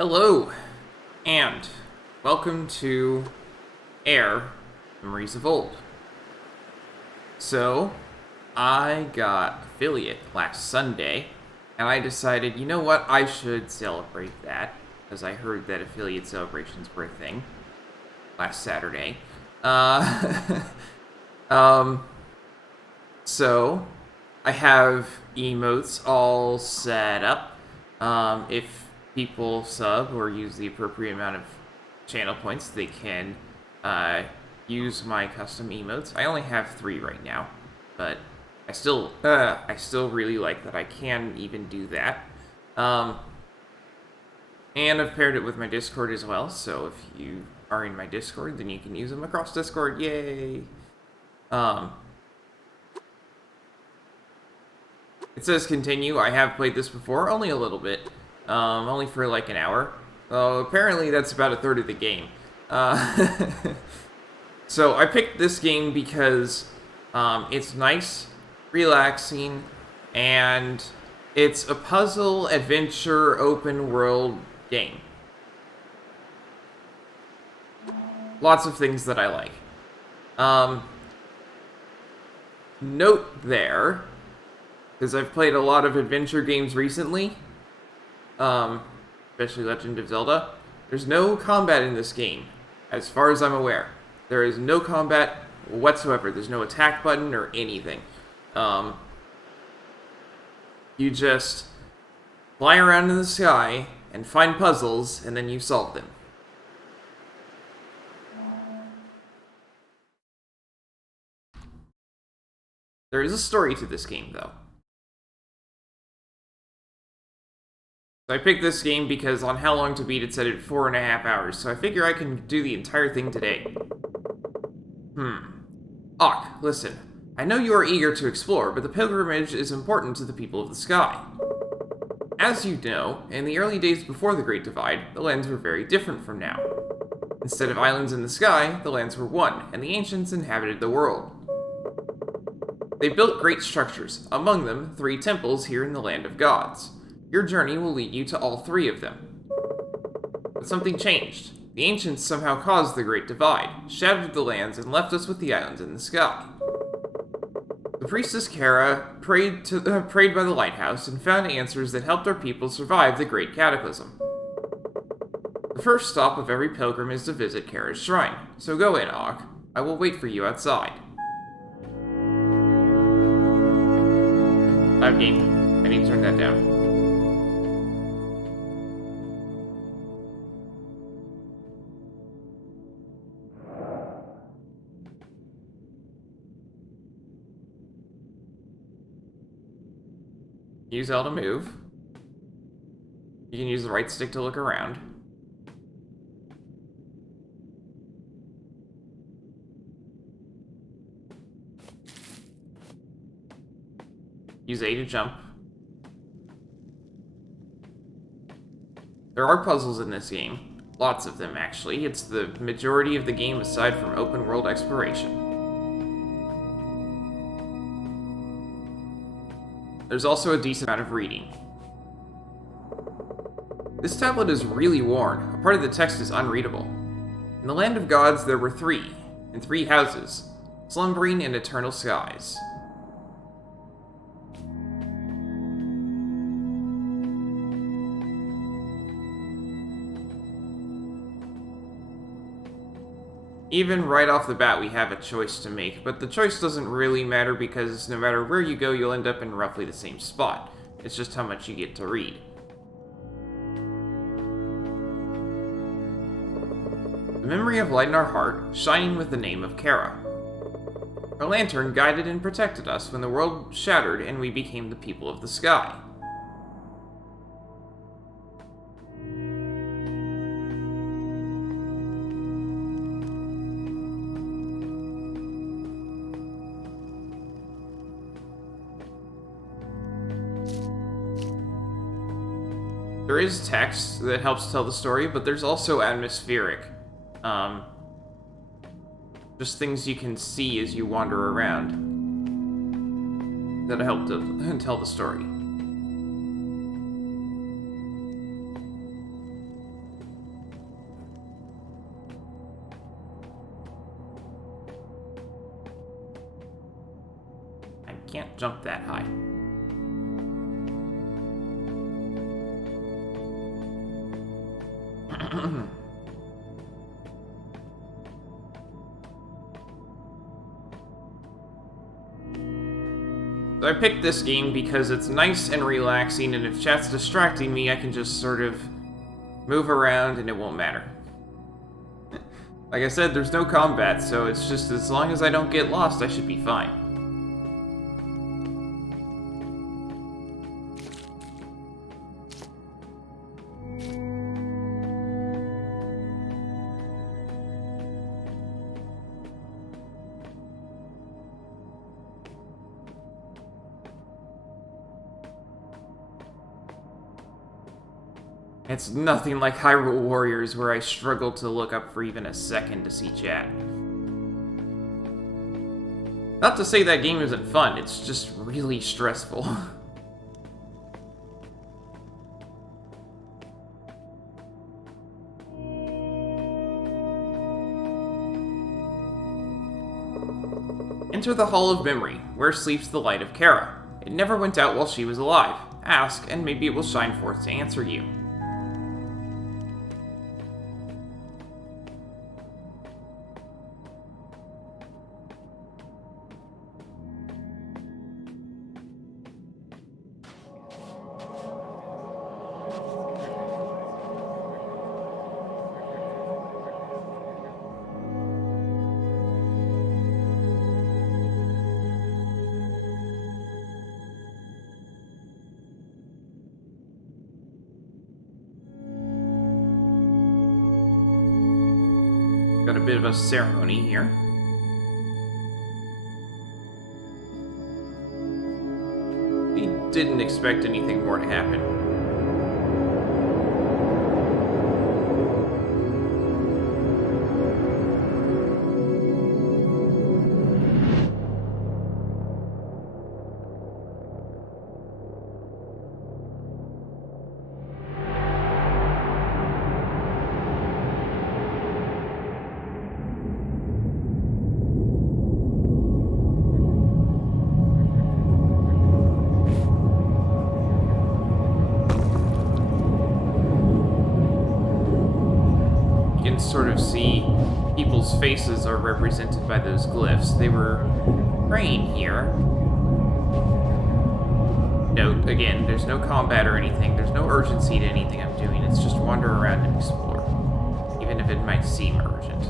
Hello, and welcome to Air Memories of Old. So, I got affiliate last Sunday, and I decided, you know what, I should celebrate that, because I heard that affiliate celebrations were a thing last Saturday. So, I have emotes all set up. If people sub or use the appropriate amount of channel points, they can use my custom emotes. I only have 3 right now, but I still really like that I can even do that. And I've paired it with my Discord as well, so if you are in my Discord, then you can use them across Discord. Yay! It says continue. I have played this before, only a little bit. Only for like an hour. Apparently that's about a third of the game. So I picked this game because it's nice, relaxing, and it's a puzzle, adventure, open world game. Lots of things that I like. Note there, because I've played a lot of adventure games recently, especially Legend of Zelda, there's no combat in this game, as far as I'm aware. There is no combat whatsoever. There's no attack button or anything. You just fly around in the sky and find puzzles, and then you solve them. There is a story to this game, though. So I picked this game because on How Long to Beat it said it 4.5 hours, so I figure I can do the entire thing today. Ak, listen. I know you are eager to explore, but the pilgrimage is important to the people of the sky. As you know, in the early days before the Great Divide, the lands were very different from now. Instead of islands in the sky, the lands were one, and the ancients inhabited the world. They built great structures, among them 3 temples here in the Land of Gods. Your journey will lead you to all 3 of them. But something changed. The ancients somehow caused the Great Divide, shattered the lands, and left us with the islands in the sky. The priestess Kara prayed by the lighthouse and found answers that helped our people survive the Great Cataclysm. The first stop of every pilgrim is to visit Kara's shrine, so go in, Ak. I will wait for you outside. Live game. I need to turn that down. Use L to move. You can use the right stick to look around. Use A to jump. There are puzzles in this game. Lots of them, actually. It's the majority of the game aside from open world exploration. There's also a decent amount of reading. This tablet is really worn. A part of the text is unreadable. In the Land of Gods, there were 3, in 3 houses, slumbering in eternal skies. Even right off the bat, we have a choice to make, but the choice doesn't really matter because no matter where you go, you'll end up in roughly the same spot. It's just how much you get to read. The memory of light in our heart, shining with the name of Kara. Her lantern guided and protected us when the world shattered and we became the people of the sky. There is text that helps tell the story, but there's also atmospheric. Just things you can see as you wander around that help to tell the story. can't jump that high. So I picked this game because it's nice and relaxing, and if chat's distracting me, I can just sort of move around and it won't matter. Like I said, there's no combat, so it's just as long as I don't get lost, I should be fine. It's nothing like Hyrule Warriors, where I struggle to look up for even a second to see chat. Not to say that game isn't fun, it's just really stressful. Enter the Hall of Memory, where sleeps the light of Kara. It never went out while she was alive. Ask, and maybe it will shine forth to answer you. Got a bit of a ceremony here. He didn't expect anything more to happen. Sort of see people's faces are represented by those glyphs. They were praying here. Note, again, there's no combat or anything. There's no urgency to anything I'm doing. It's just wander around and explore, even if it might seem urgent.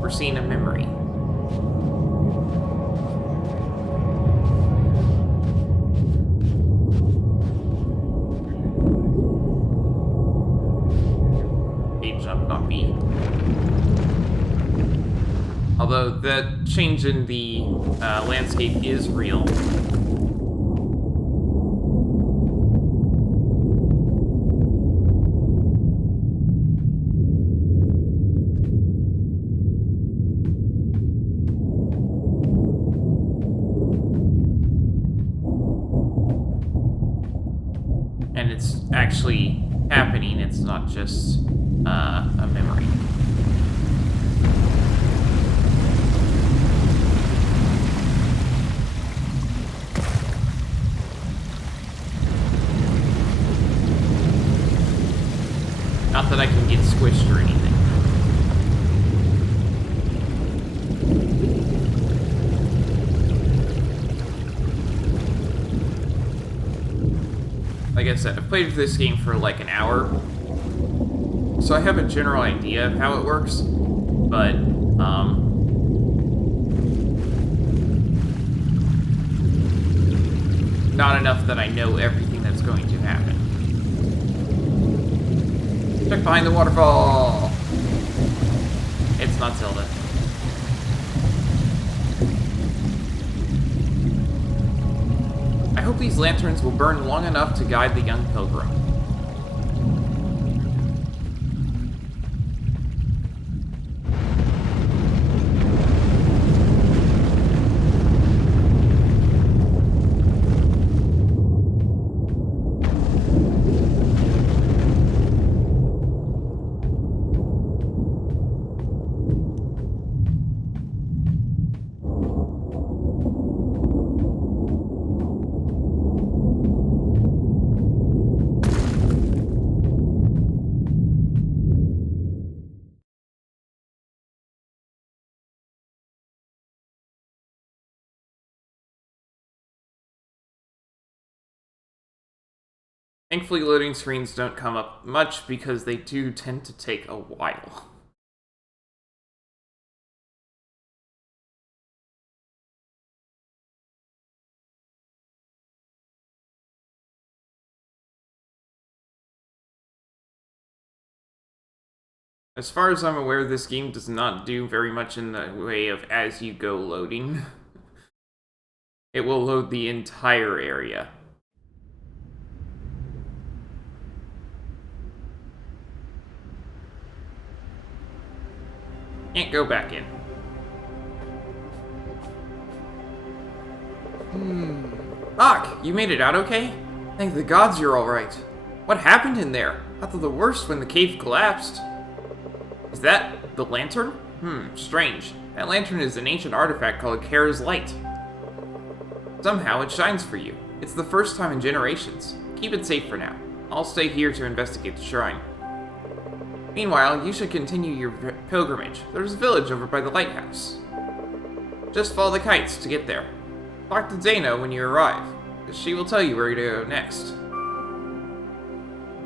We're seeing a memory. Not me. Although that change in the landscape is real. And it's actually happening, it's not just a memory. Not that I can get squished or anything. Like I said, I've played this game for like an hour, so I have a general idea of how it works, but, not enough that I know everything that's going to happen. Check behind the waterfall! It's not Zelda. I hope these lanterns will burn long enough to guide the young pilgrim. Thankfully, loading screens don't come up much because they do tend to take a while. As far as I'm aware, this game does not do very much in the way of as-you-go loading. It will load the entire area. Can't go back in. Ak, you made it out okay? Thank the gods you're alright. What happened in there? I thought the worst when the cave collapsed. Is that the lantern? Strange. That lantern is an ancient artifact called Kara's Light. Somehow it shines for you. It's the first time in generations. Keep it safe for now. I'll stay here to investigate the shrine. Meanwhile, you should continue your pilgrimage. There's a village over by the lighthouse. Just follow the kites to get there. Talk to Dana when you arrive. She will tell you where to go next.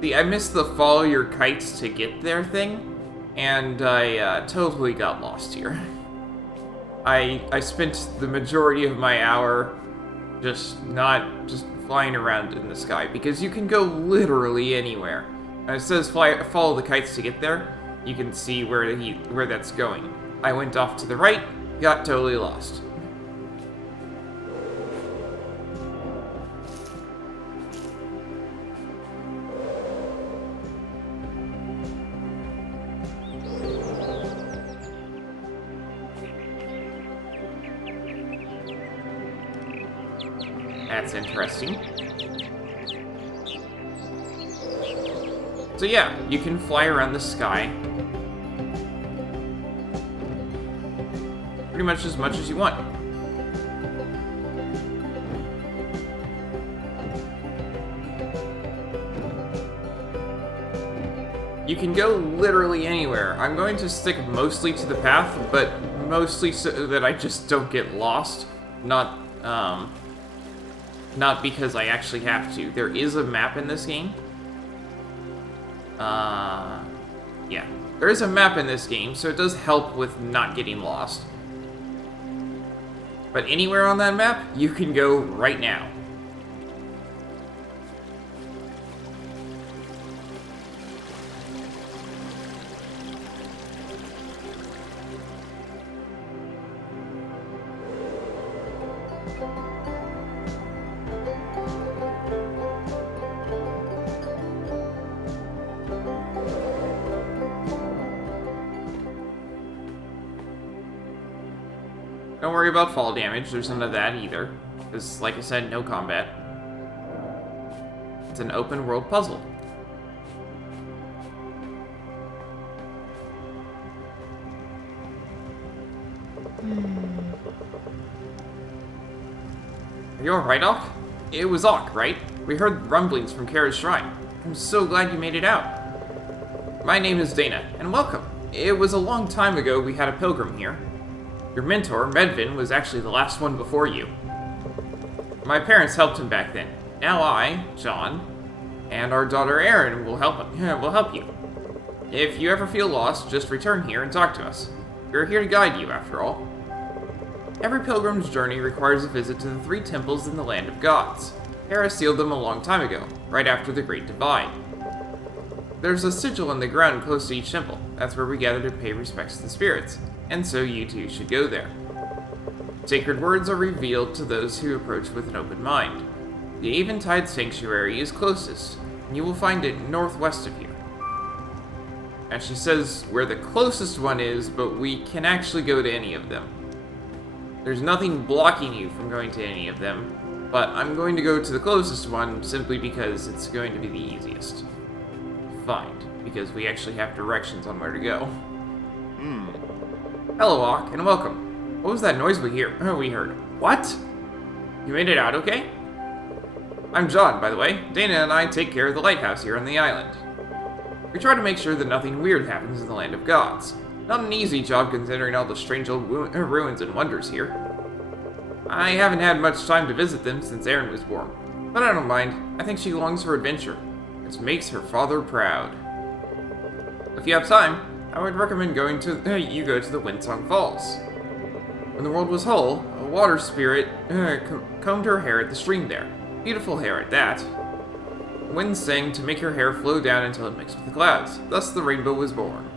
See, I missed the follow your kites to get there thing, and I totally got lost here. I spent the majority of my hour just flying around in the sky, because you can go literally anywhere. It says follow the kites to get there. You can see where that's going. I went off to the right, got totally lost. That's interesting. So yeah, you can fly around the sky pretty much as you want. You can go literally anywhere. I'm going to stick mostly to the path, but mostly so that I just don't get lost. Not because I actually have to. There is a map in this game. Yeah. There is a map in this game, so it does help with not getting lost. But anywhere on that map, you can go right now. Don't worry about fall damage, there's none of that either. Because, like I said, no combat. It's an open world puzzle. Are you alright, Ak? It was Ak, right? We heard rumblings from Kara's shrine. I'm so glad you made it out. My name is Dana, and welcome. It was a long time ago we had a pilgrim here. Your mentor, Medvin, was actually the last one before you. My parents helped him back then. Now I, John, and our daughter Erin will help you. If you ever feel lost, just return here and talk to us. We're here to guide you, after all. Every pilgrim's journey requires a visit to the 3 temples in the Land of Gods. Hera sealed them a long time ago, right after the Great Divide. There's a sigil in the ground close to each temple. That's where we gather to pay respects to the spirits. And so you too should go there. Sacred words are revealed to those who approach with an open mind. The Eventide Sanctuary is closest, and you will find it northwest of here. And she says where the closest one is, but we can actually go to any of them. There's nothing blocking you from going to any of them, but I'm going to go to the closest one simply because it's going to be the easiest to find, because we actually have directions on where to go. Hello, Ak, and welcome. What was that noise we heard? What? You made it out okay? I'm John, by the way. Dana and I take care of the lighthouse here on the island. We try to make sure that nothing weird happens in the Land of Gods. Not an easy job considering all the strange old ruins and wonders here. I haven't had much time to visit them since Erin was born, but I don't mind. I think she longs for adventure. which makes her father proud. If you have time, I would recommend going to you go to the Windsong Falls. When the world was whole, a water spirit combed her hair at the stream there. Beautiful hair at that. The wind sang to make her hair flow down until it mixed with the clouds. Thus the rainbow was born.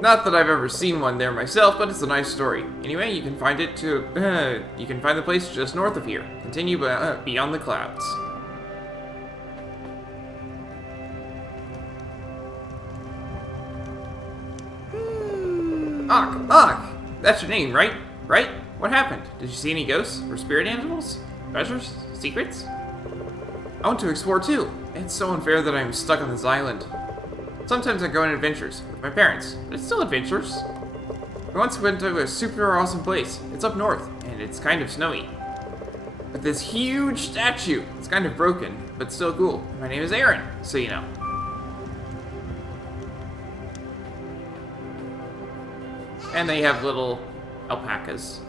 Not that I've ever seen one there myself, but it's a nice story. Anyway, you can find the place just north of here. Continue beyond the clouds. Ak! That's your name, right? Right? What happened? Did you see any ghosts or spirit animals? Treasures? Secrets? I want to explore too. It's so unfair that I'm stuck on this island. Sometimes I go on adventures with my parents, but it's still adventures. We once went to a super awesome place. It's up north, and it's kind of snowy. With this huge statue. It's kind of broken, but still cool. My name is Aaron, so you know. And they have little alpacas.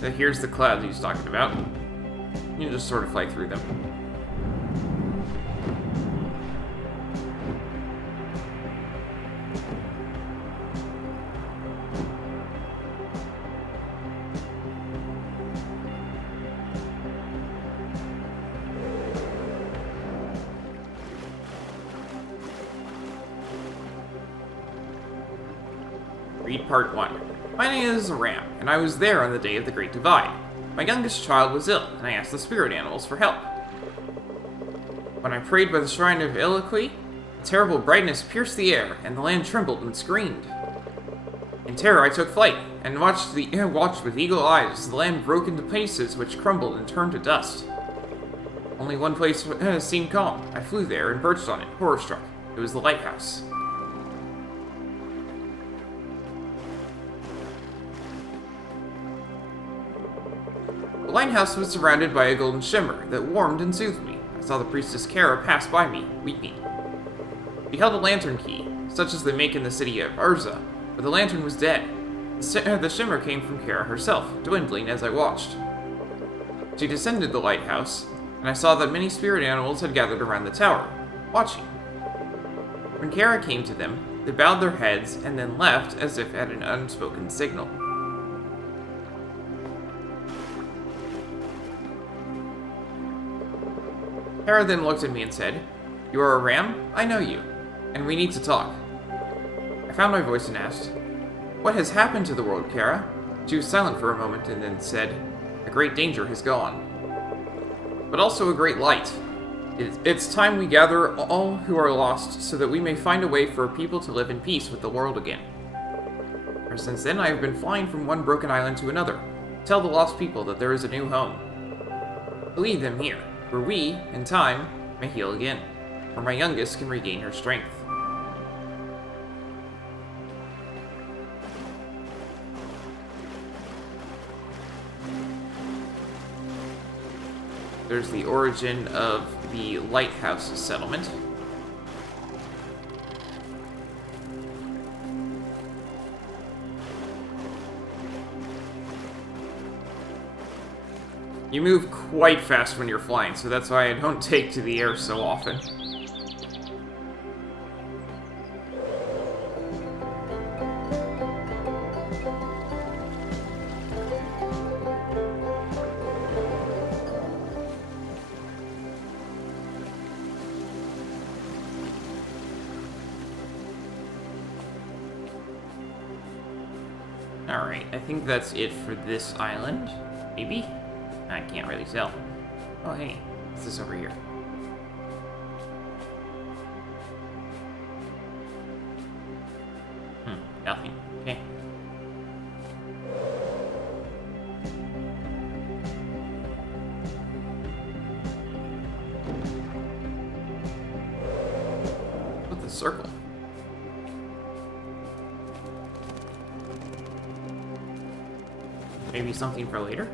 So here's the clouds he's talking about. You just sort of fly through them. Read part 1. My name is Ram, and I was there on the day of the Great Divide. My youngest child was ill, and I asked the spirit animals for help. When I prayed by the shrine of Iloqui, a terrible brightness pierced the air, and the land trembled and screamed. In terror I took flight, and watched with eagle eyes as the land broke into pieces which crumbled and turned to dust. Only one place seemed calm. I flew there and perched on it, horror-struck. It was the lighthouse. The lighthouse was surrounded by a golden shimmer that warmed and soothed me. I saw the priestess Kara pass by me, weeping. She held a lantern key, such as they make in the city of Urza, but the lantern was dead. The shimmer came from Kara herself, dwindling as I watched. She descended the lighthouse, and I saw that many spirit animals had gathered around the tower, watching. When Kara came to them, they bowed their heads and then left as if at an unspoken signal. Kara then looked at me and said, "You are a ram? I know you, and we need to talk." I found my voice and asked, "What has happened to the world, Kara?" She was silent for a moment and then said, "A great danger has gone, but also a great light. It's time we gather all who are lost so that we may find a way for people to live in peace with the world again." Ever since then, I have been flying from one broken island to another, to tell the lost people that there is a new home. To lead them here, where we, in time, may heal again, where my youngest can regain her strength. There's the origin of the lighthouse settlement. You move quite fast when you're flying, so that's why I don't take to the air so often. Alright, I think that's it for this island. Maybe? I can't really tell. Oh, hey. What's this over here? Nothing. Okay. Put the circle. Maybe something for later?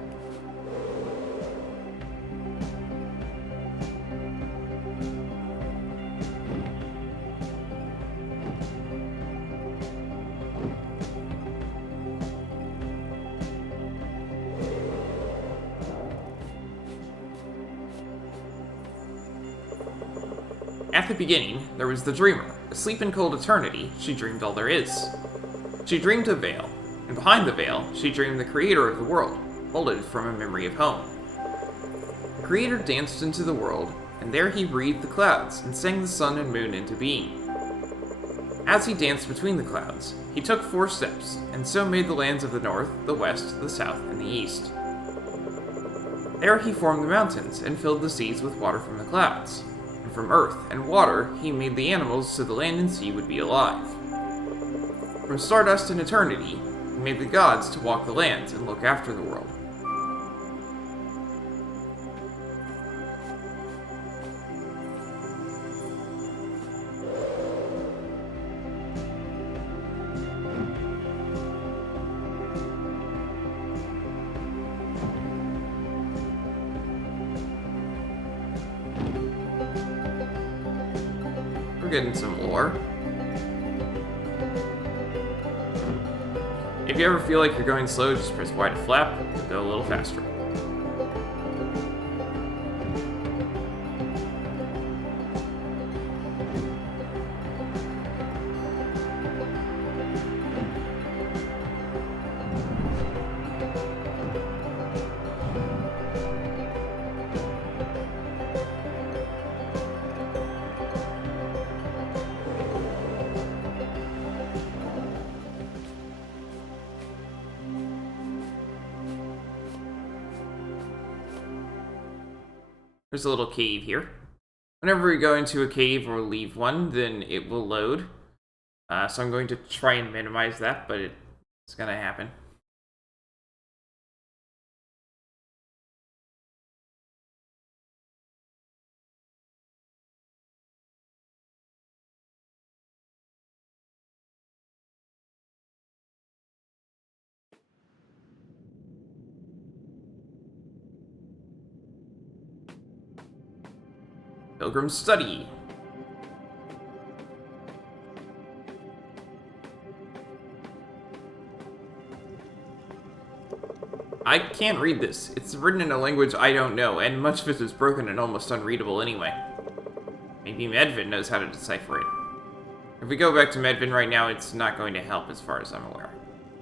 At the beginning, there was the dreamer. Asleep in cold eternity, she dreamed all there is. She dreamed a veil, and behind the veil, she dreamed the creator of the world, molded from a memory of home. The creator danced into the world, and there he breathed the clouds and sang the sun and moon into being. As he danced between the clouds, he took 4 steps, and so made the lands of the north, the west, the south, and the east. There he formed the mountains, and filled the seas with water from the clouds. And from earth and water he made the animals so the land and sea would be alive. From stardust and eternity, he made the gods to walk the lands and look after the world. We're getting some lore. If you ever feel like you're going slow, just press Y to flap, it'll go a little faster. There's a little cave here. Whenever we go into a cave or leave one, then it will load. So I'm going to try and minimize that, but it's gonna happen. Pilgrim's Study. I can't read this. It's written in a language I don't know, and much of it is broken and almost unreadable anyway. Maybe Medvin knows how to decipher it. If we go back to Medvin right now, it's not going to help as far as I'm aware.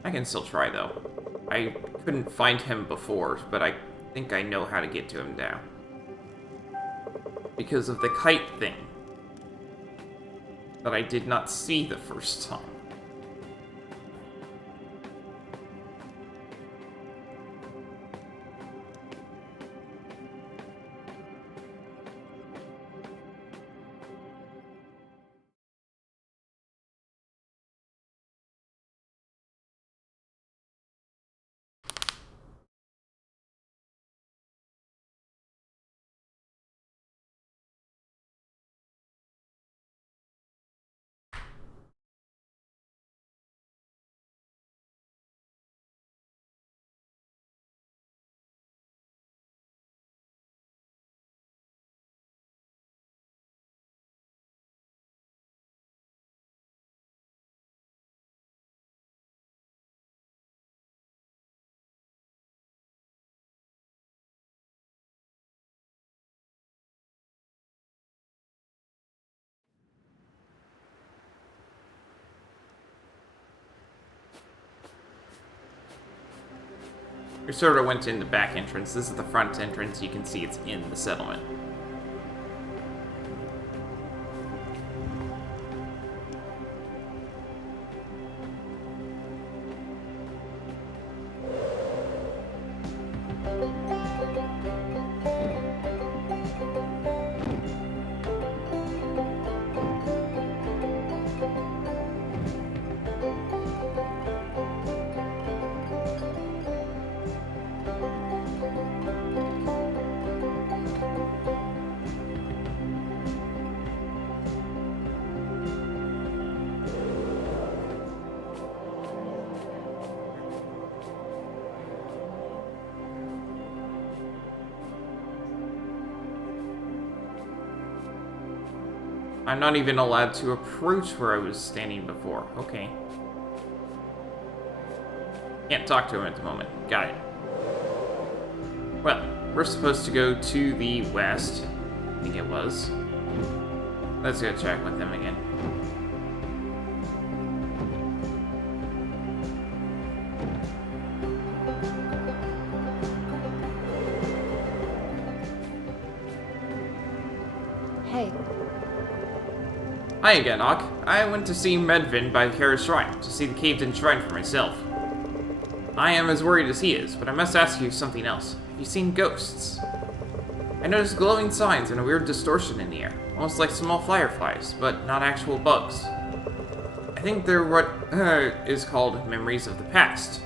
I can still try, though. I couldn't find him before, but I think I know how to get to him now. Because of the kite thing that I did not see the first time. We sort of went in the back entrance. This is the front entrance. You can see it's in the settlement. I'm not even allowed to approach where I was standing before. Okay. Can't talk to him at the moment. Got it. Well, we're supposed to go to the west. I think it was. Let's go check with him again. Hey. Hi again, Hawk. I went to see Medvin by Kara's shrine, to see the caved-in shrine for myself. I am as worried as he is, but I must ask you something else. Have you seen ghosts? I noticed glowing signs and a weird distortion in the air, almost like small fireflies, but not actual bugs. I think they're what is called memories of the past.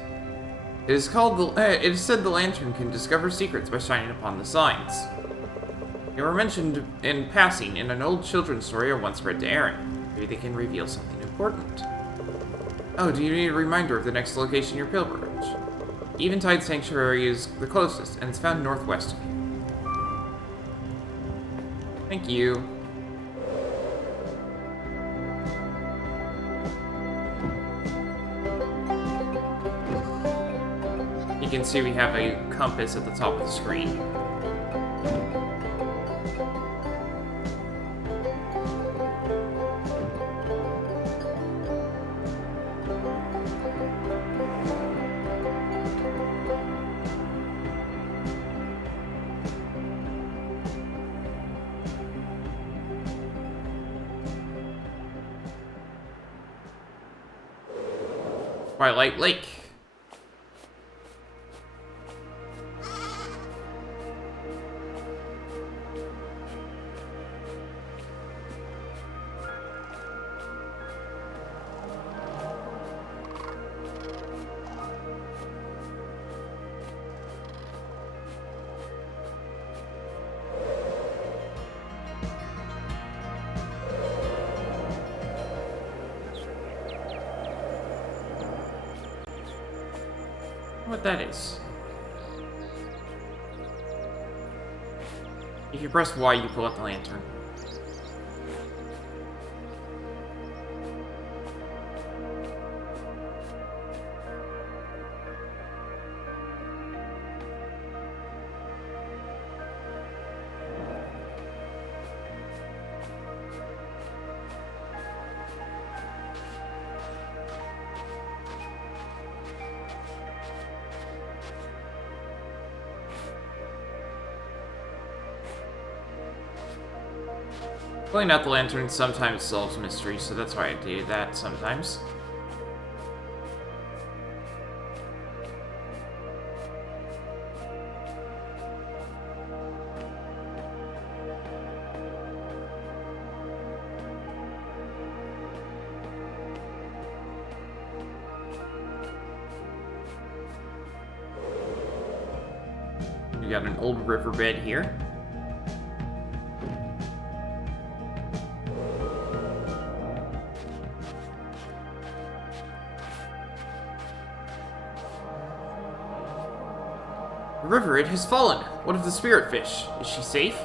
It is said the lantern can discover secrets by shining upon the signs. They were mentioned in passing in an old children's story I once read to Aaron. Maybe they can reveal something important. Oh, do you need a reminder of the next location in your pilgrimage? Eventide Sanctuary is the closest, and it's found northwest of you. Thank you. You can see we have a compass at the top of the screen. Twilight Lake. What that is. If you press Y, you pull out the lantern. Pulling out the lantern sometimes solves mysteries, so that's why I do that sometimes. We got an old riverbed here. The river, it has fallen. What of the spirit fish? Is she safe?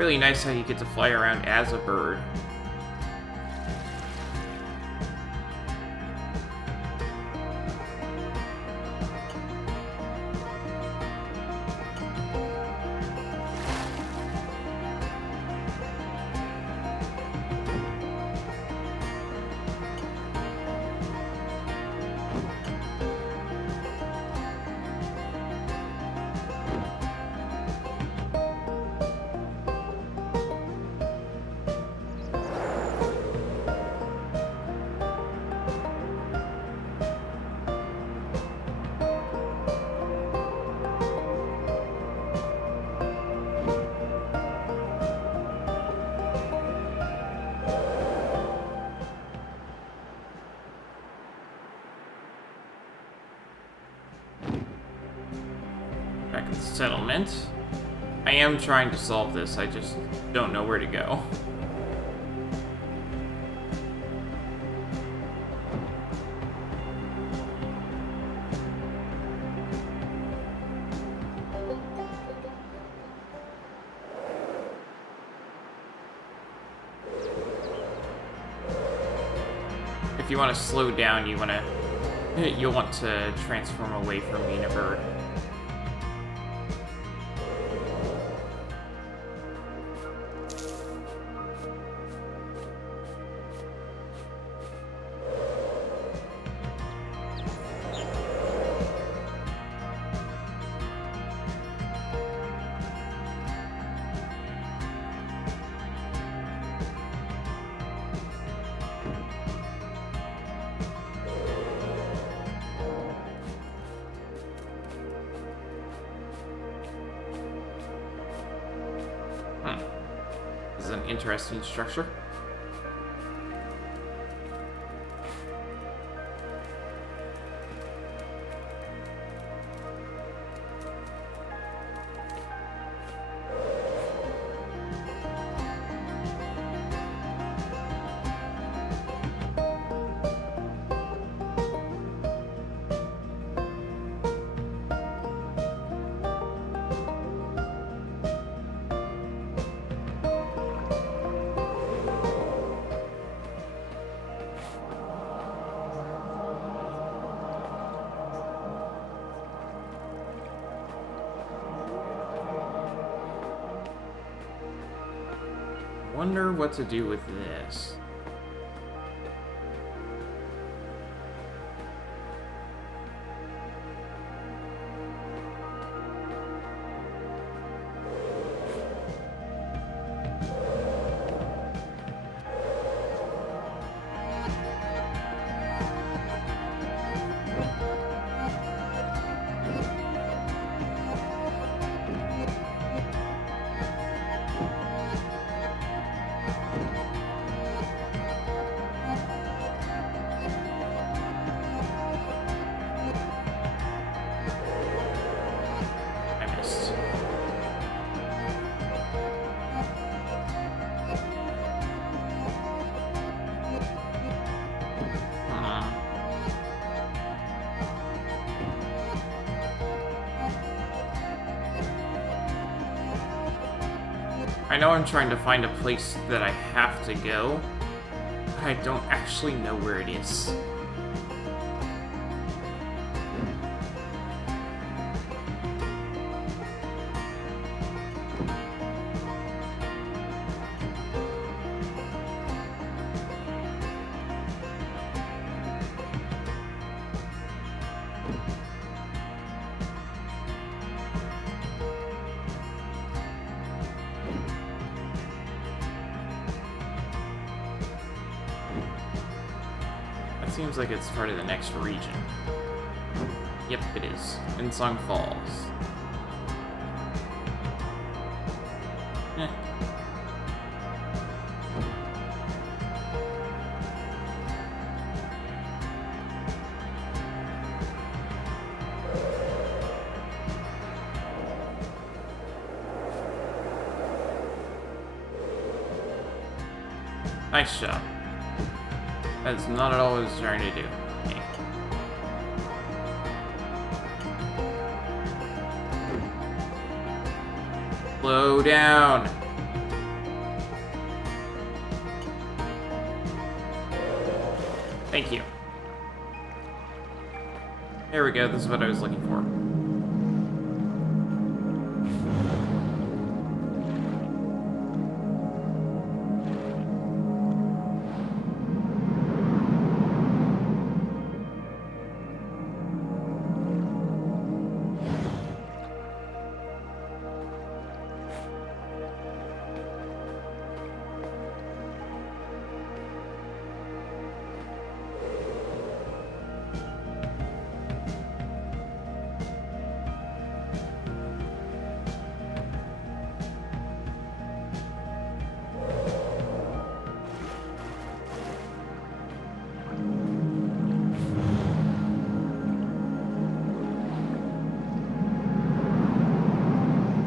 Really nice how you get to fly around as a bird. Back at the settlement. I am trying to solve this, I just don't know where to go. If you want to slow down, you'll want to transform away from being a bird. This is an interesting structure. Wonder what to do with this. I know I'm trying to find a place that I have to go, but I don't actually know where it is. Seems like it's part of the next region. Yep, it is. Insong Falls. Eh. Nice job. That's not at all what I was trying to do. Okay. Slow down. Thank you. There we go, this is what I was looking for.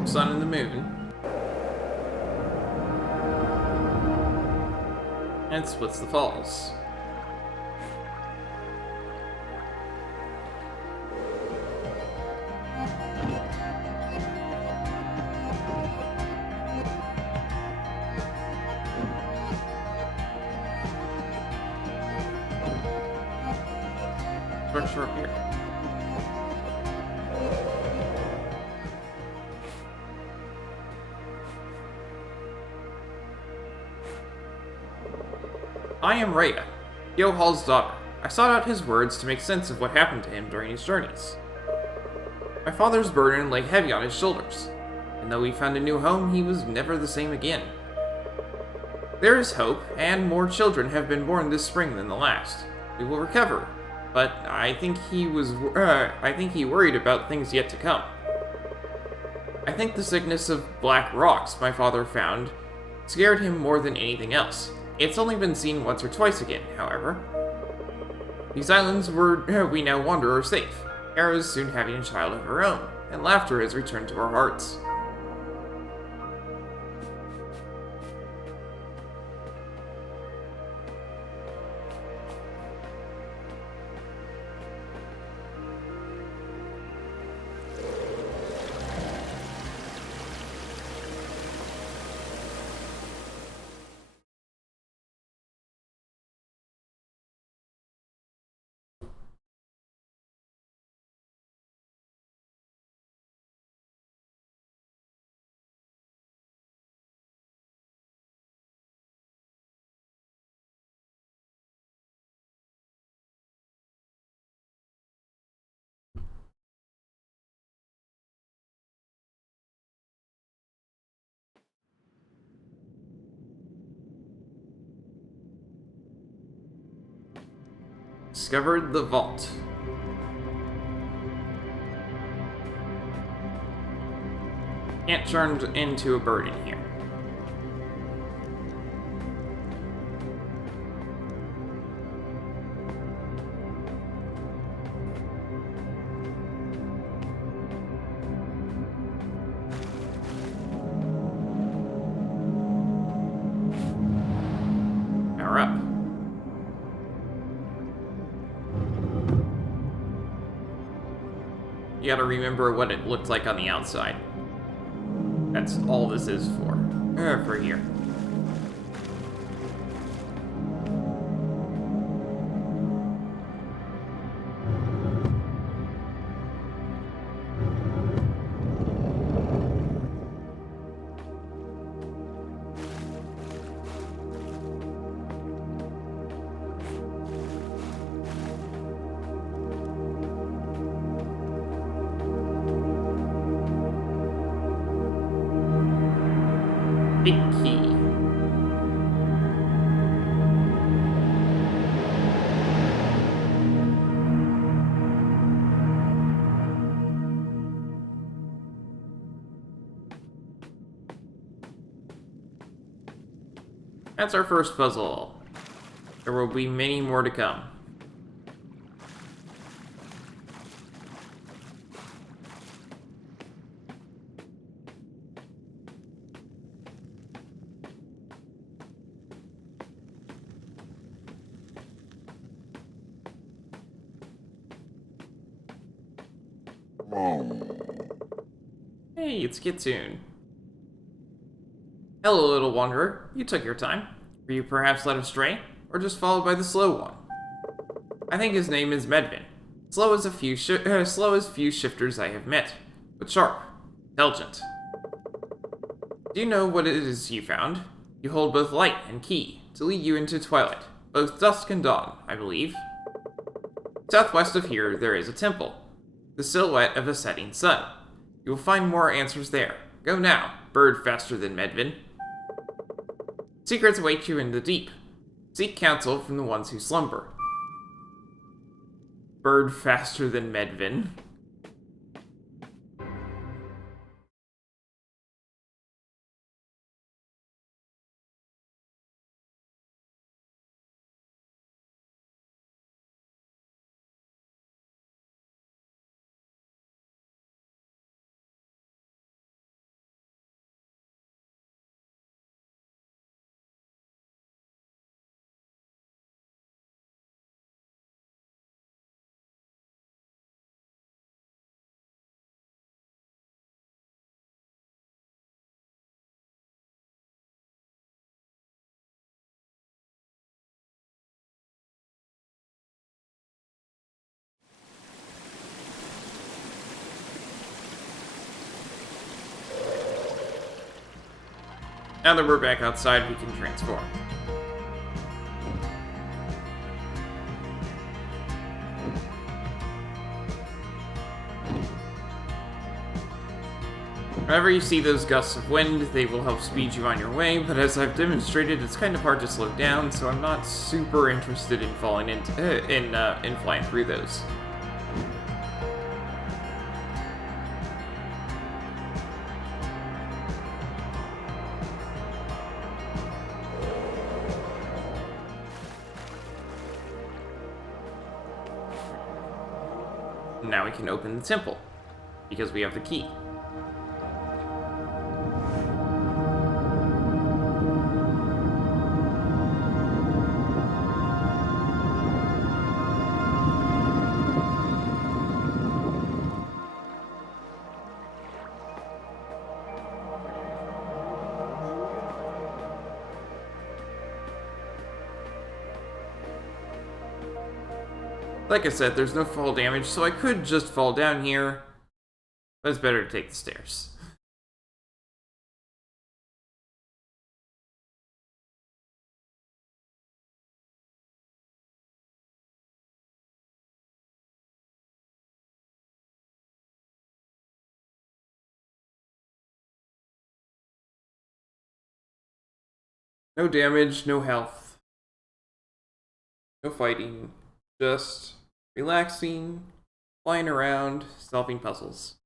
Sun and the moon. And it splits the falls. Structure up here. I am Rhea, Yohal's daughter. I sought out his words to make sense of what happened to him during his journeys. My father's burden lay heavy on his shoulders, and though he found a new home, he was never the same again. There is hope, and more children have been born this spring than the last. We will recover, but I think he worried about things yet to come. I think the sickness of black rocks my father found scared him more than anything else. It's only been seen once or twice again, however. These islands where we now wander are safe. Kara is soon having a child of her own, and laughter has returned to our hearts. Discovered the vault. Can't turn into a bird in here. Power up. You gotta remember what it looked like on the outside. That's all this is for here. Big key. That's our first puzzle. There will be many more to come. Hey, it's Kitsune. Hello, little wanderer. You took your time. Were you perhaps led astray, or just followed by the slow one? I think his name is Medvin. Slow as few shifters I have met, but sharp, intelligent. Do you know what it is you found? You hold both light and key to lead you into twilight, both dusk and dawn, I believe. Southwest of here, there is a temple, the silhouette of a setting sun. You will find more answers there. Go now, bird faster than Medvin. Secrets await you in the deep. Seek counsel from the ones who slumber. Bird faster than Medvin. Now that we're back outside, we can transform. Whenever you see those gusts of wind, they will help speed you on your way, but as I've demonstrated, it's kind of hard to slow down, so I'm not super interested in falling in flying through those. Now we can open the temple, because we have the key. Like I said, there's no fall damage, so I could just fall down here, but it's better to take the stairs. No damage, no health, no fighting, just relaxing, flying around, solving puzzles.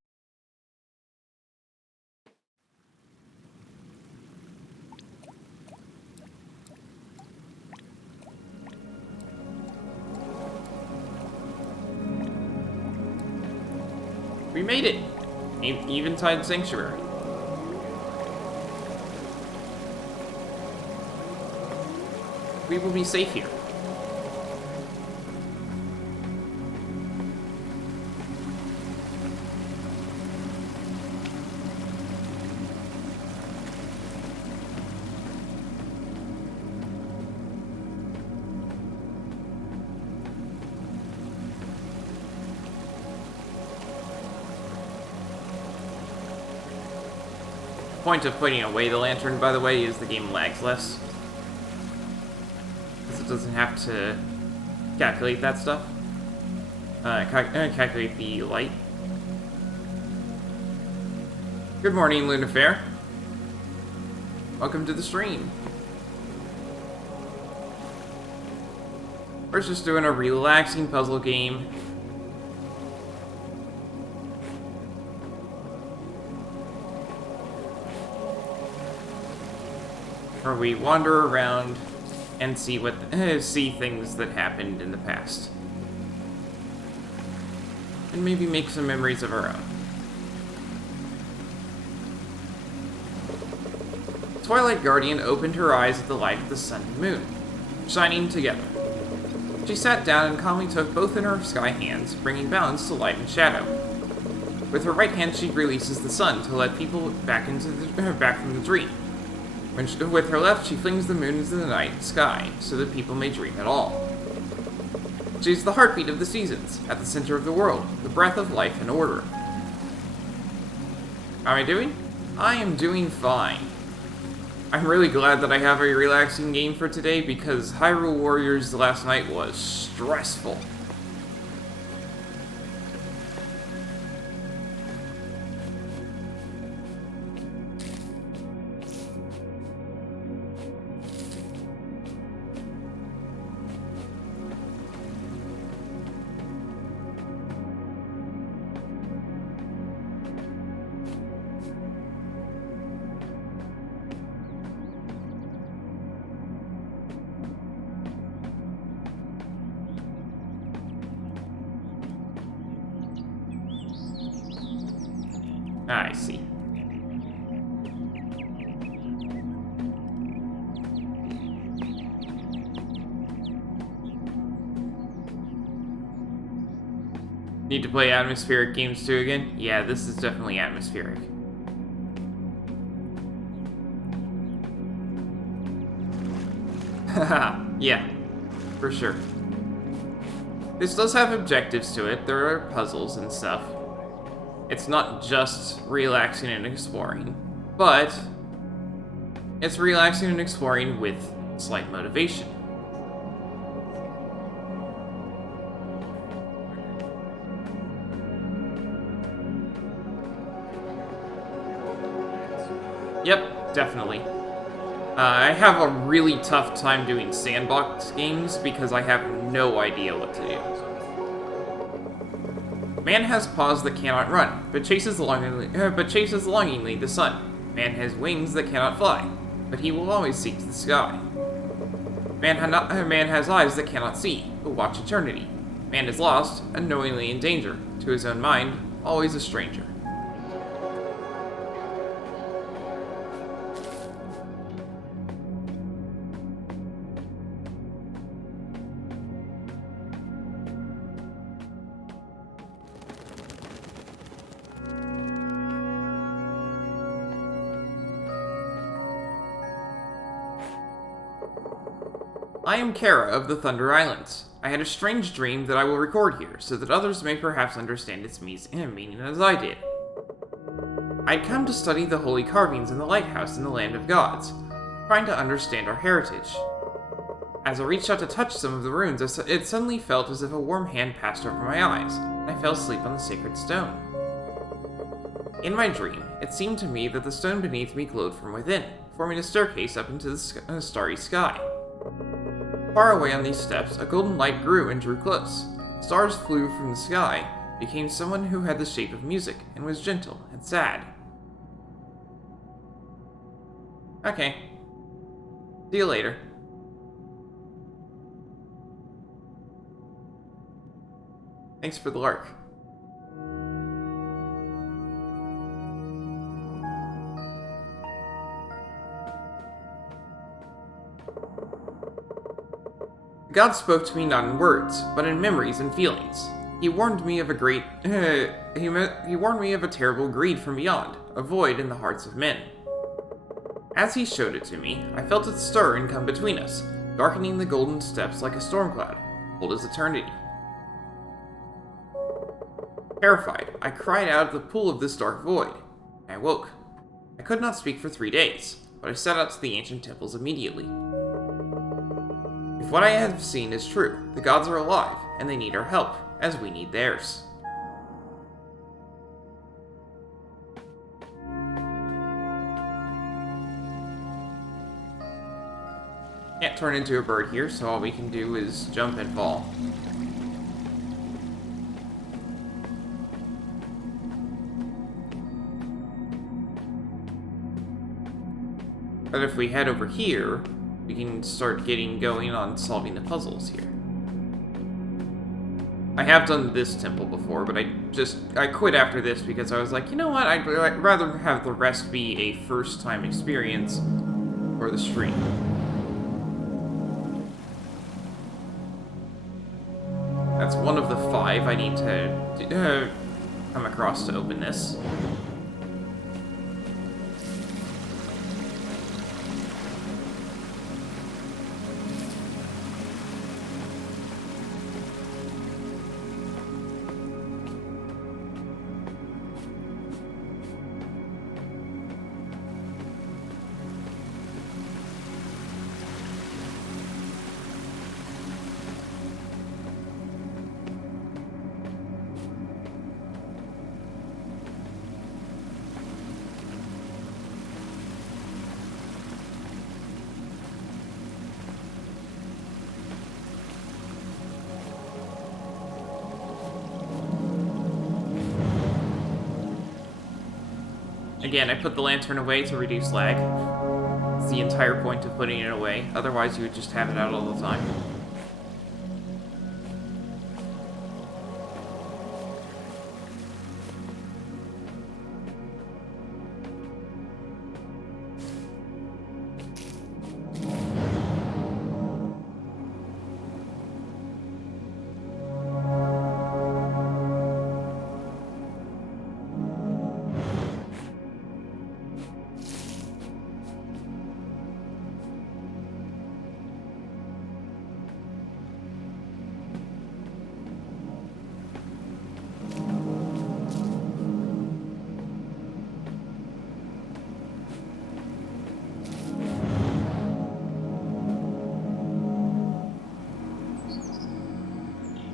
We made it! Eventide Sanctuary. We will be safe here. The point of putting away the lantern, by the way, is the game lags less. Because it doesn't have to calculate that stuff. Calculate the light. Good morning, Lunafair. Welcome to the stream. We're just doing a relaxing puzzle game. Where we wander around and see things that happened in the past. And maybe make some memories of our own. Twilight Guardian opened her eyes at the light of the sun and moon, shining together. She sat down and calmly took both in her sky hands, bringing balance to light and shadow. With her right hand, she releases the sun to let people back from the dream. With her left, she flings the moon into the night sky, so that people may dream at all. She's the heartbeat of the seasons, at the center of the world, the breath of life and order. How am I doing? I am doing fine. I'm really glad that I have a relaxing game for today because Hyrule Warriors last night was stressful. I see. Need to play atmospheric games too again? Yeah, this is definitely atmospheric. Haha, yeah, for sure. This does have objectives to it. There are puzzles and stuff. It's not just relaxing and exploring, but it's relaxing and exploring with slight motivation. Yep, definitely. I have a really tough time doing sandbox games because I have no idea what to do. Man has paws that cannot run, but chases longingly the sun. Man has wings that cannot fly, but he will always seek the sky. Man has eyes that cannot see, but watch eternity. Man is lost, unknowingly in danger, to his own mind, always a stranger. I am Kara of the Thunder Islands. I had a strange dream that I will record here, so that others may perhaps understand its meaning as I did. I'd come to study the holy carvings in the lighthouse in the land of gods, trying to understand our heritage. As I reached out to touch some of the runes, it suddenly felt as if a warm hand passed over my eyes, and I fell asleep on the sacred stone. In my dream, it seemed to me that the stone beneath me glowed from within, forming a staircase up into the starry sky. Far away on these steps, a golden light grew and drew close. Stars flew from the sky, became someone who had the shape of music, and was gentle and sad. Okay. See you later. Thanks for the lark. God spoke to me not in words, but in memories and feelings. He warned me of a terrible greed from beyond, a void in the hearts of men. As he showed it to me, I felt it stir and come between us, darkening the golden steps like a storm cloud, cold as eternity. Terrified, I cried out at the pool of this dark void. I woke. I could not speak for 3 days, but I set out to the ancient temples immediately. If what I have seen is true, the gods are alive, and they need our help, as we need theirs. Can't turn into a bird here, so all we can do is jump and fall. But if we head over here, we can start getting going on solving the puzzles here. I have done this temple before, but I quit after this because I was like, you know what, I'd rather have the rest be a first-time experience for the stream. That's one of the 5 I need to come across to open this. Again, I put the lantern away to reduce lag. It's the entire point of putting it away. Otherwise, you would just have it out all the time.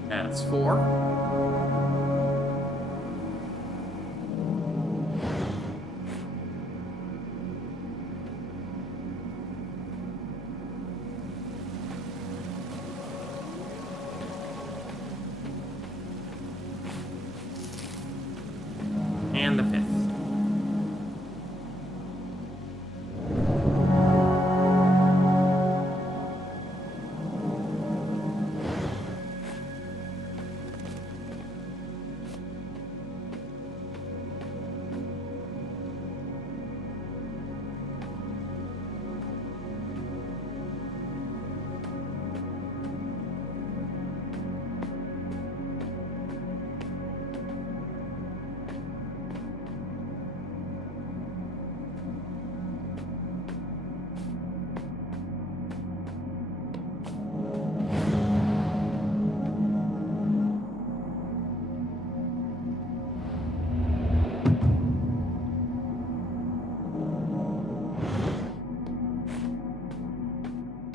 That's 4. And the 5th.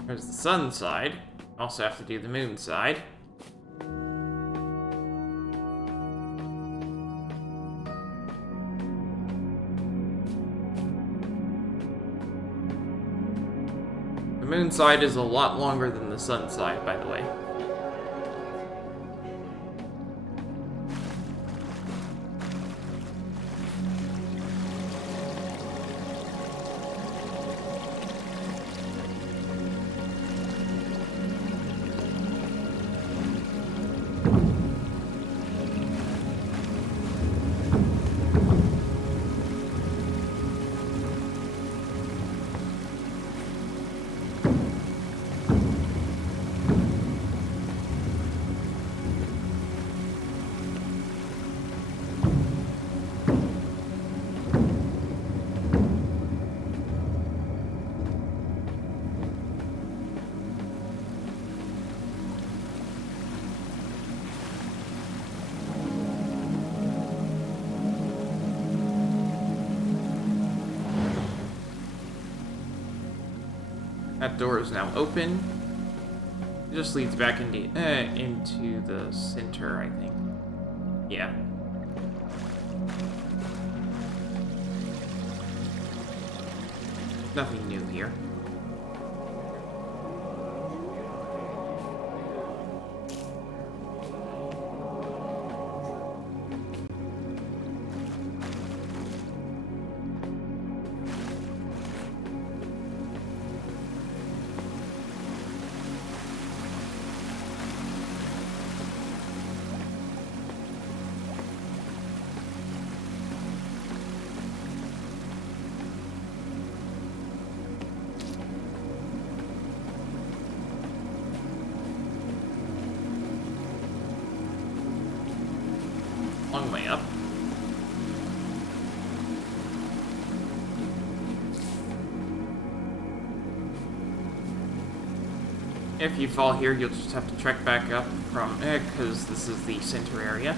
There's the sun side. Also have to do the moon side. The moon side is a lot longer than the sun side, by the way. That door is now open. It just leads back into the center, I think. Yeah. Nothing new here. Long way up. If you fall here, you'll just have to trek back up from because this is the center area.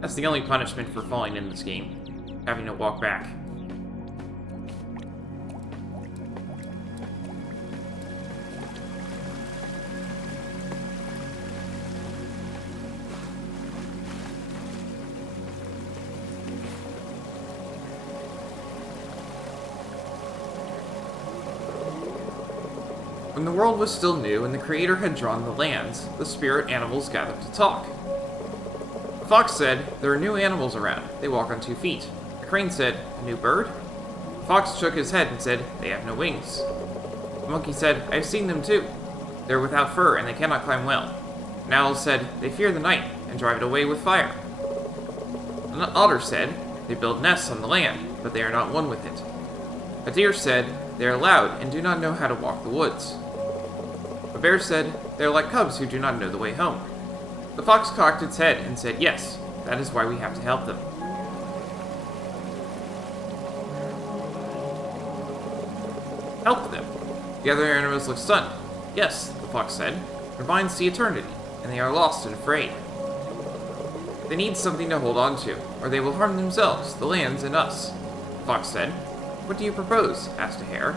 That's the only punishment for falling in this game, having to walk back. When the world was still new and the Creator had drawn the lands, the spirit animals gathered to talk. The fox said, "There are new animals around. They walk on 2 feet." The crane said, "A new bird?" The fox shook his head and said, "They have no wings." The monkey said, "I have seen them too. They are without fur and they cannot climb well." An owl said, "They fear the night and drive it away with fire." An otter said, "They build nests on the land, but they are not one with it." A deer said, "They are loud and do not know how to walk the woods." A bear said, "They are like cubs who do not know the way home." The fox cocked its head and said, "Yes, that is why we have to help them." Help them? The other animals looked stunned. "Yes," the fox said, "their minds see eternity, and they are lost and afraid. They need something to hold on to, or they will harm themselves, the lands, and us." The fox said, "What do you propose?" asked a hare.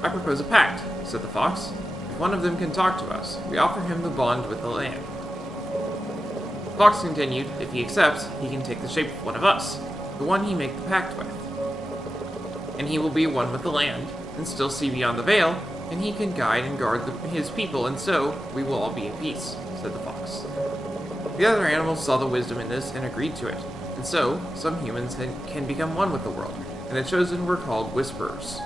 "I propose a pact," said the fox. "If one of them can talk to us, we offer him the bond with the land." The fox continued, "If he accepts, he can take the shape of one of us, the one he make the pact with. And he will be one with the land, and still see beyond the veil, and he can guide and guard his people, and so we will all be at peace," said the fox. The other animals saw the wisdom in this and agreed to it, and so some humans can become one with the world, and the chosen were called Whisperers.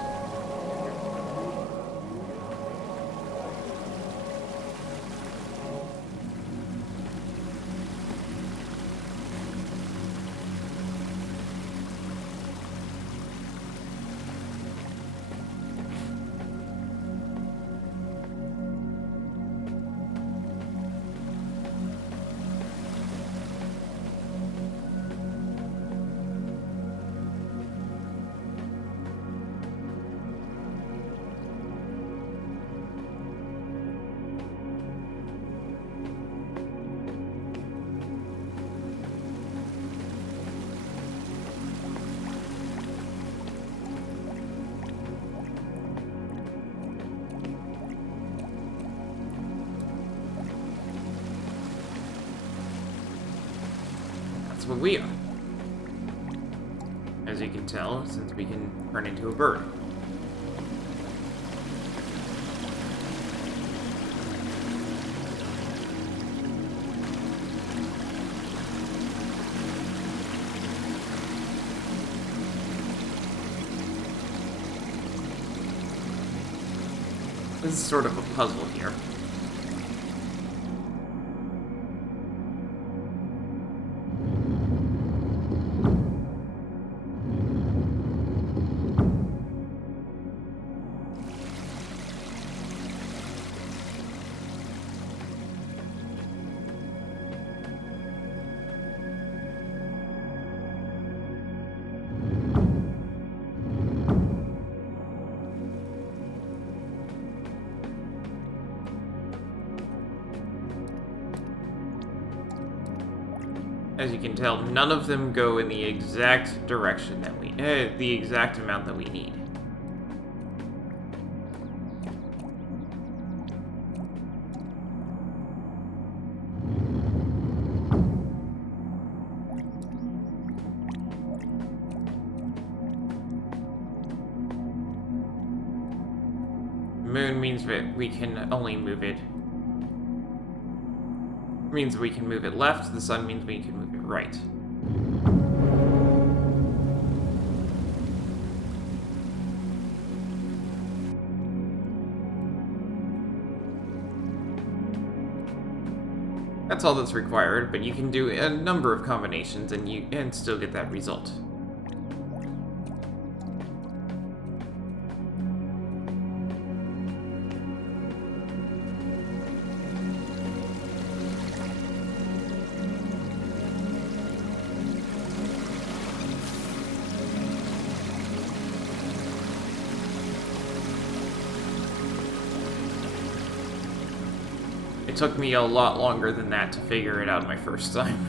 What we are. As you can tell, since we can turn into a bird. This is sort of a puzzle here. As you can tell, none of them go in the exact direction that we, the exact amount that we need. Moon means that we can only move it. Means we can move it left, the sun means we can move it right. That's all that's required, but you can do a number of combinations and still get that result. It took me a lot longer than that to figure it out my first time.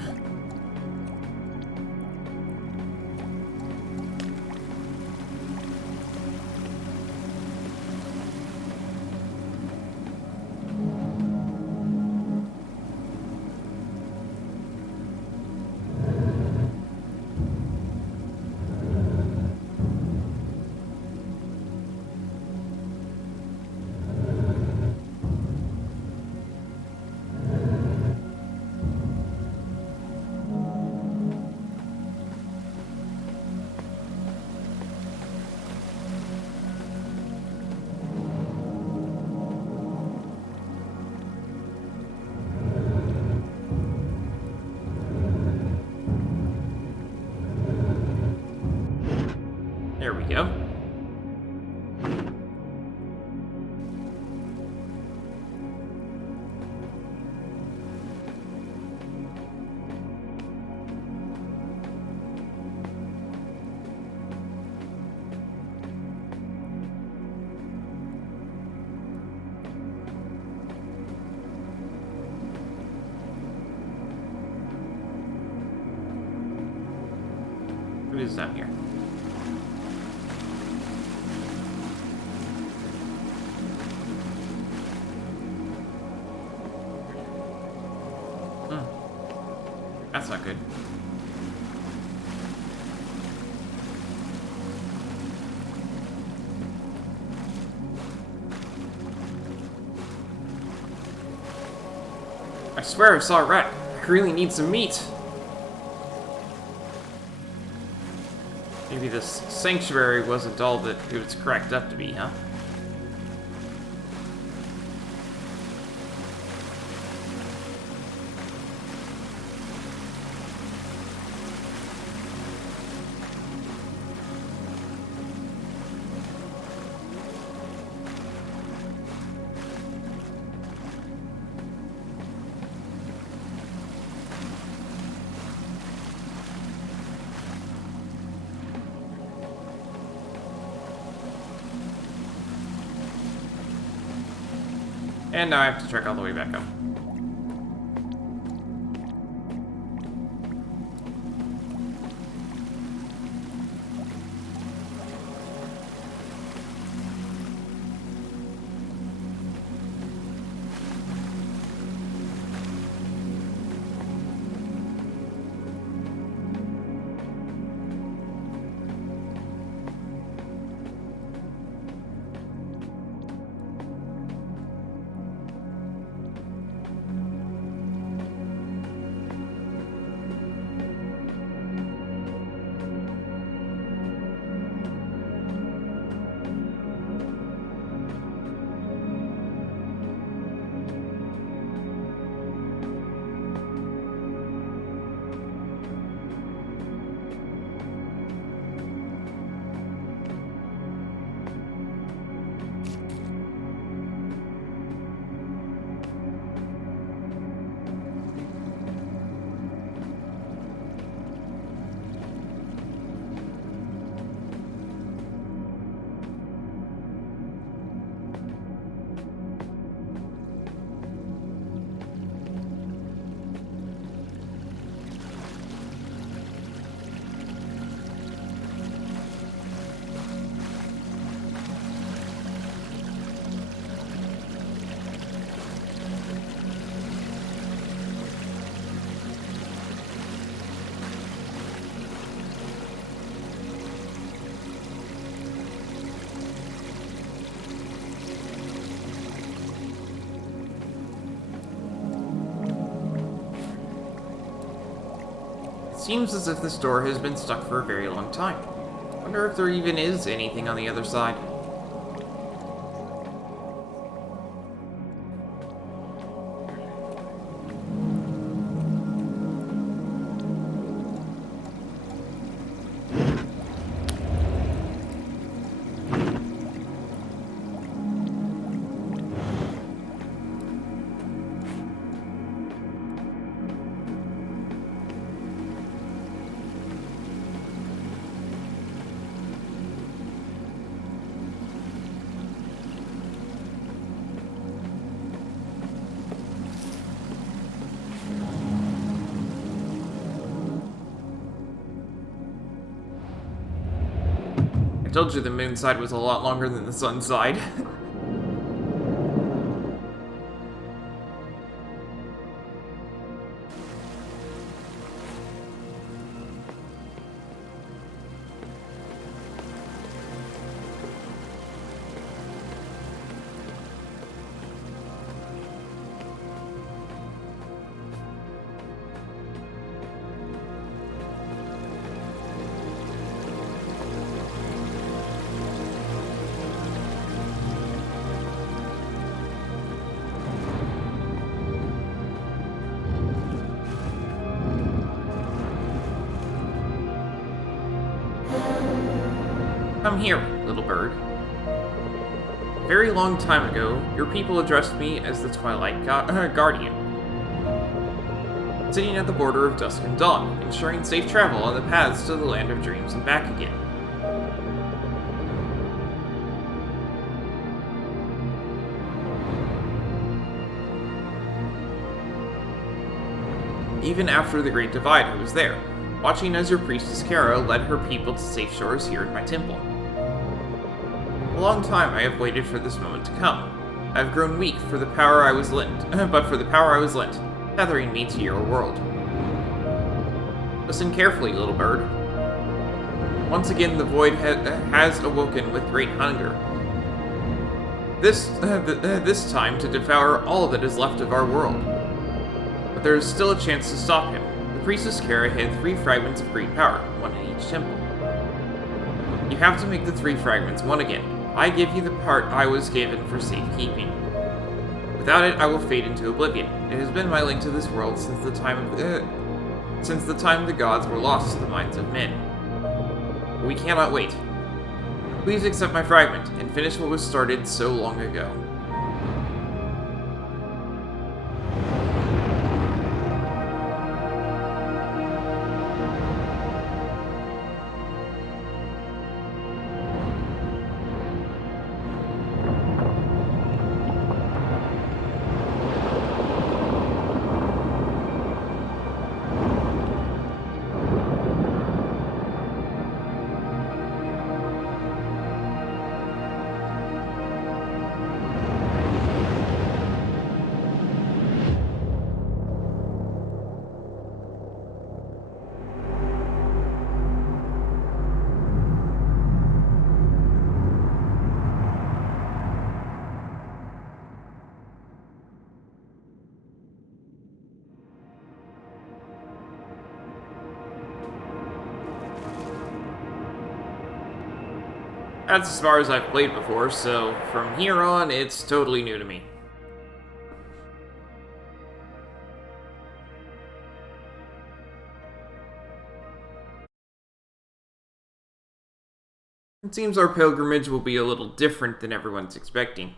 There we go. What is down here? That's not good. I swear I saw a rat. I really need some meat. Maybe this sanctuary wasn't all that it was cracked up to be, huh? And now I have to trek all the way back up. Seems as if this door has been stuck for a very long time. Wonder if there even is anything on the other side. I told you the moon side was a lot longer than the sun side. Come here, little bird. A very long time ago, your people addressed me as the Twilight Guardian. Sitting at the border of dusk and dawn, ensuring safe travel on the paths to the land of dreams and back again. Even after the Great Divide, I was there, watching as your priestess Kara led her people to safe shores here in my temple. A long time I have waited for this moment to come. I have grown weak for the power I was lent, tethering me to your world. Listen carefully, little bird. Once again, the void has awoken with great hunger. This time to devour all that is left of our world. But there is still a chance to stop him. The priestess Kara hid 3 fragments of great power, one in each temple. You have to make the 3 fragments one again. I give you the part I was given for safekeeping. Without it, I will fade into oblivion. It has been my link to this world since the time the gods were lost to the minds of men. But we cannot wait. Please accept my fragment and finish what was started so long ago. That's as far as I've played before, so from here on, it's totally new to me. It seems our pilgrimage will be a little different than everyone's expecting.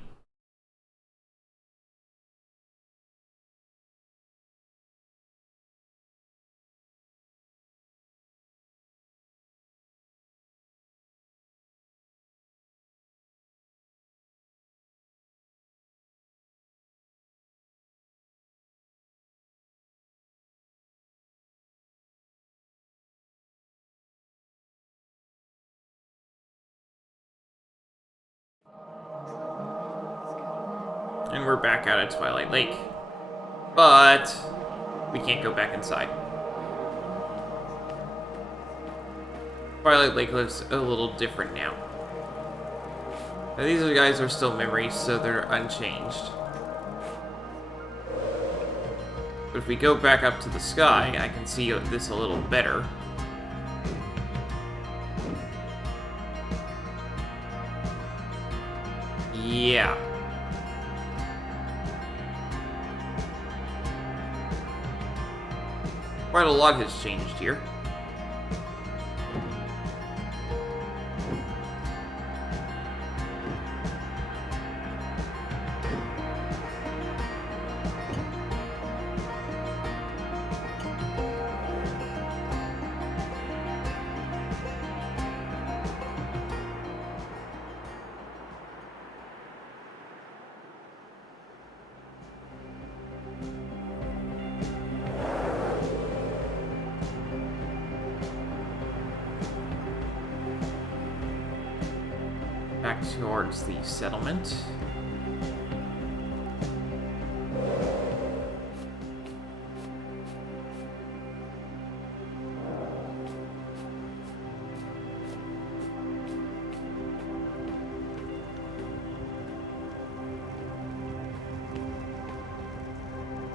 And we're back out at Twilight Lake. But we can't go back inside. Twilight Lake looks a little different now. Now these guys are still memories, so they're unchanged. But if we go back up to the sky, I can see this a little better. Yeah. Quite a lot has changed here. Back towards the settlement.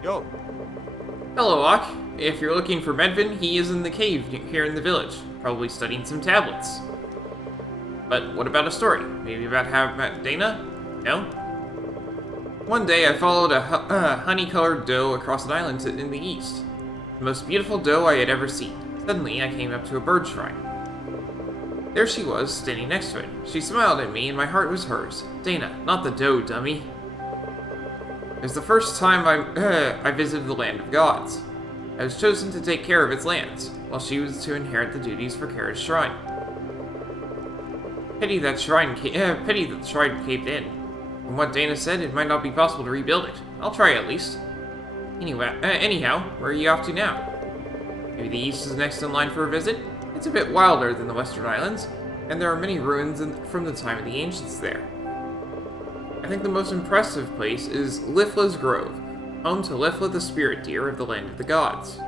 Yo. Hello, Ock. If you're looking for Medvin, he is in the cave here in the village, probably studying some tablets. But what about a story? Maybe about how I met Dana? No? One day I followed a honey-colored doe across an island in the east. The most beautiful doe I had ever seen. Suddenly I came up to a bird shrine. There she was, standing next to it. She smiled at me, and my heart was hers. Dana, not the dough, dummy. It was the first time I visited the Land of Gods. I was chosen to take care of its lands, while she was to inherit the duties for Kara's shrine. Pity that the shrine caved in. From what Dana said, it might not be possible to rebuild it. I'll try at least. Anyhow, where are you off to now? Maybe the East is next in line for a visit? It's a bit wilder than the Western Islands, and there are many ruins from the time of the ancients there. I think the most impressive place is Lifla's Grove, home to Lifla the spirit deer of the Land of the Gods.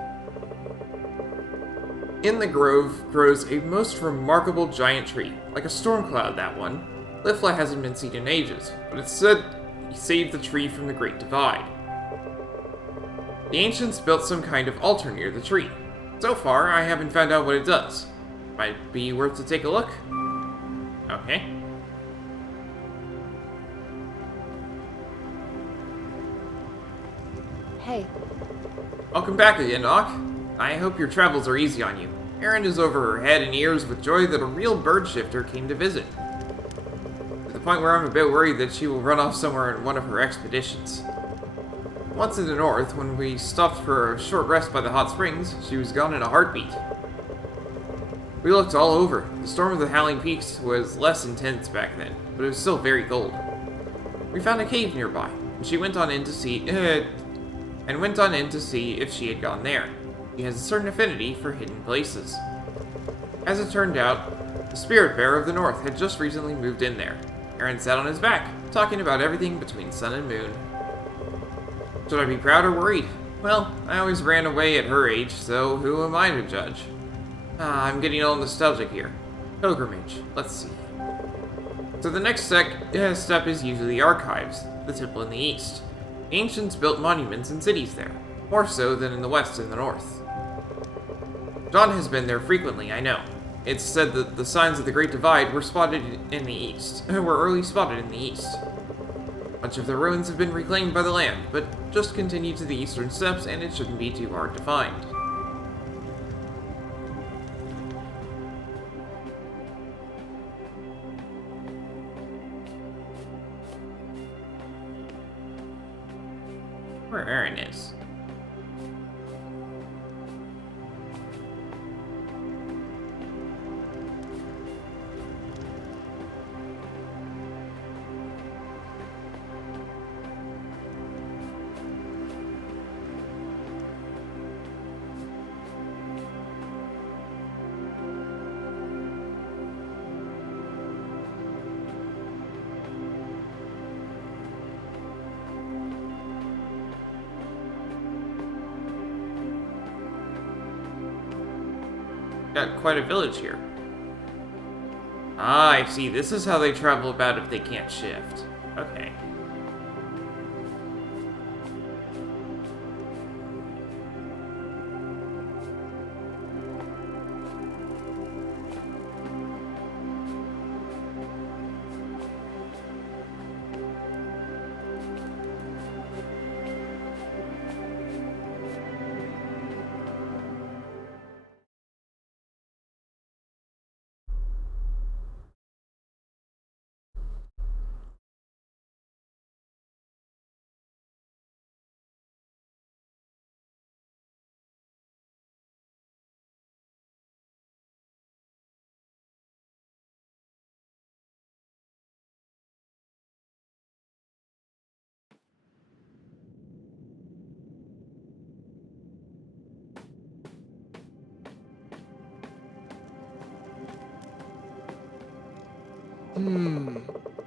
In the grove grows a most remarkable giant tree, like a storm cloud, that one. Lifla hasn't been seen in ages, but it's said he saved the tree from the Great Divide. The ancients built some kind of altar near the tree. So far, I haven't found out what it does. Might be worth to take a look. Okay. Hey. Welcome back again, Nock. I hope your travels are easy on you. Erin is over her head and ears with joy that a real bird shifter came to visit. To the point where I'm a bit worried that she will run off somewhere in one of her expeditions. Once in the north, when we stopped for a short rest by the hot springs, she was gone in a heartbeat. We looked all over. The storm of the Howling Peaks was less intense back then, but it was still very cold. We found a cave nearby, and she went on in to see if she had gone there. She has a certain affinity for hidden places. As it turned out, the spirit bearer of the north had just recently moved in there. Erin sat on his back, talking about everything between sun and moon. Should I be proud or worried? Well, I always ran away at her age, so who am I to judge? I'm getting all nostalgic here. Pilgrimage. Let's see. So the next step is usually the archives, the temple in the east. The ancients built monuments and cities there, more so than in the west and the north. John has been there frequently, I know. It's said that the signs of the Great Divide were early spotted in the east. Much of the ruins have been reclaimed by the land, but just continue to the eastern steps and it shouldn't be too hard to find. Where Erin is. Got quite a village here. Ah, I see. This is how they travel about if they can't shift. Okay.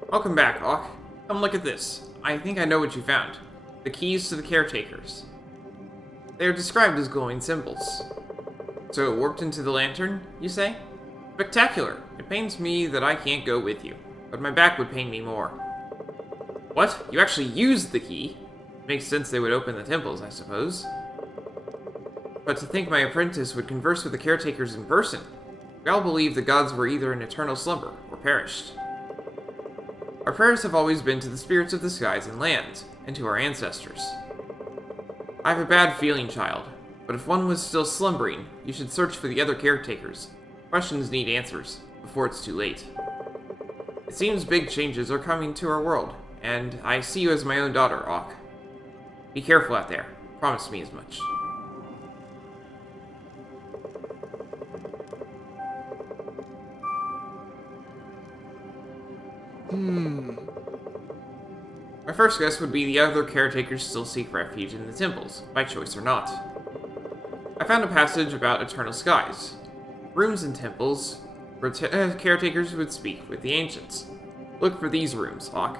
Welcome back, Hawk. Come look at this. I think I know what you found. The keys to the Caretakers. They are described as glowing symbols. So it warped into the lantern, you say? Spectacular! It pains me that I can't go with you, but my back would pain me more. What? You actually used the key? Makes sense they would open the temples, I suppose. But to think my apprentice would converse with the Caretakers in person. We all believe the gods were either in eternal slumber or perished. Our prayers have always been to the spirits of the skies and lands, and to our ancestors. I have a bad feeling, child, but if one was still slumbering, you should search for the other Caretakers. Questions need answers. before it's too late. It seems big changes are coming to our world, and I see you as my own daughter, Auk. Be careful out there. Promise me as much. My first guess would be the other caretakers still seek refuge in the temples, by choice or not. I found a passage about eternal skies. Rooms in temples where caretakers would speak with the ancients. Look for these rooms, Hawk.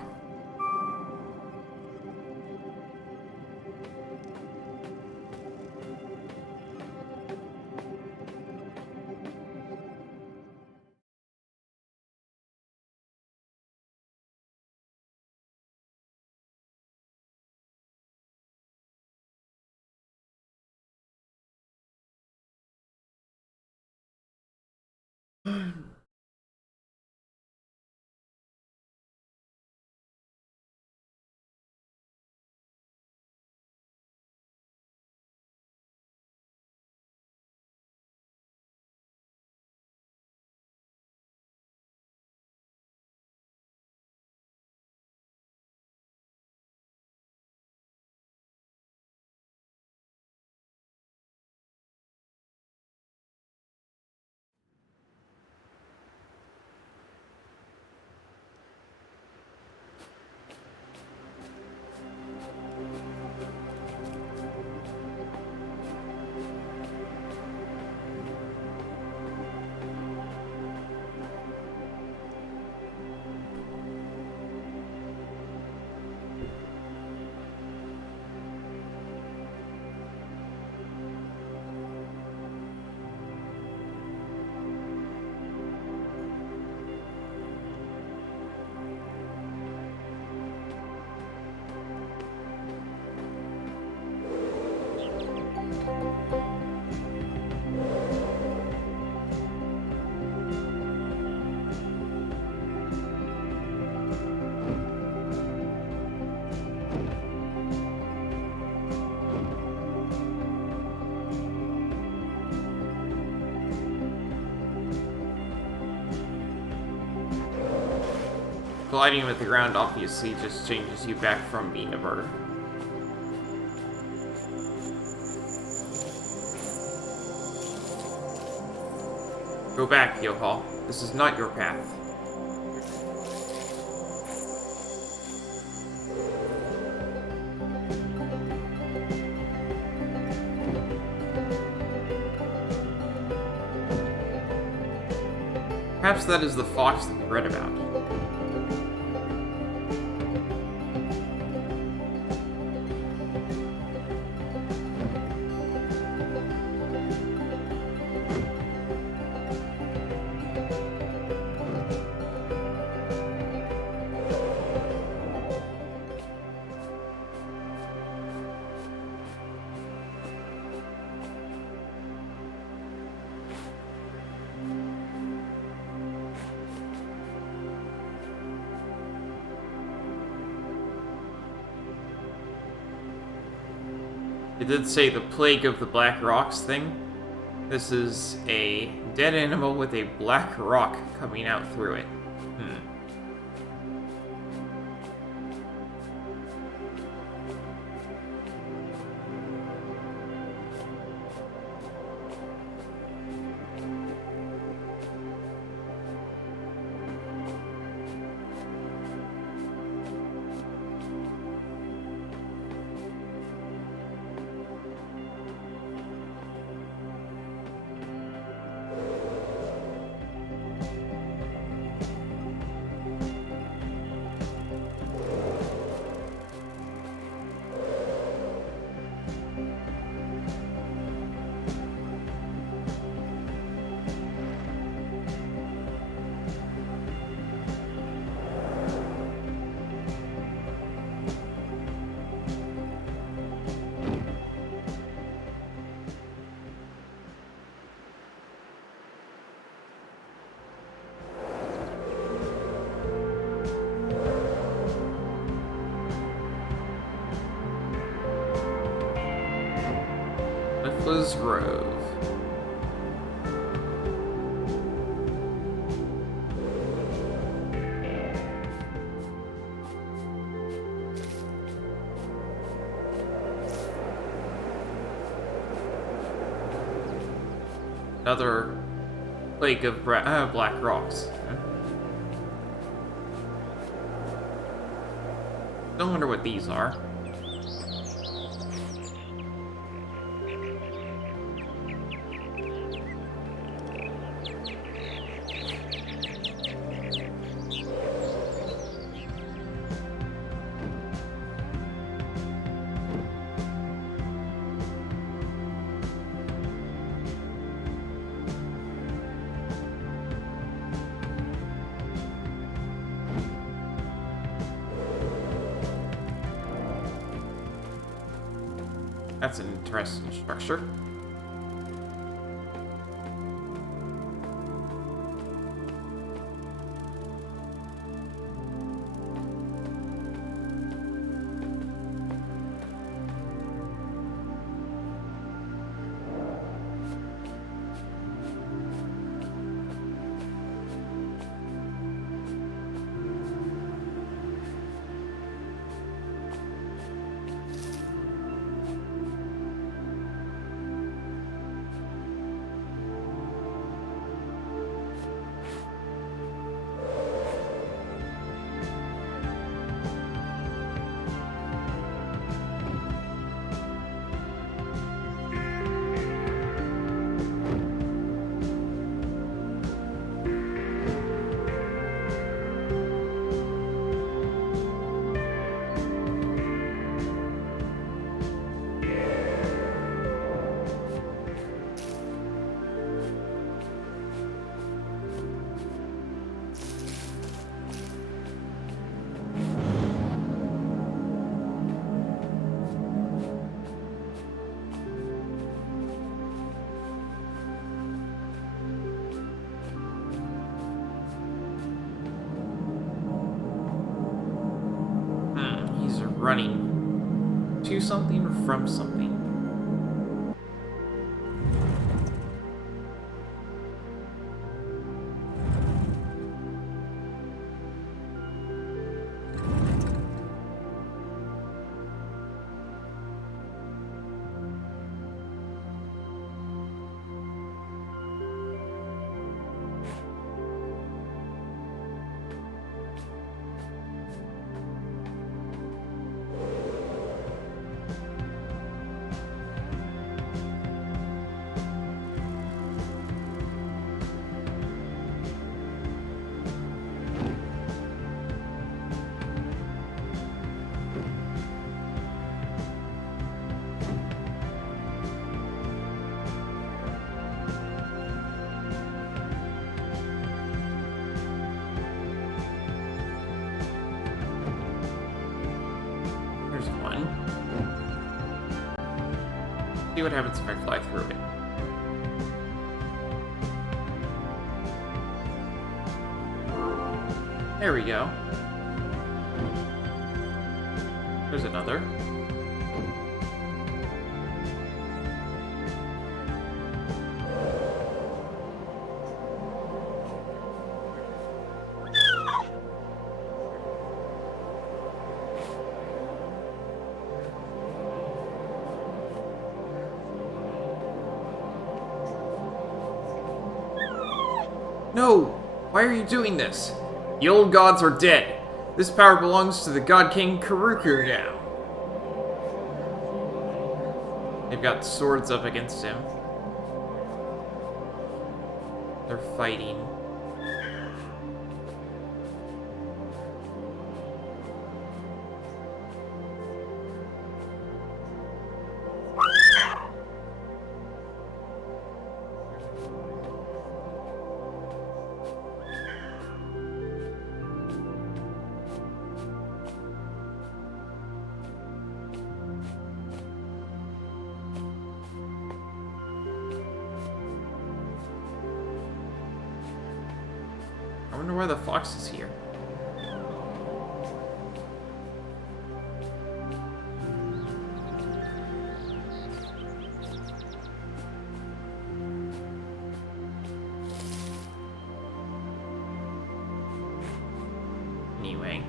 Colliding with the ground obviously just changes you back from being a bird. Go back, Yohal. This is not your path. Perhaps that is the fox that we read about. It did say the plague of the black rocks thing. This is a dead animal with a black rock coming out through it. Grove. Another lake of black rocks. Don't wonder what these are. That's an interesting structure. Running to something or from something. See what happens if I fly through it. There we go. There's another. No! Why are you doing this? The old gods are dead. This power belongs to the God King Caretakers now. They've got swords up against him. They're fighting. I wonder why the fox is here. Anyway.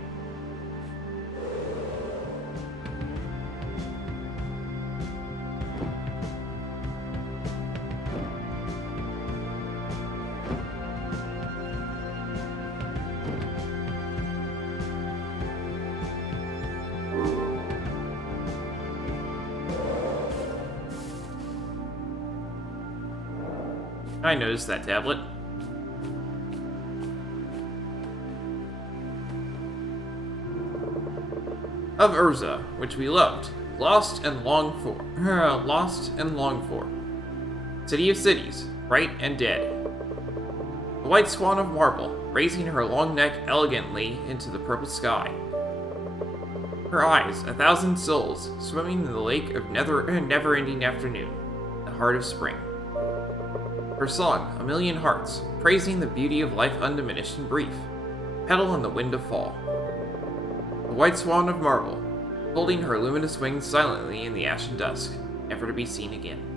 I noticed that tablet. Of Urza, which we loved, lost and longed for. Lost and longed for. City of cities, bright and dead. The white swan of marble, raising her long neck elegantly into the purple sky. Her eyes, 1,000 souls, swimming in the lake of never-ending afternoon, the heart of spring. Her song, 1,000,000 hearts, praising the beauty of life undiminished and brief, petal in the wind of fall. The white swan of marble, holding her luminous wings silently in the ashen dusk, never to be seen again.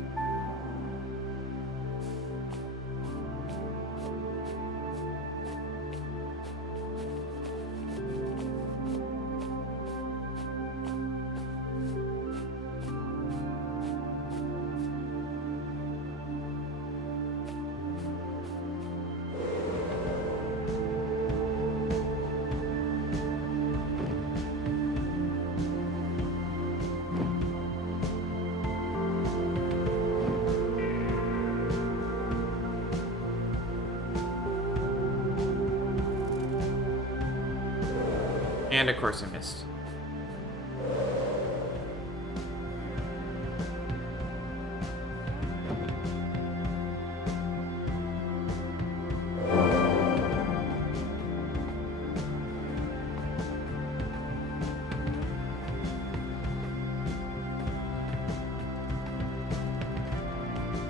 And of course I missed.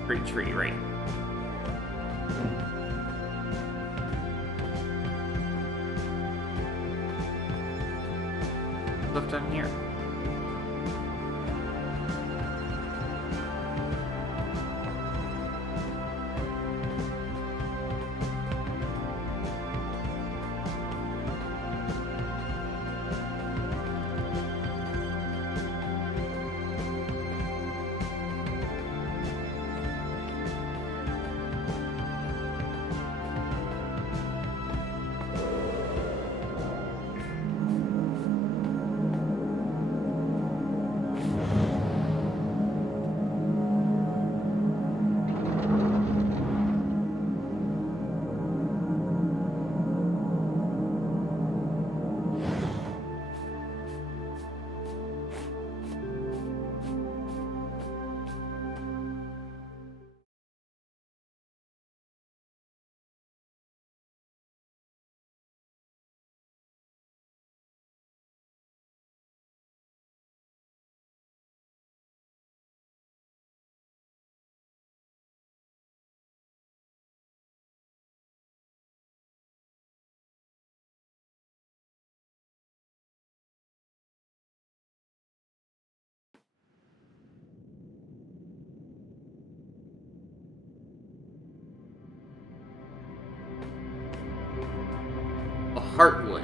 Great tree, right? Left down here. A heartwood.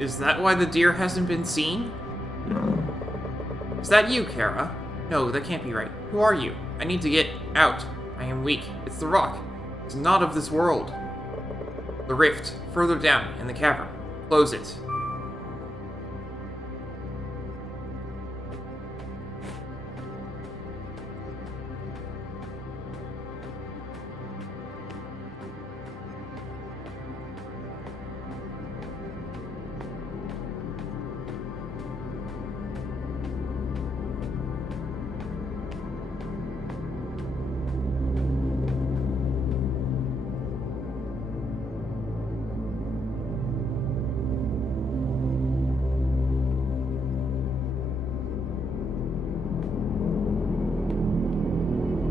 Is that why the deer hasn't been seen? Is that you, Kara? No, that can't be right. Who are you? I need to get out. I am weak. It's the rock. It's not of this world. The rift, further down in the cavern. Close it.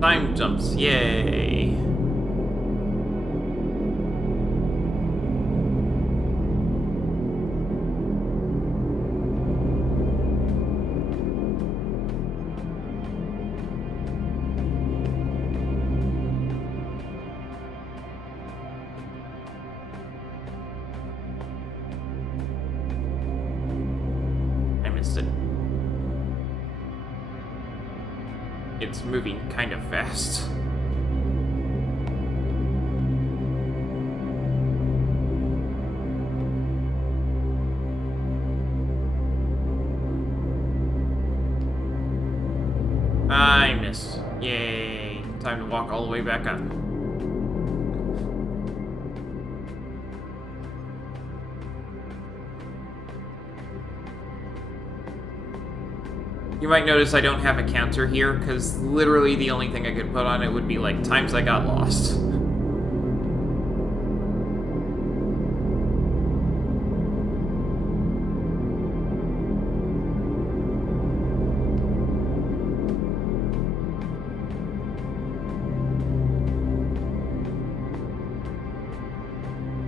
Time jumps, yay! it's moving kind of fast. I missed. Yay. Time to walk all the way back up. You might notice I don't have a counter here, because literally the only thing I could put on it would be, like, times I got lost.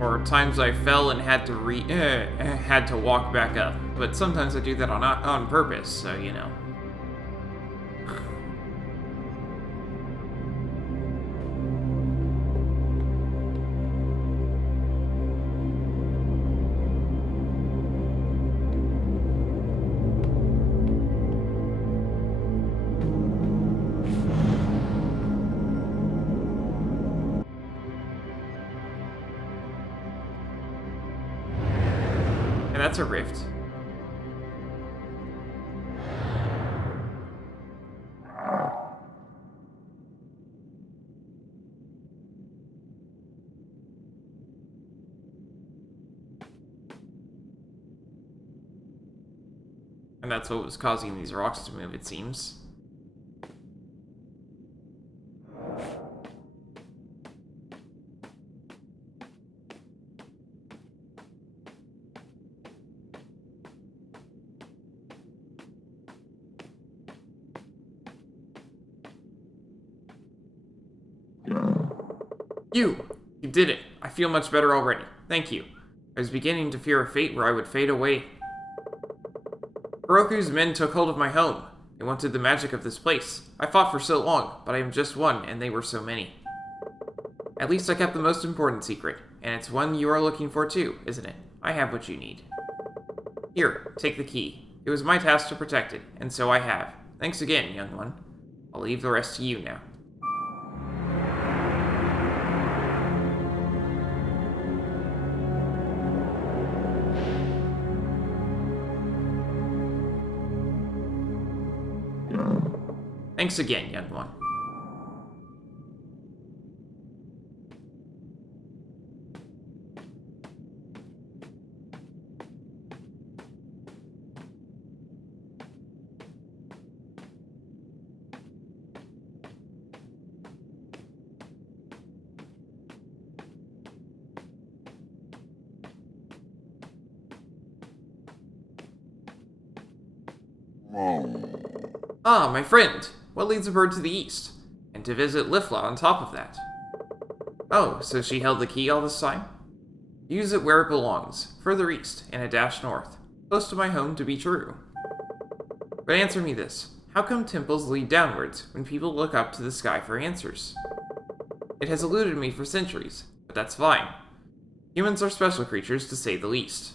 Or times I fell and had to walk back up. But sometimes I do that on purpose, so you know. And that's a rift. And that's what was causing these rocks to move, it seems. You did it. I feel much better already. Thank you. I was beginning to fear a fate where I would fade away. Heroku's men took hold of my home. They wanted the magic of this place. I fought for so long, but I am just one, and they were so many. At least I kept the most important secret, and it's one you are looking for too, isn't it? I have what you need. Here, take the key. It was my task to protect it, and so I have. Thanks again, young one. I'll leave the rest to you now. Thanks again, young one. Ah, my friend. What leads a bird to the east? And to visit Lifla on top of that. Oh, so she held the key all this time? Use it where it belongs, further east, and a dash north. Close to my home to be true. But answer me this. How come temples lead downwards when people look up to the sky for answers? It has eluded me for centuries, but that's fine. Humans are special creatures, to say the least.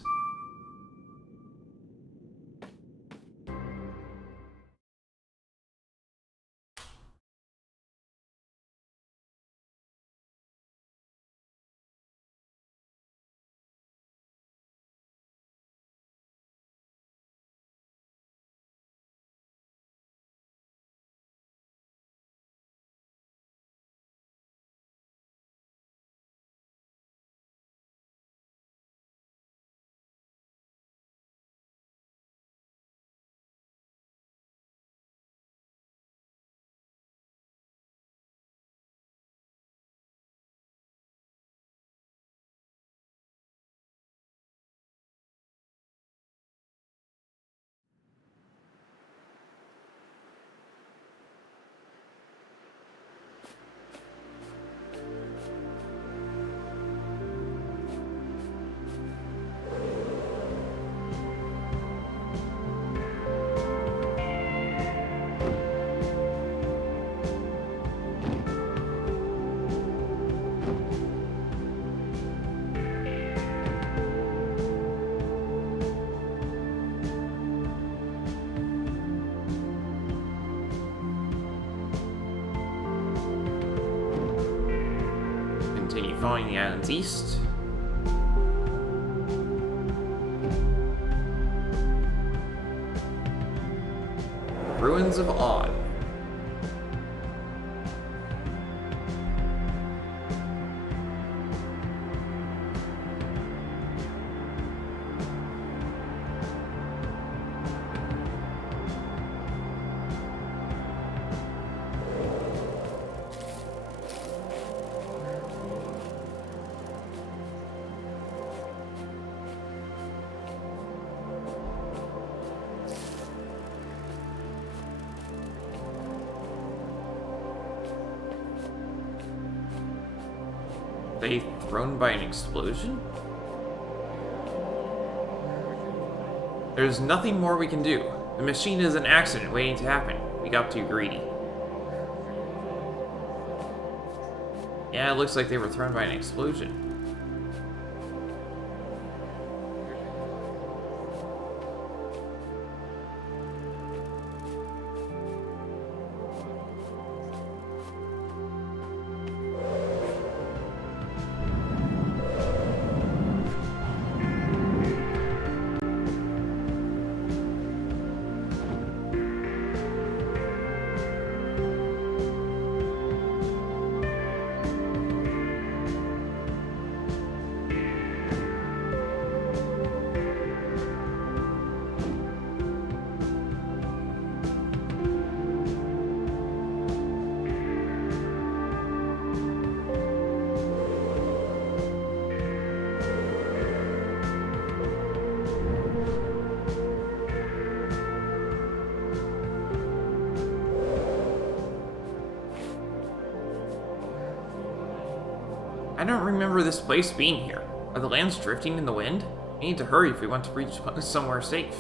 following the islands east. Ruins of On. They thrown by an explosion? There's nothing more we can do. The machine is an accident waiting to happen. We got too greedy. Yeah, it looks like they were thrown by an explosion. I don't remember this place being here. Are the lands drifting in the wind? We need to hurry if we want to reach somewhere safe.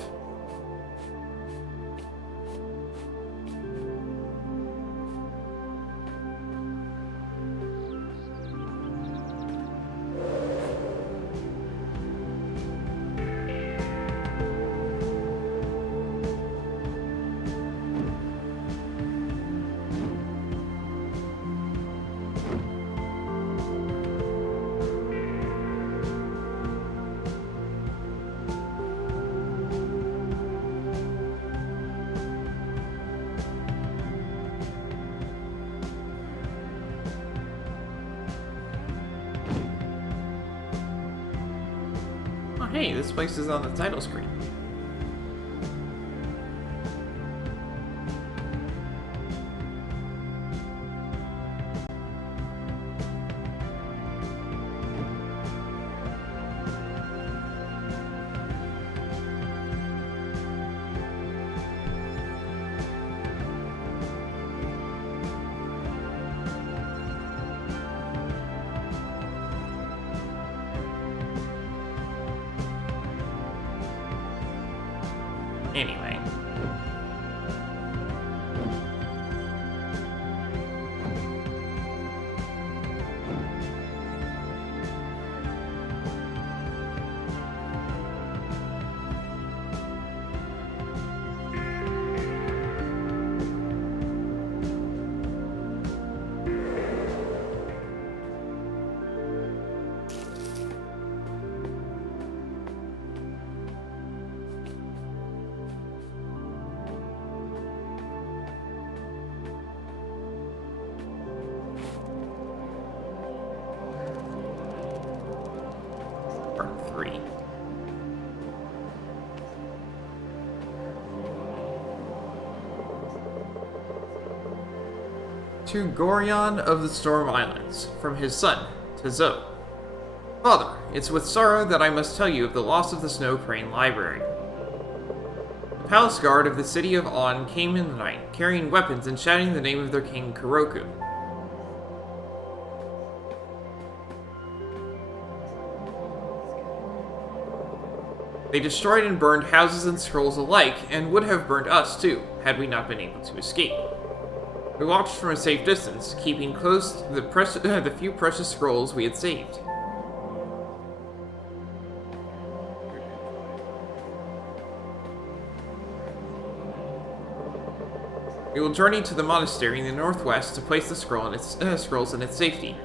Hey, this place is on the title screen. Anyway. Part 3. To Gorion of the Storm Islands, from his son, to Zoe. Father, it's with sorrow that I must tell you of the loss of the Snow Crane Library. The palace guard of the city of On came in the night, carrying weapons and shouting the name of their king, Kuroku. They destroyed and burned houses and scrolls alike, and would have burned us too, had we not been able to escape. We watched from a safe distance, keeping close to the few precious scrolls we had saved. We will journey to the monastery in the northwest to place the scrolls in its safety.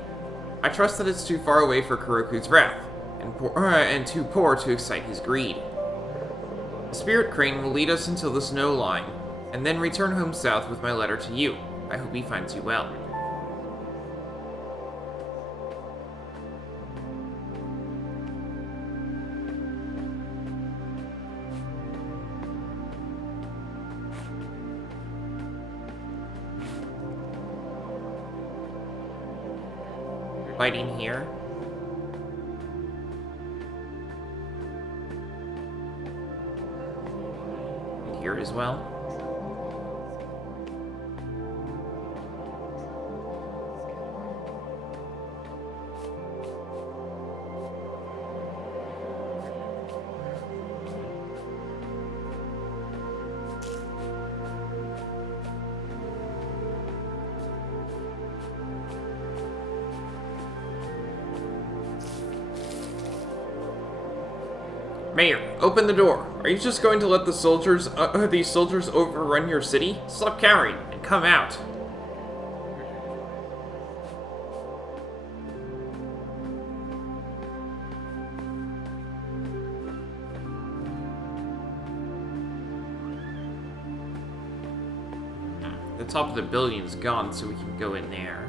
I trust that it's too far away for Kuroku's wrath, and too poor to excite his greed. The spirit crane will lead us until the snow line, and then return home south with my letter to you. I hope he finds you well. You're fighting here? And here as well? Mayor, open the door. Are you just going to let these soldiers overrun your city? Stop cowering and come out. The top of the building is gone, so we can go in there.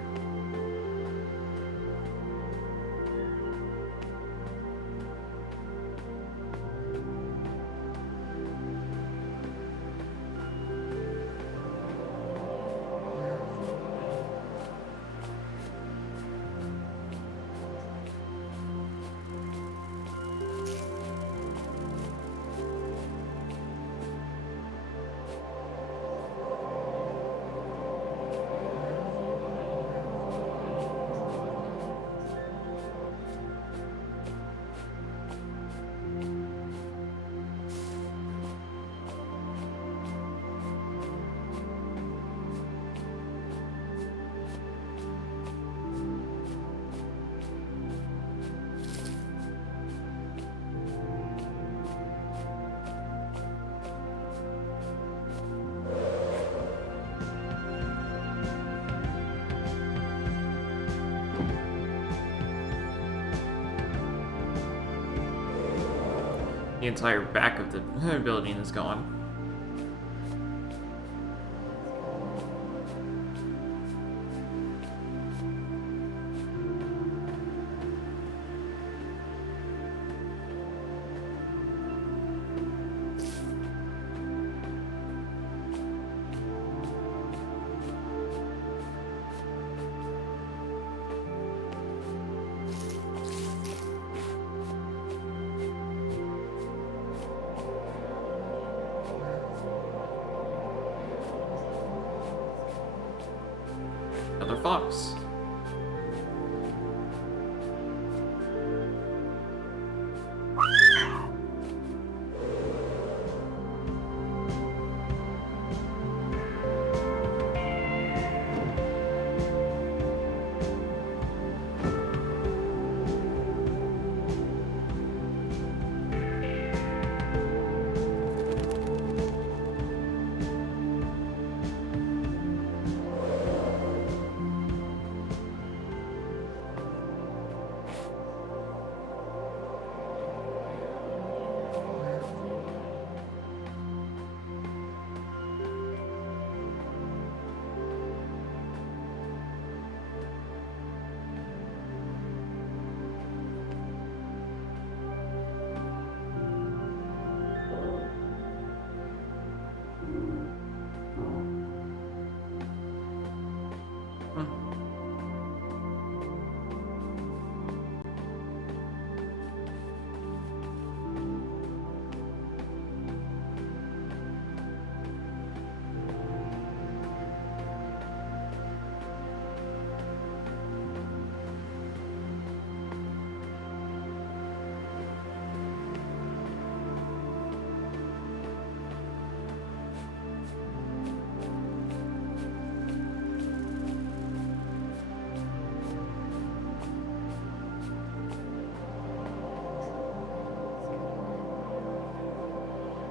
The entire back of the building is gone. Another fox.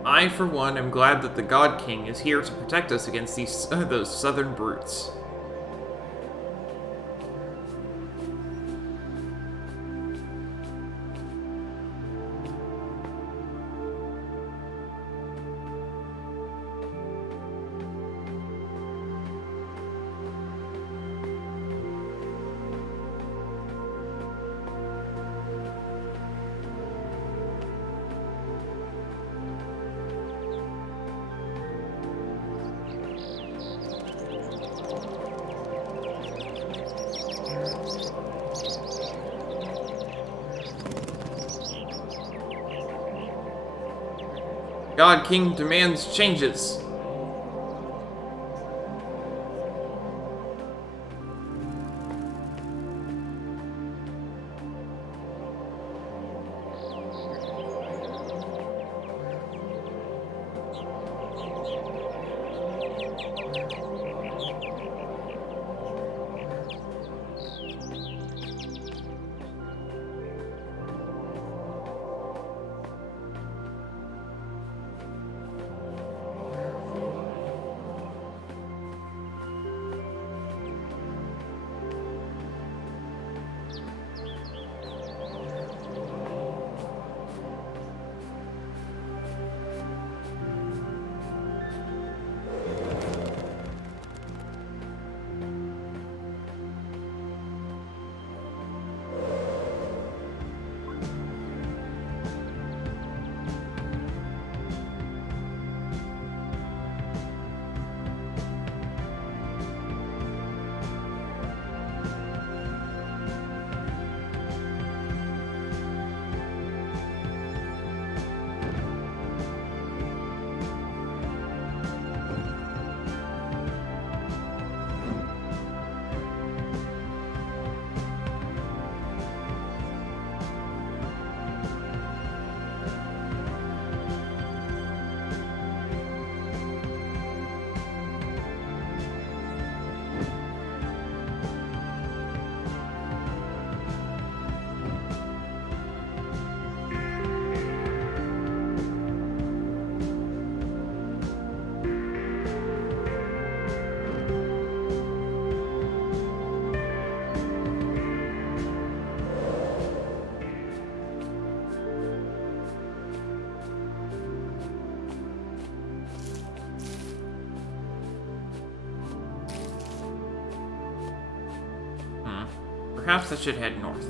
I, for one, am glad that the God King is here to protect us against those southern brutes. God King demands changes. Perhaps I should head north.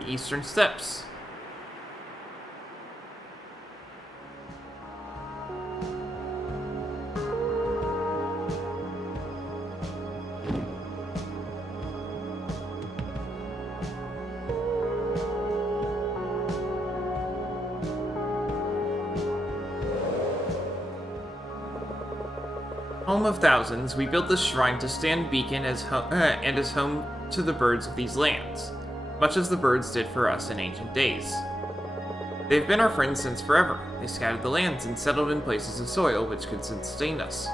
The Eastern Steppes. Home of thousands, we built this shrine to stand beacon as and as home to the birds of these lands, much as the birds did for us in ancient days. They've been our friends since forever. They scattered the lands and settled in places of soil which could sustain us.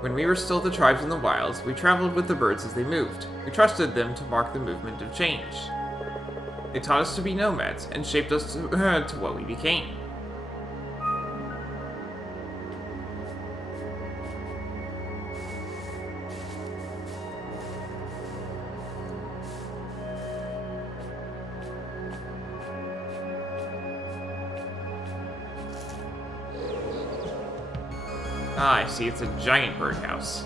When we were still the tribes in the wilds, we traveled with the birds as they moved. We trusted them to mark the movement of change. They taught us to be nomads and shaped us to what we became. Ah, I see, it's a giant birdhouse.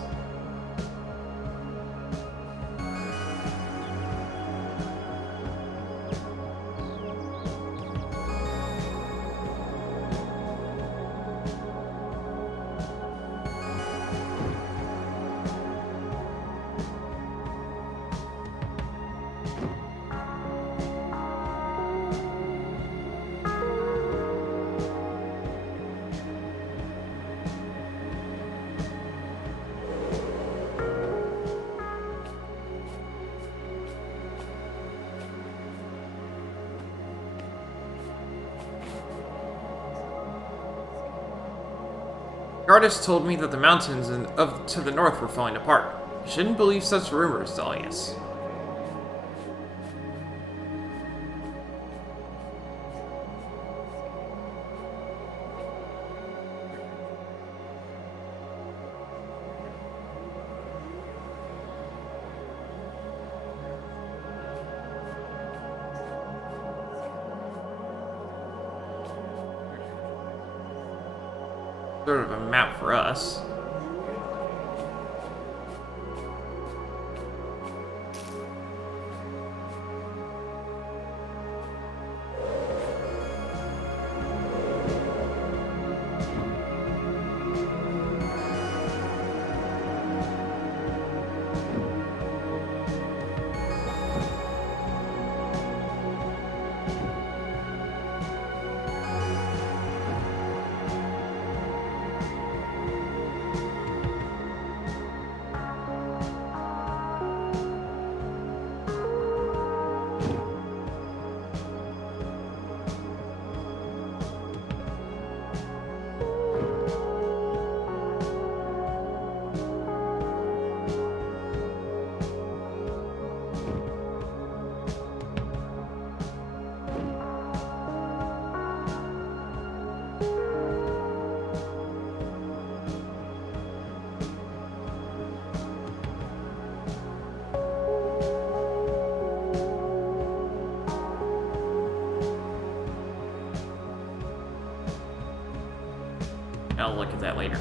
Artist told me that the mountains to the north were falling apart. You shouldn't believe such rumors, Dalius. Sort of a map for us. I'll look at that later.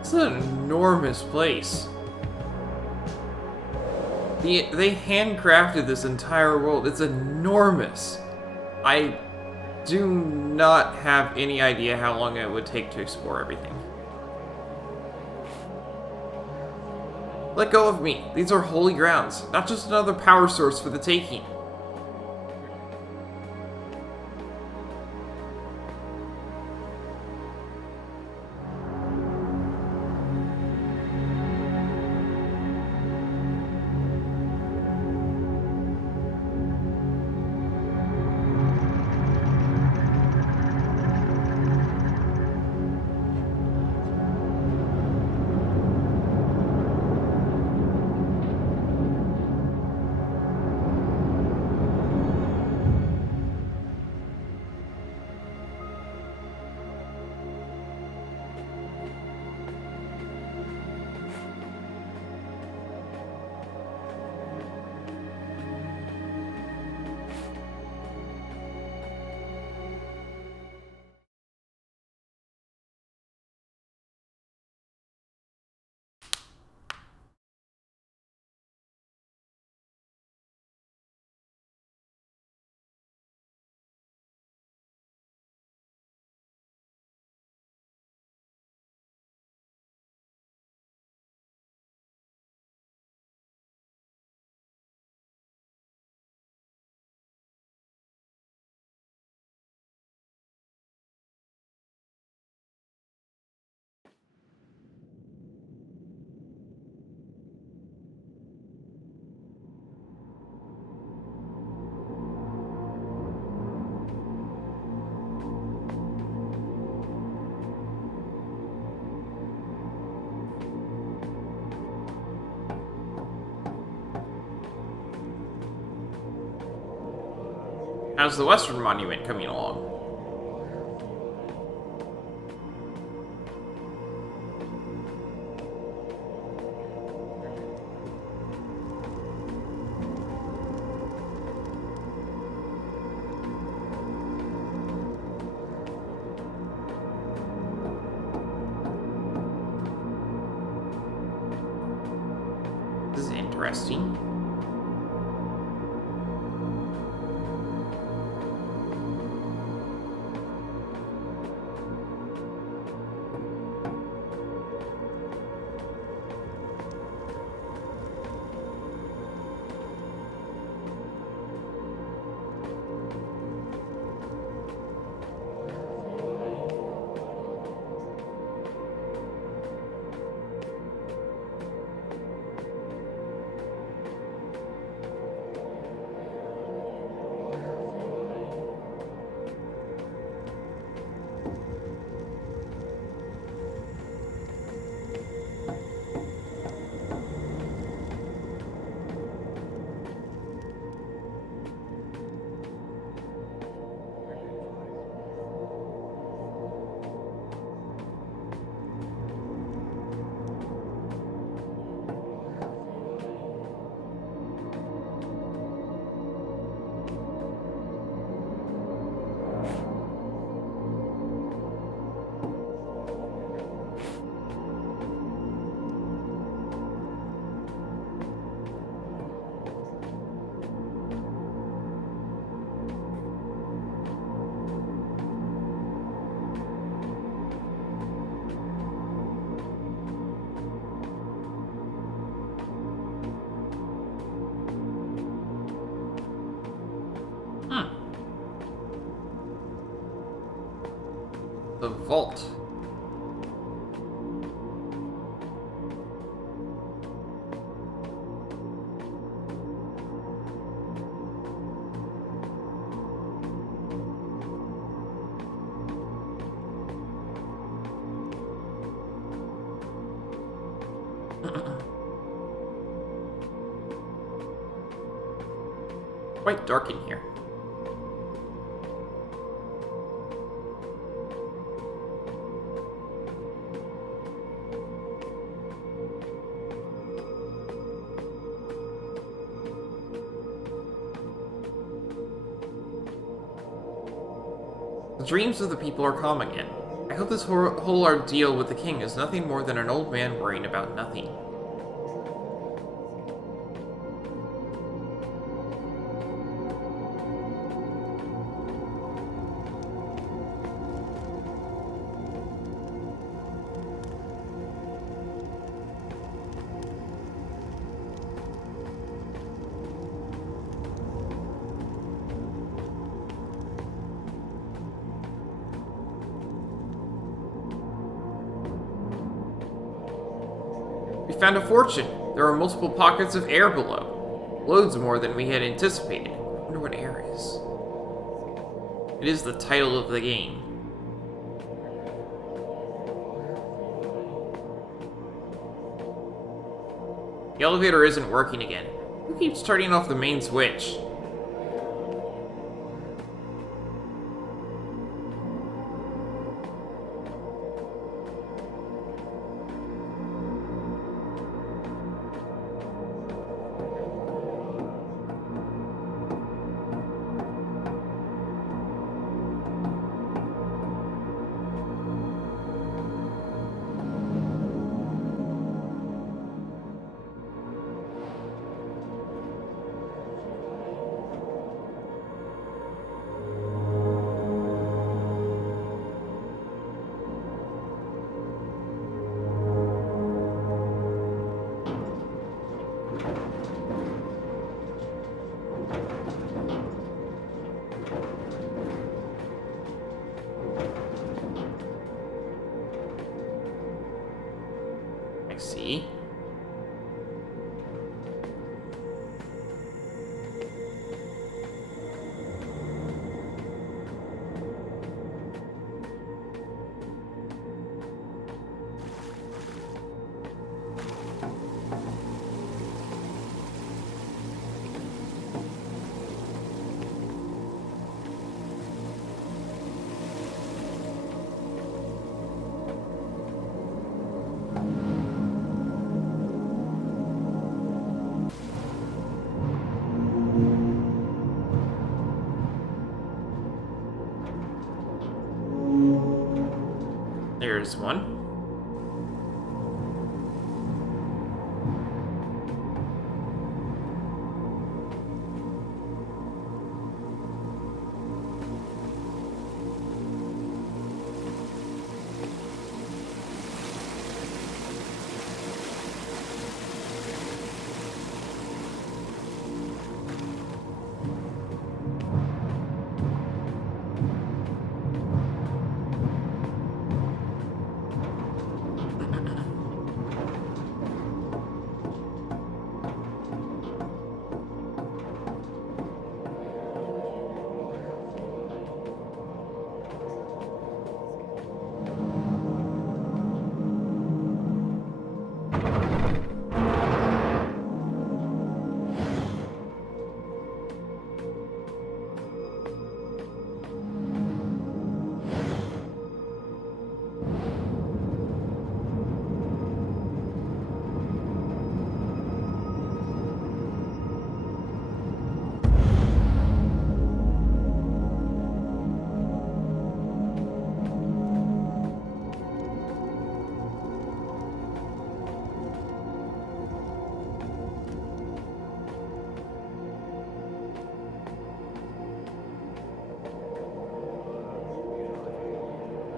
It's an enormous place. They handcrafted this entire world. It's enormous. I do not have any idea how long it would take to explore everything. Let go of me. These are holy grounds, not just another power source for the taking. How's the Western Monument coming along? This is interesting. The vault. Quite dark in here. dreams of the people are calm again. I hope this whole ordeal with the king is nothing more than an old man worrying about nothing. We found a fortune. There are multiple pockets of air below. Loads more than we had anticipated. I wonder what air is. It is the title of the game. The elevator isn't working again. Who keeps turning off the main switch? See? There's one.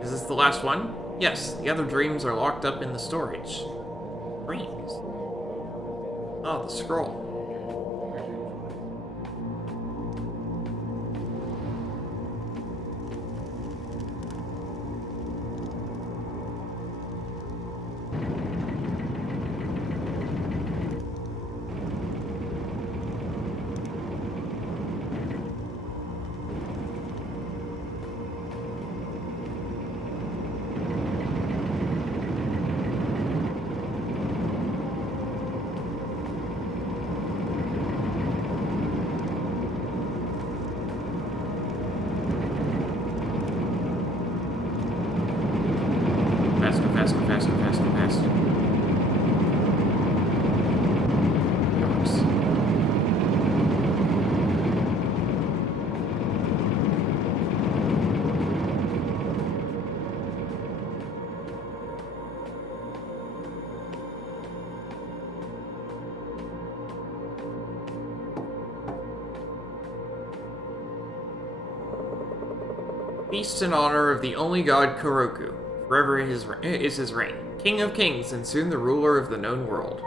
Is this the last one? Yes, the other dreams are locked up in the storage. Dreams? Oh, the scroll. Feast in honor of the only god Koroku. Forever is his reign. King of kings and soon the ruler of the known world.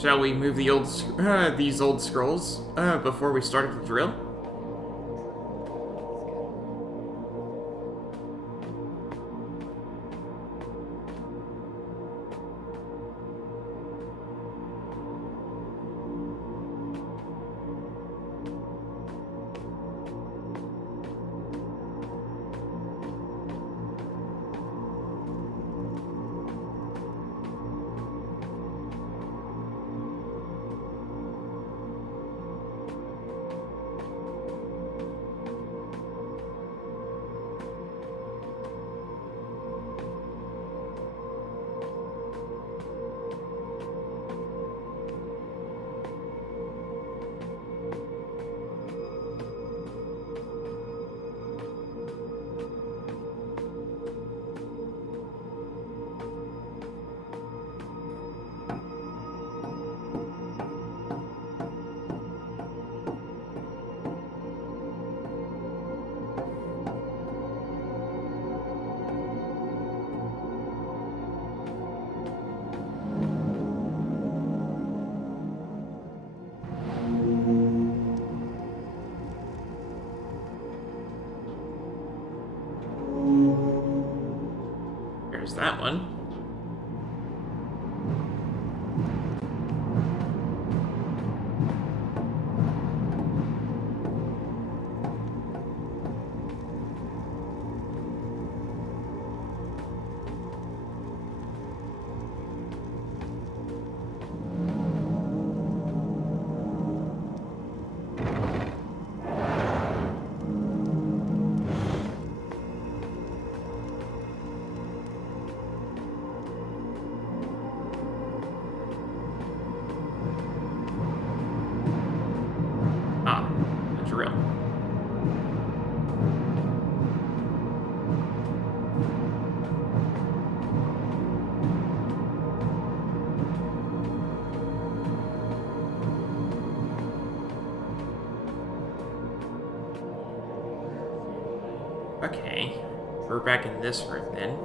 Shall we move these old scrolls before we start the drill? There's that one. Drill. Okay, we're back in this room then.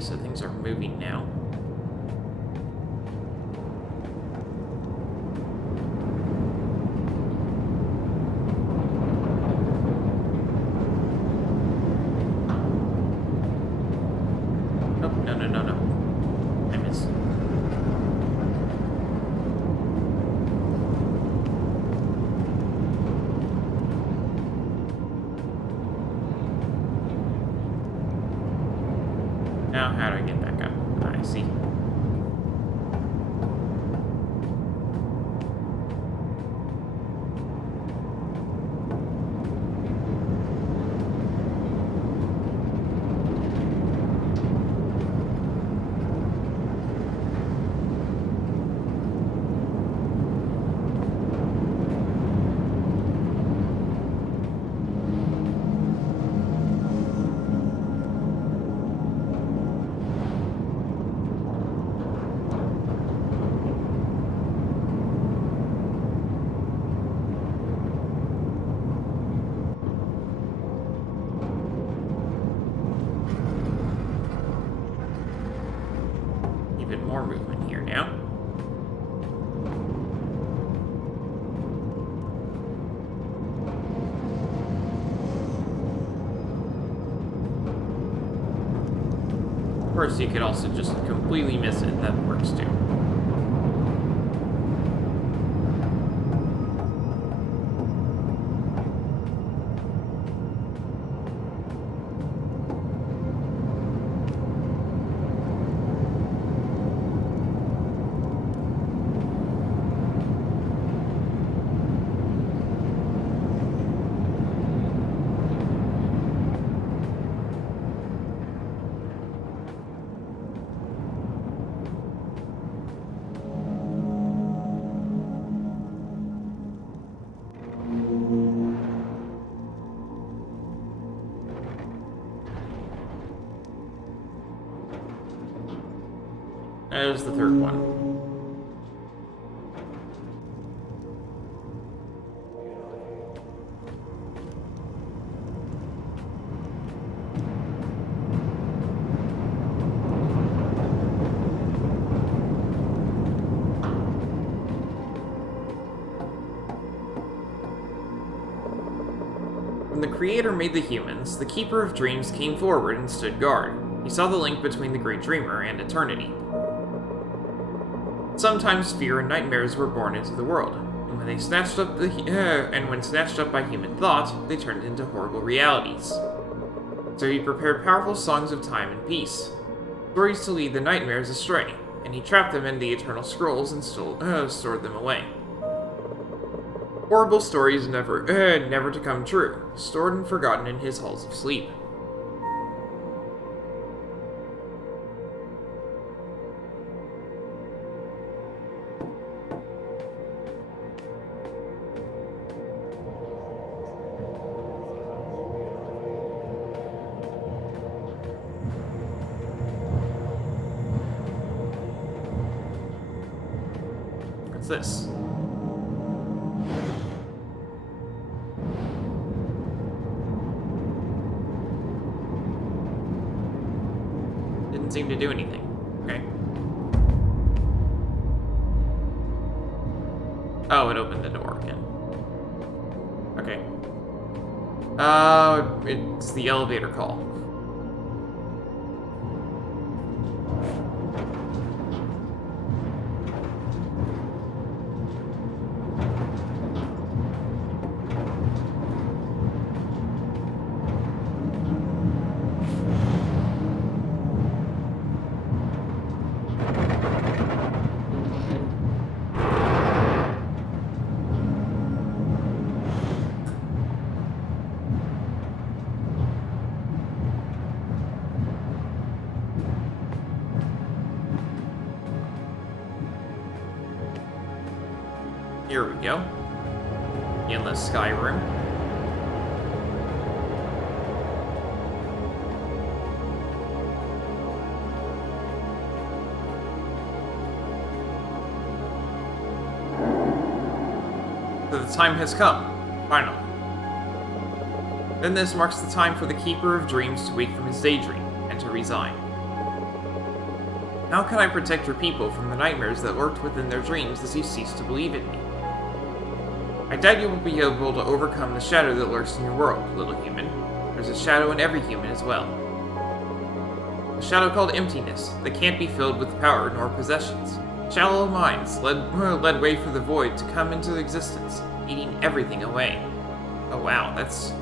So things are moving now. Oh, no. I missed. Now, how do I get back up? I see. course, you could also just completely miss it. That works too. There's the third one. When the Creator made the humans, the Keeper of Dreams came forward and stood guard. He saw the link between the Great Dreamer and eternity. Sometimes fear and nightmares were born into the world, and when snatched up by human thought, they turned into horrible realities. So he prepared powerful songs of time and peace, stories to lead the nightmares astray, and he trapped them in the eternal scrolls and stored them away. Horrible stories never to come true, stored and forgotten in his halls of sleep. What's this? Didn't seem to do anything. Okay. Oh, it opened the door again. Okay. It's the elevator call. Here we go. Endless Sky Room. So the time has come, finally. Then this marks the time for the Keeper of Dreams to wake from his daydream and to resign. How can I protect your people from the nightmares that lurked within their dreams as you cease to believe in me? I doubt you will be able to overcome the shadow that lurks in your world, little human. There's a shadow in every human as well. A shadow called emptiness that can't be filled with power nor possessions. Shallow minds led way for the void to come into existence, eating everything away. Oh wow, that's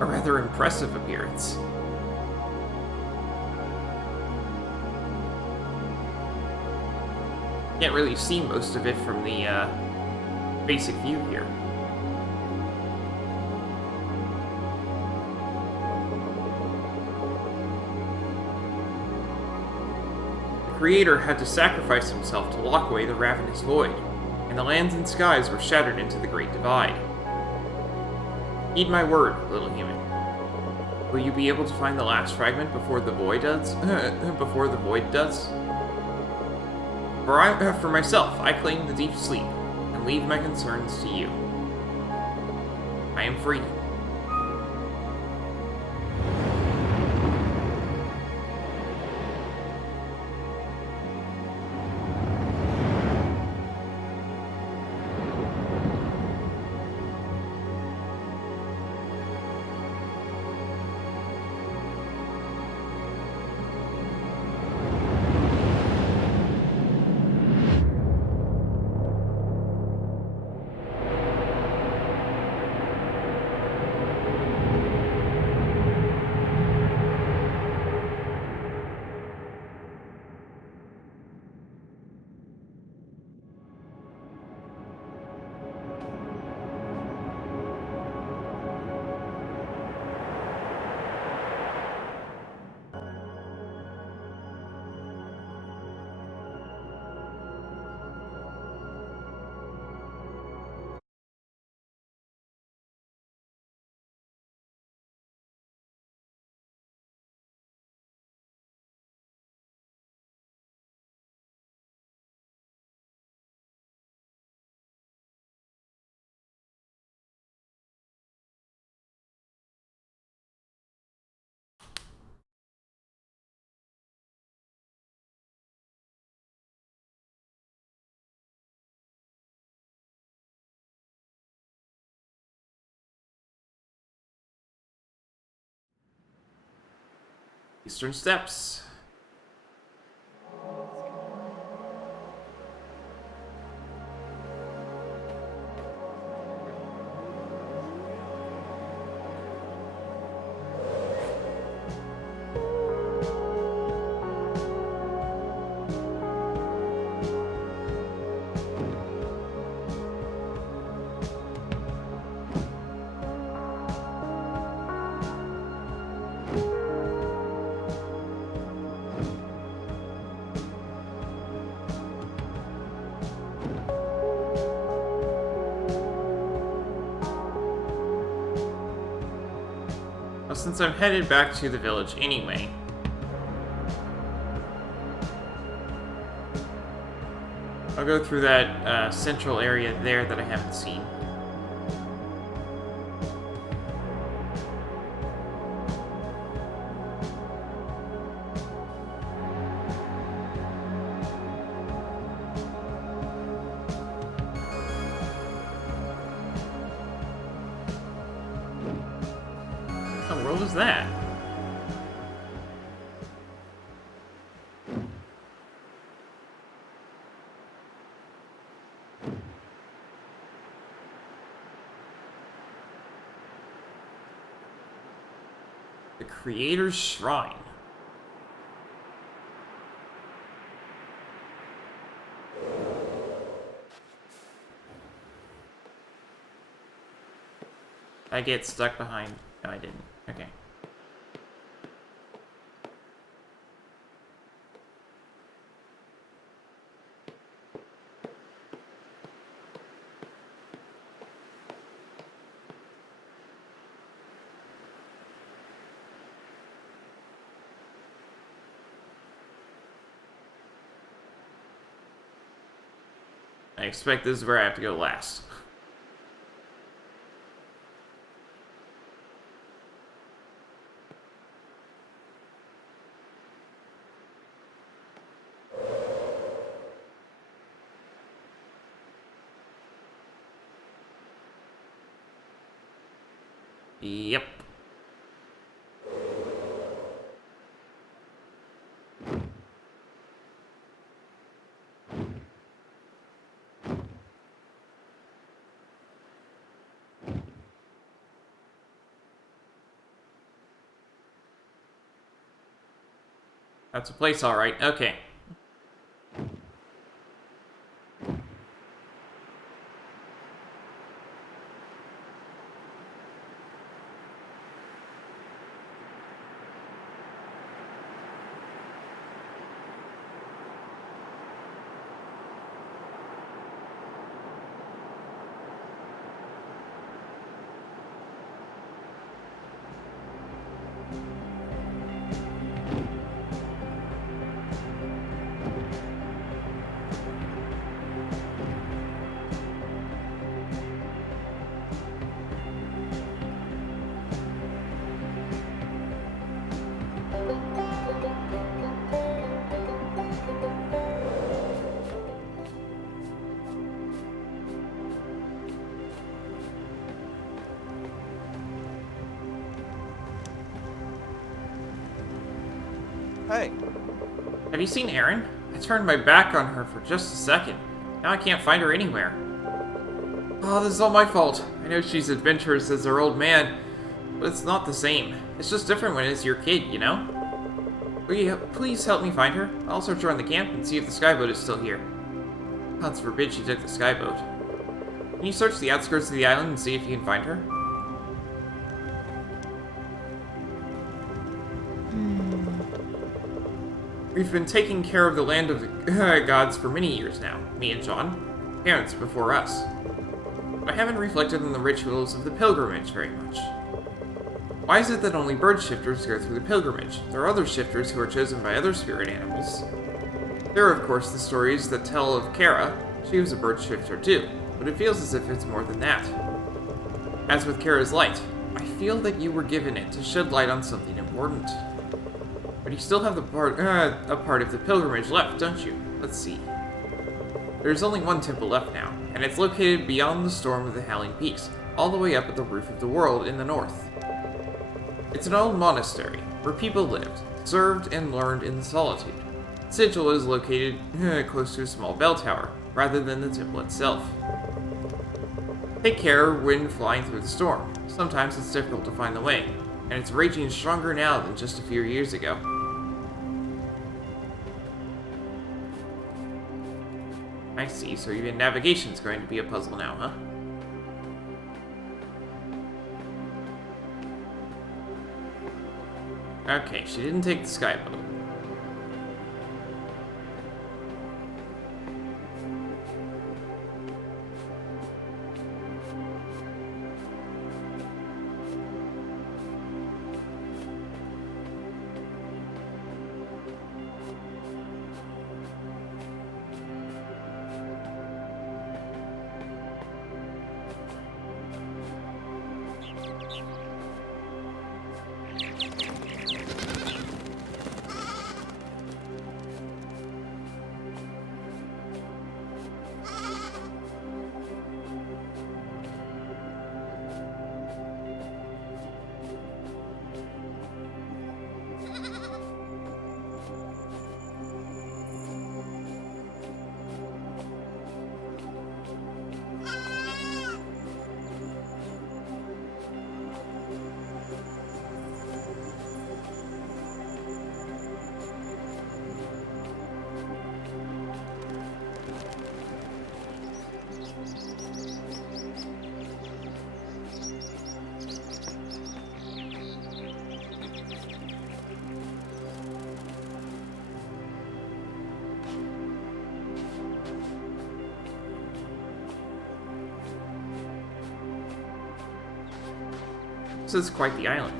a rather impressive appearance. Can't really see most of it from the basic view here. The Creator had to sacrifice himself to lock away the ravenous void, and the lands and skies were shattered into the Great Divide. Heed my word, little human. Will you be able to find the last fragment before the void does? For myself, I claim the deep sleep, and leave my concerns to you. I am free. Eastern Steps. Well, since I'm headed back to the village anyway, I'll go through that central area there that I haven't seen. What the world is that? The Creator's Shrine. I get stuck behind. No, I didn't. Okay. I expect this is where I have to go last. Yep. That's a place, all right. Okay. Hey. Have you seen Erin? I turned my back on her for just a second. Now I can't find her anywhere. Oh, this is all my fault. I know she's adventurous as her old man, but it's not the same. It's just different when it's your kid, you know? Will you please help me find her? I'll search around the camp and see if the skyboat is still here. Gods forbid she took the skyboat. Can you search the outskirts of the island and see if you can find her? We've been taking care of the land of the gods for many years now, me and John. Parents before us. But I haven't reflected on the rituals of the pilgrimage very much. Why is it that only bird shifters go through the pilgrimage? There are other shifters who are chosen by other spirit animals. There are, of course, the stories that tell of Kara. She was a bird shifter too, but it feels as if it's more than that. As with Kara's light, I feel that you were given it to shed light on something important. But you still have a part of the pilgrimage left, don't you? Let's see. There's only one temple left now, and it's located beyond the storm of the Howling Peaks, all the way up at the roof of the world in the north. It's an old monastery, where people lived, served and learned in solitude. The sigil is located close to a small bell tower, rather than the temple itself. Take care when flying through the storm. Sometimes it's difficult to find the way, and it's raging stronger now than just a few years ago. I see, so even navigation's going to be a puzzle now, huh? Okay, she didn't take the skyboat. This is quite the island.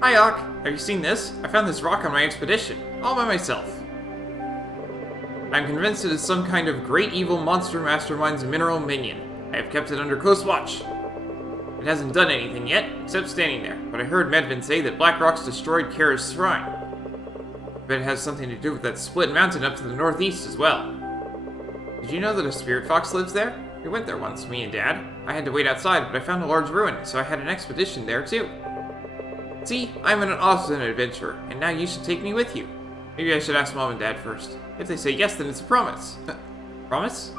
Hi, Ock. Have you seen this? I found this rock on my expedition, all by myself. I'm convinced it is some kind of great evil monster mastermind's mineral minion. I have kept it under close watch. It hasn't done anything yet, except standing there, but I heard Medvin say that Black Rocks destroyed Kara's shrine. I bet it has something to do with that split mountain up to the northeast as well. Did you know that a spirit fox lives there? We went there once, me and Dad. I had to wait outside, but I found a large ruin, so I had an expedition there too. See, I'm an awesome adventurer, and now you should take me with you. Maybe I should ask Mom and Dad first. If they say yes, then it's a promise. Promise?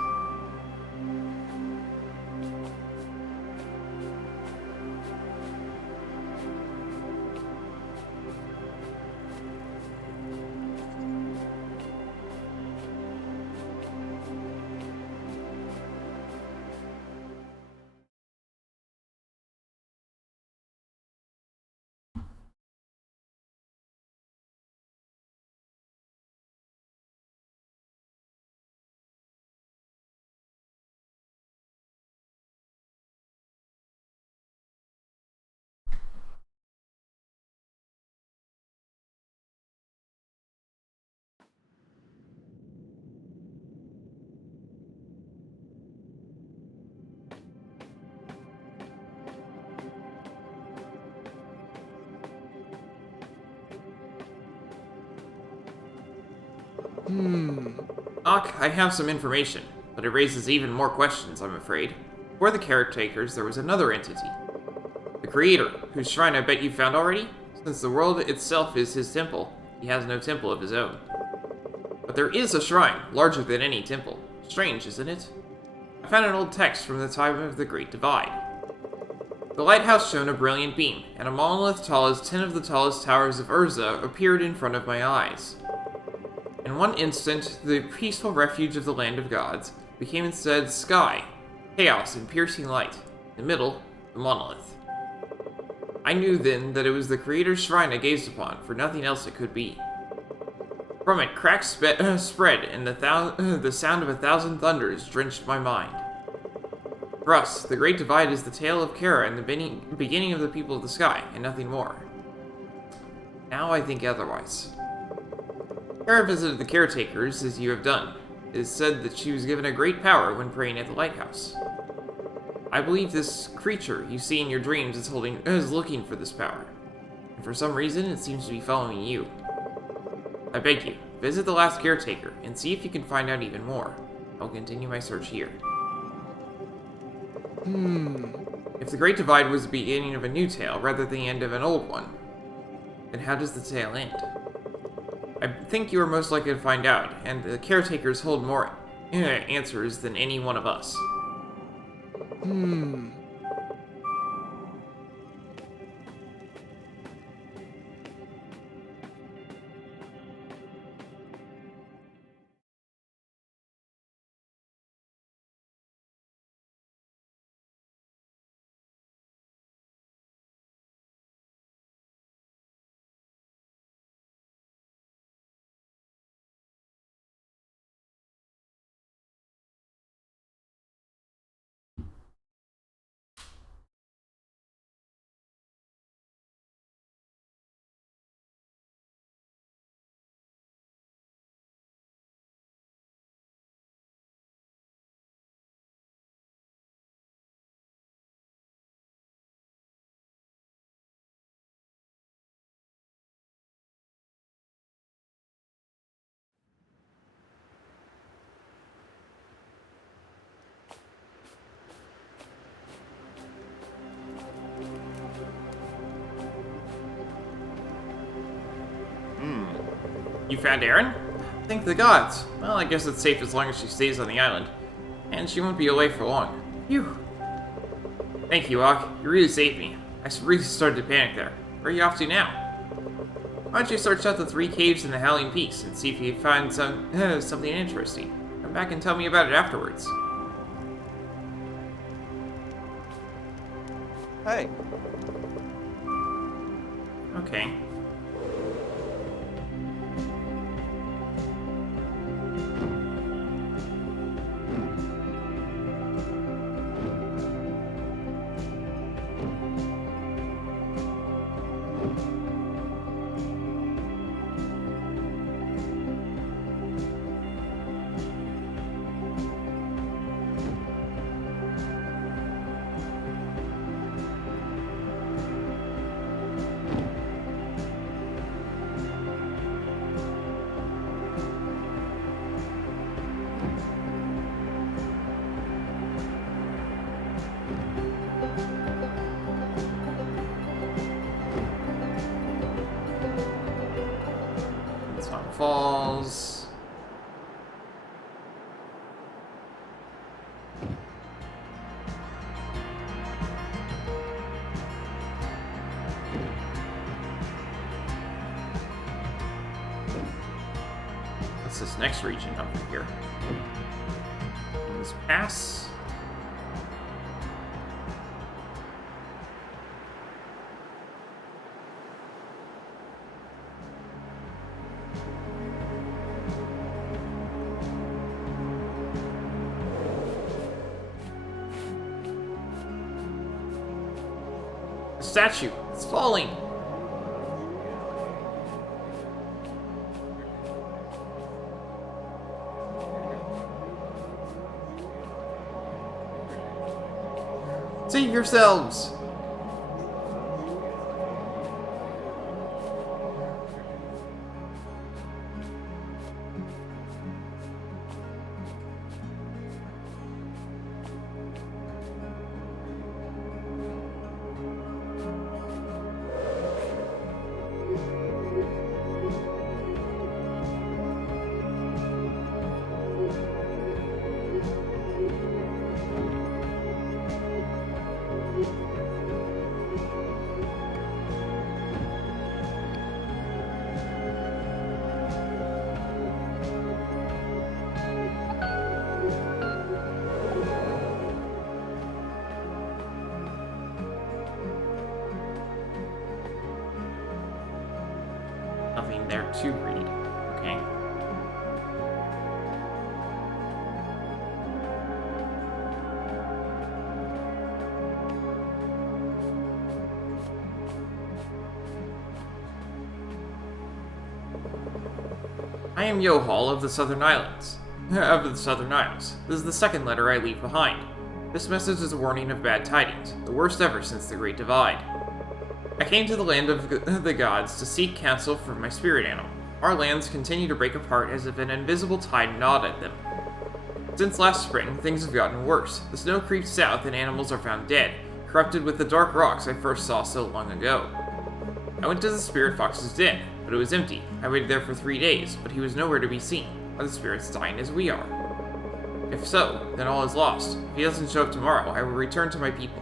Ock, I have some information, but it raises even more questions, I'm afraid. Before the Caretakers, there was another entity. The Creator, whose shrine I bet you found already? Since the world itself is his temple, he has no temple of his own. But there is a shrine, larger than any temple. Strange, isn't it? I found an old text from the time of the Great Divide. The lighthouse shone a brilliant beam, and a monolith tall as 10 of the tallest towers of Urza appeared in front of my eyes. In one instant, the peaceful refuge of the land of gods became instead sky, chaos and piercing light. In the middle, the monolith. I knew then that it was the Creator's shrine I gazed upon, for nothing else it could be. From it, cracks spread, and the sound of 1,000 thunders drenched my mind. For us, the Great Divide is the tale of Kara and the beginning of the people of the sky, and nothing more. Now I think otherwise. Kara visited the Caretakers, as you have done. It is said that she was given a great power when praying at the lighthouse. I believe this creature you see in your dreams is looking for this power. And for some reason, it seems to be following you. I beg you, visit the last Caretaker, and see if you can find out even more. I'll continue my search here. If the Great Divide was the beginning of a new tale, rather than the end of an old one, then how does the tale end? I think you are most likely to find out, and the Caretakers hold more answers than any one of us. You found Erin? Thank the gods. Well, I guess it's safe as long as she stays on the island. And she won't be away for long. Phew. Thank you, Ock. You really saved me. I really started to panic there. Where are you off to now? Why don't you search out the 3 caves in the Howling Peaks and see if you find something interesting. Come back and tell me about it afterwards. Hey. Okay. Falls. What's this next region up here? This pass. Statue. It's falling. Save yourselves. Nothing there to read. Okay. I am Yohal of the Southern Islands. Of the Southern Isles. This is the second letter I leave behind. This message is a warning of bad tidings, the worst ever since the Great Divide. I came to the land of the gods to seek counsel from my spirit animal. Our lands continue to break apart as if an invisible tide gnawed at them. Since last spring, things have gotten worse. The snow creeps south and animals are found dead, corrupted with the dark rocks I first saw so long ago. I went to the spirit fox's den, but it was empty. I waited there for 3 days, but he was nowhere to be seen. Are the spirits dying as we are? If so, then all is lost. If he doesn't show up tomorrow, I will return to my people.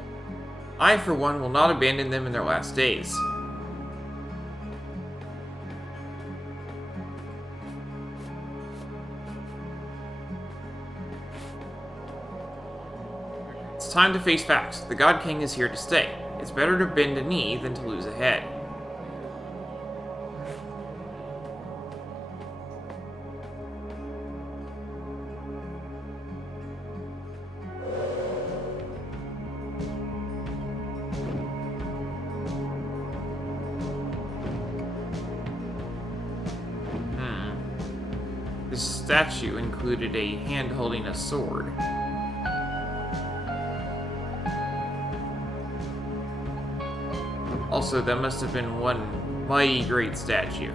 I, for one, will not abandon them in their last days. It's time to face facts. The God King is here to stay. It's better to bend a knee than to lose a head. This statue included a hand holding a sword. Also, that must have been one mighty great statue.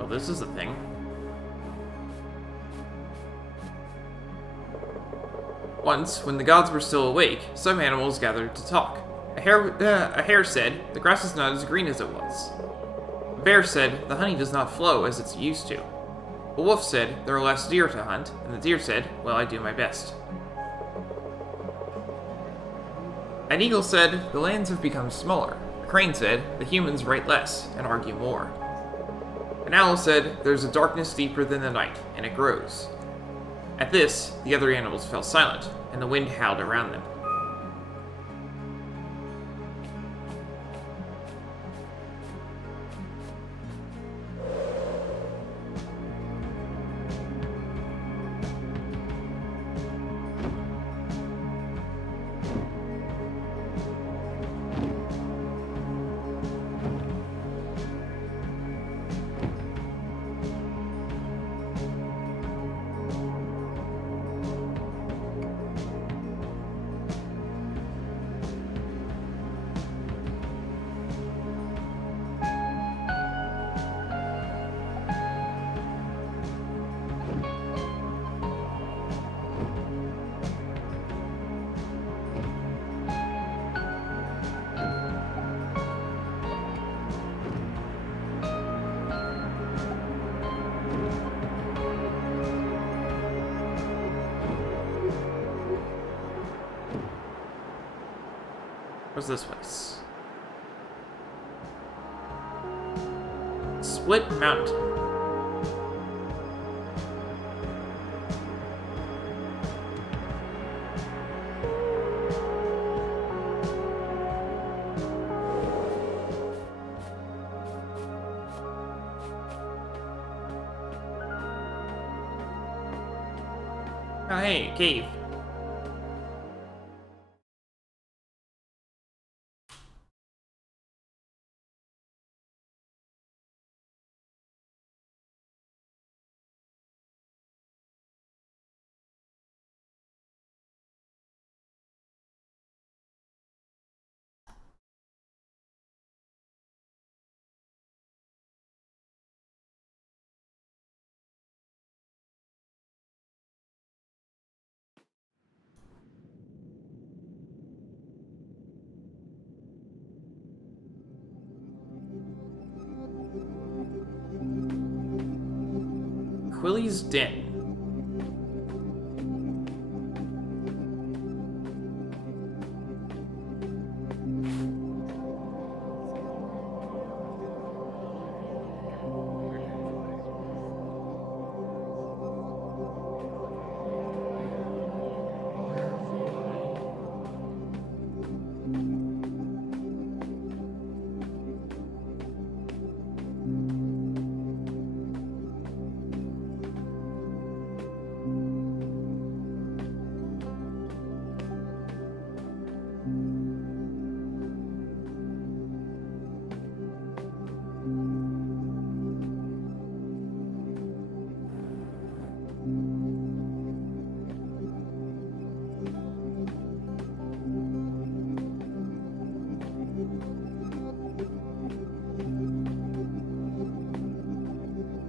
Oh, this is a thing. Once, when the gods were still awake, some animals gathered to talk. A hare said, "The grass is not as green as it was." A bear said, "The honey does not flow as it's used to." A wolf said, "There are less deer to hunt," and the deer said, "Well, I do my best." An eagle said, "The lands have become smaller." A crane said, "The humans write less and argue more." An owl said, "There's a darkness deeper than the night, and it grows." At this, the other animals fell silent, and the wind howled around them. What's this place? Split Mountain. Oh, hey, cave. Quilly's Den.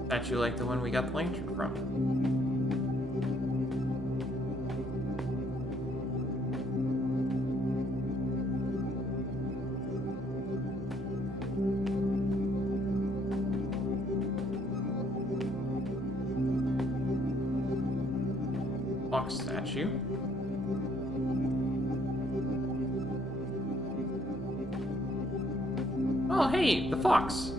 Statue like the one we got the lantern from. Fox statue. Oh, hey, the fox.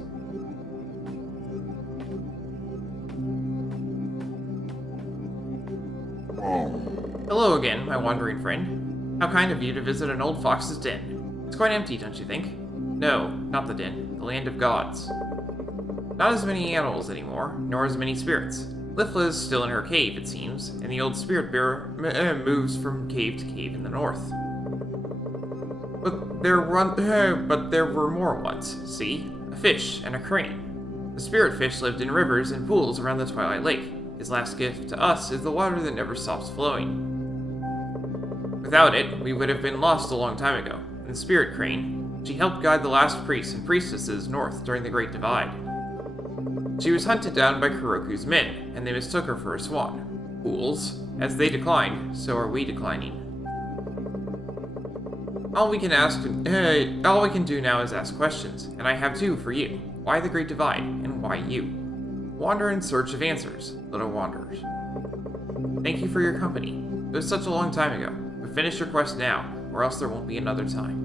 Hello again, my wandering friend. How kind of you to visit an old fox's den. It's quite empty, don't you think? No, not the den. The land of gods. Not as many animals anymore, nor as many spirits. Lifla is still in her cave, it seems, and the old spirit bearer moves from cave to cave in the north. But there were more once, see? A fish and a crane. The spirit fish lived in rivers and pools around the Twilight Lake. His last gift to us is the water that never stops flowing. Without it, we would have been lost a long time ago. And the spirit crane, she helped guide the last priests and priestesses north during the Great Divide. She was hunted down by Kuroku's men, and they mistook her for a swan. Fools. As they declined, so are we declining. All we can do now is ask questions, and I have two for you. Why the Great Divide, and why you? Wander in search of answers, little wanderers. Thank you for your company. It was such a long time ago, but finish your quest now, or else there won't be another time.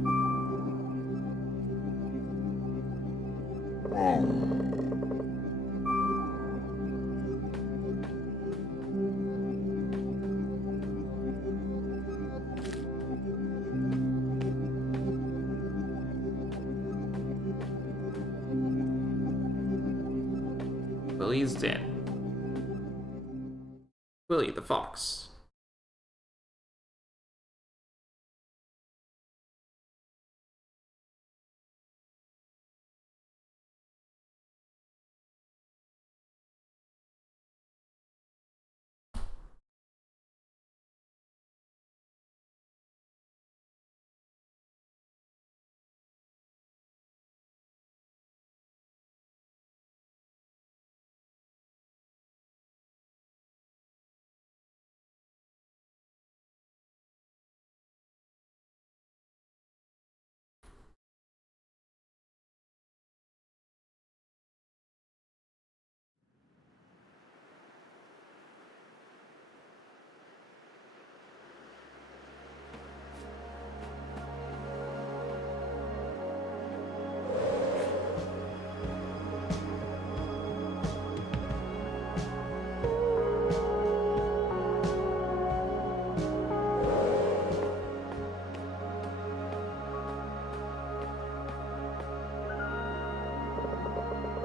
Willy's Den. Willy the Fox.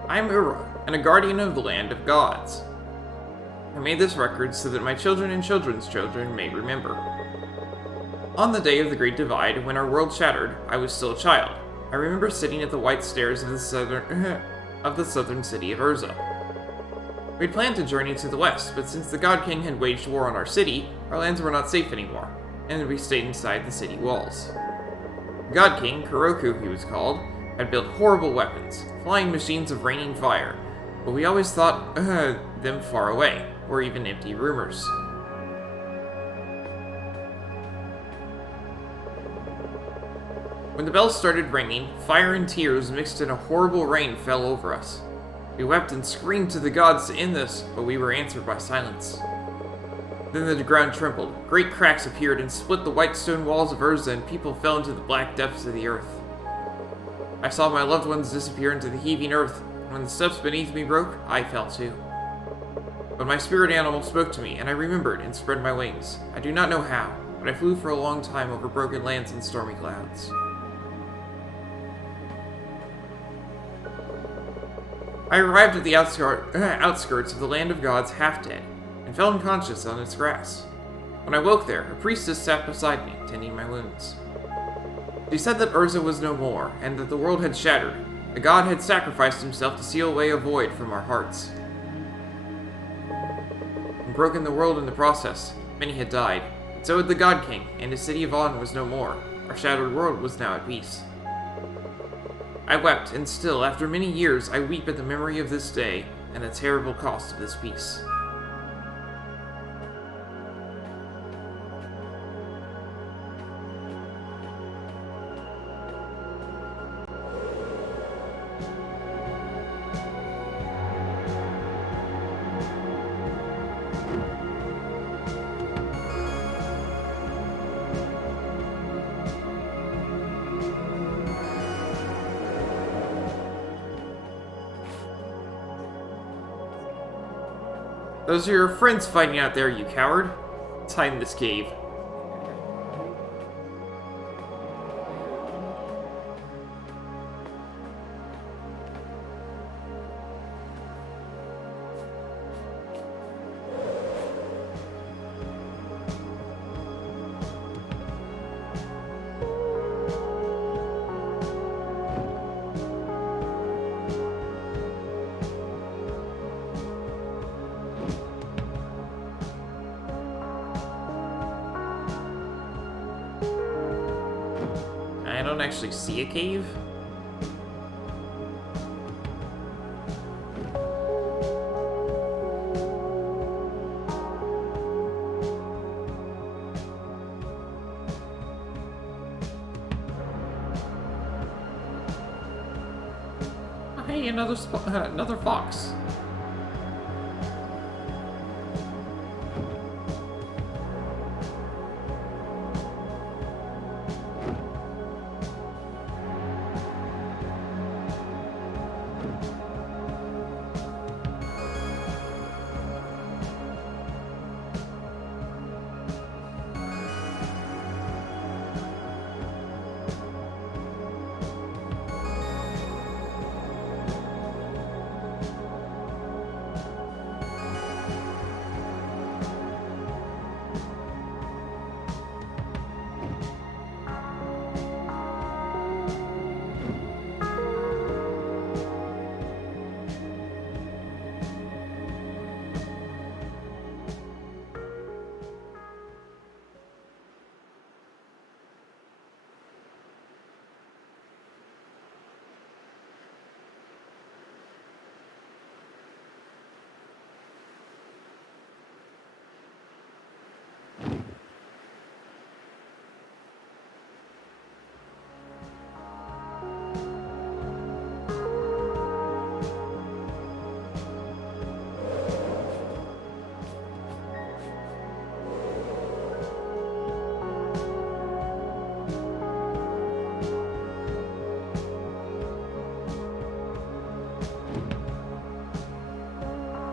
I'm Ura, and a guardian of the land of gods. I made this record so that my children and children's children may remember. On the day of the Great Divide, when our world shattered, I was still a child. I remember sitting at the white stairs of the southern city of Urza. We'd planned to journey to the west, but since the God King had waged war on our city, our lands were not safe anymore, and we stayed inside the city walls. The God King, Kuroku he was called, had built horrible weapons, flying machines of raining fire, but we always thought them far away, or even empty rumors. When the bells started ringing, fire and tears mixed in a horrible rain fell over us. We wept and screamed to the gods to end this, but we were answered by silence. Then the ground trembled. Great cracks appeared and split the white stone walls of Urza, and people fell into the black depths of the earth. I saw my loved ones disappear into the heaving earth, and when the steps beneath me broke, I fell too. But my spirit animal spoke to me, and I remembered and spread my wings. I do not know how, but I flew for a long time over broken lands and stormy clouds. I arrived at the outskirts of the land of gods half-dead, and fell unconscious on its grass. When I woke there, a priestess sat beside me, tending my wounds. She said that Urza was no more, and that the world had shattered. A god had sacrificed himself to seal away a void from our hearts, and broken the world in the process. Many had died, and so had the God King, and his city of On was no more. Our shattered world was now at peace. I wept, and still, after many years, I weep at the memory of this day, and the terrible cost of this peace. Those are your friends fighting out there, you coward. Let's hide in this cave. I don't actually see a cave. Oh, hey, another fox.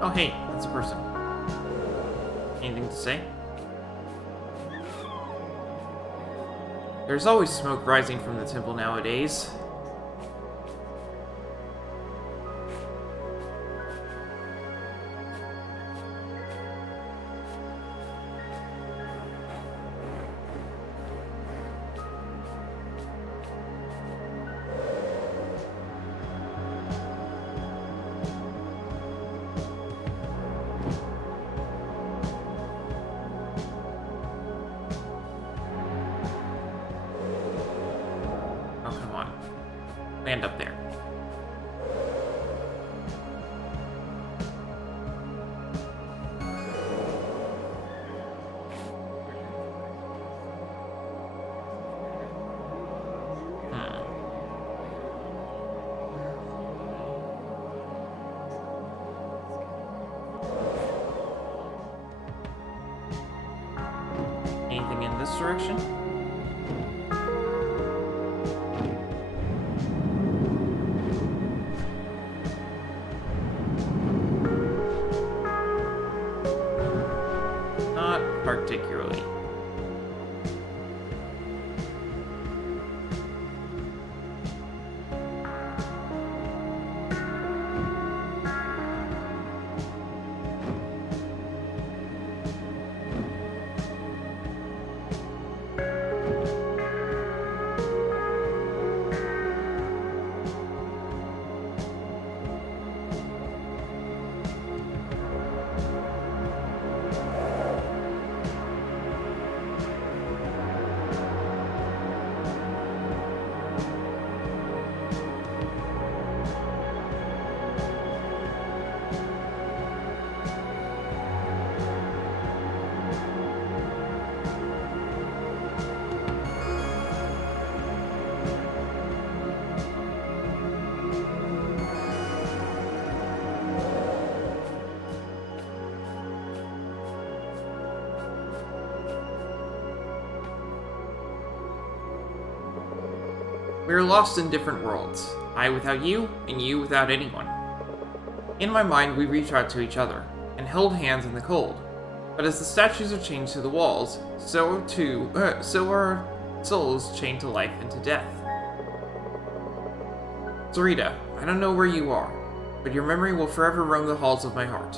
Oh hey, that's a person. Anything to say? There's always smoke rising from the temple nowadays. Land up there. anything in this direction? Not particularly. We are lost in different worlds, I without you, and you without anyone. In my mind, we reach out to each other, and held hands in the cold. But as the statues are chained to the walls, so are souls chained to life and to death. Sarita, I don't know where you are, but your memory will forever roam the halls of my heart.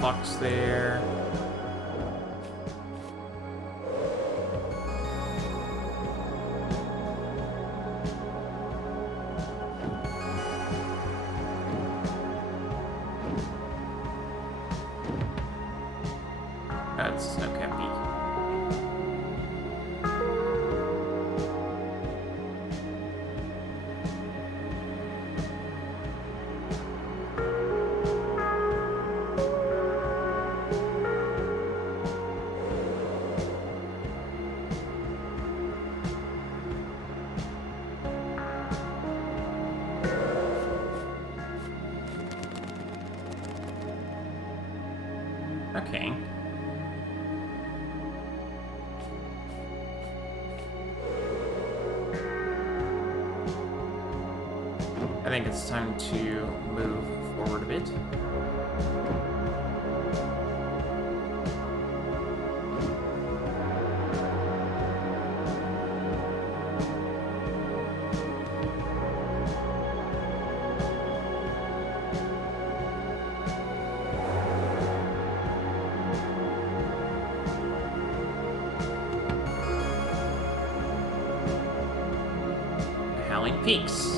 Fox there. That's Snowcap Peak. Okay. I think it's time to move forward a bit. Howling Peaks.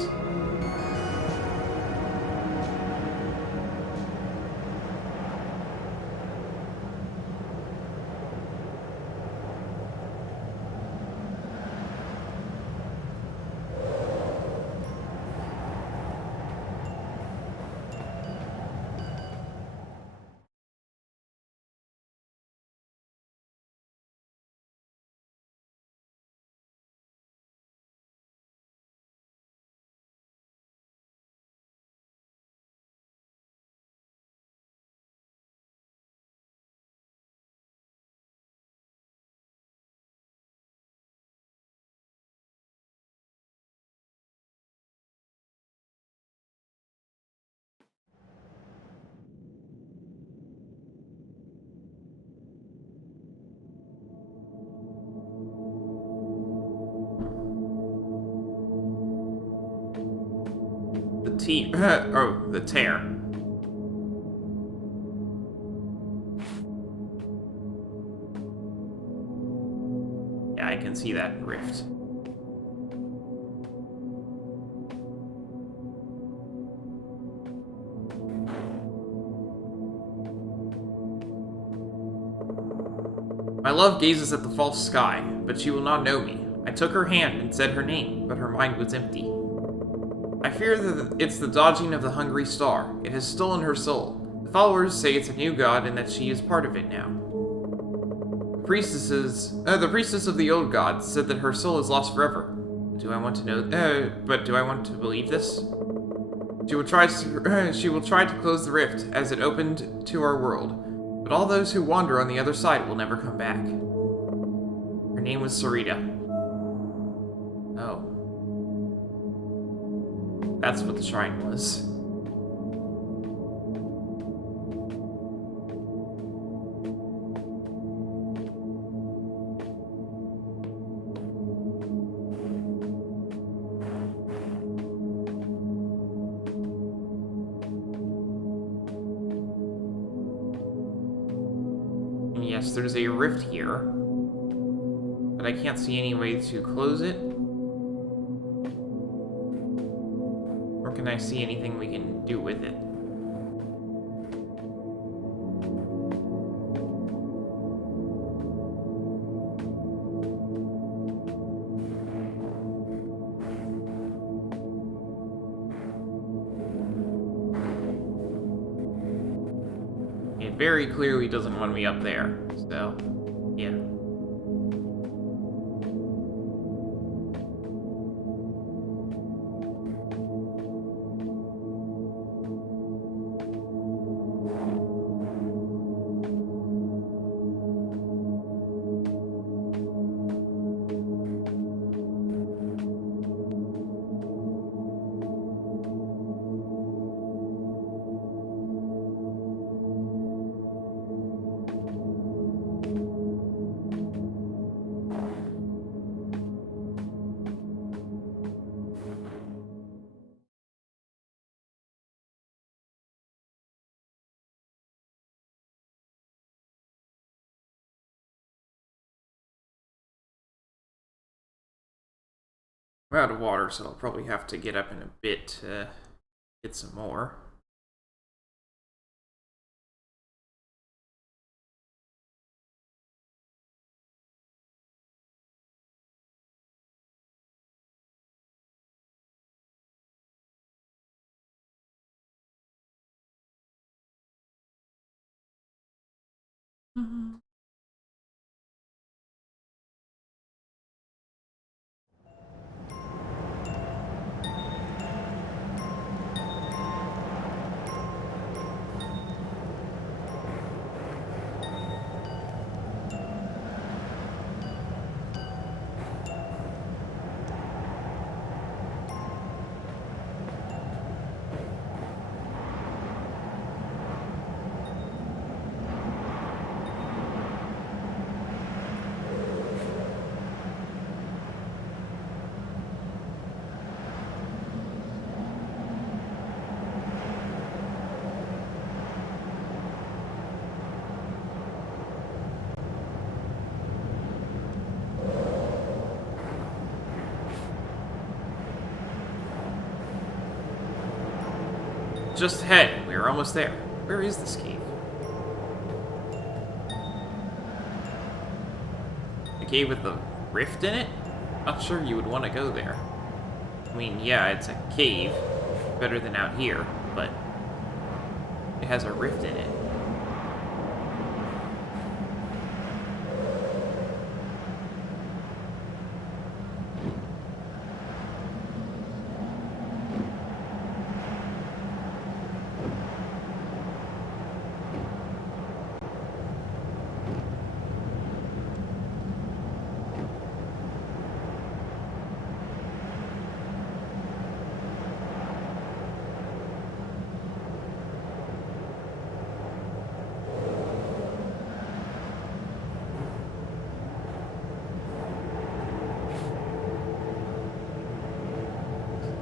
oh, the tear. Yeah, I can see that rift. My love gazes at the false sky, but she will not know me. I took her hand and said her name, but her mind was empty. I fear that it's the dodging of the hungry star. It has stolen her soul. The followers say it's a new god and that she is part of it now. The priestess of the old god said that her soul is lost forever. Do I want to know? But do I want to believe this? She will try to close the rift as it opened to our world. But all those who wander on the other side will never come back. Her name was Sarita. Oh. That's what the shrine was. Yes, there's a rift here, but I can't see any way to close it. Or can I see anything we can do with it? It very clearly doesn't want me up there, so, yeah. I'm out of water, so I'll probably have to get up in a bit to get some more. Just ahead, we are almost there. Where is this cave? The cave with the rift in it? Not sure you would want to go there. I mean, yeah, it's a cave. Better than out here, but it has a rift in it.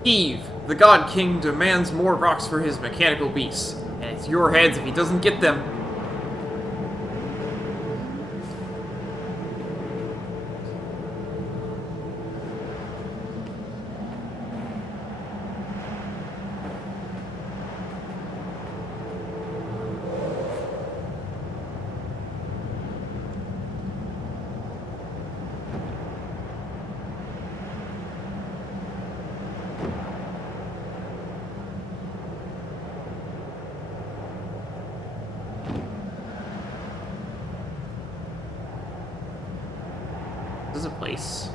Eve, The God King demands more rocks for his mechanical beasts, and it's your heads if he doesn't get them. This is a place.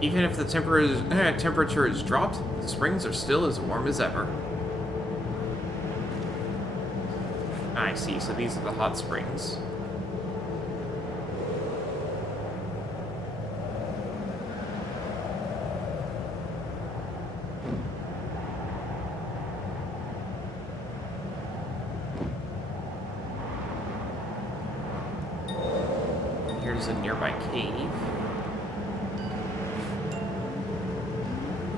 Even if the temperature is dropped, the springs are still as warm as ever. I see, so these are the hot springs. Here's a nearby cave.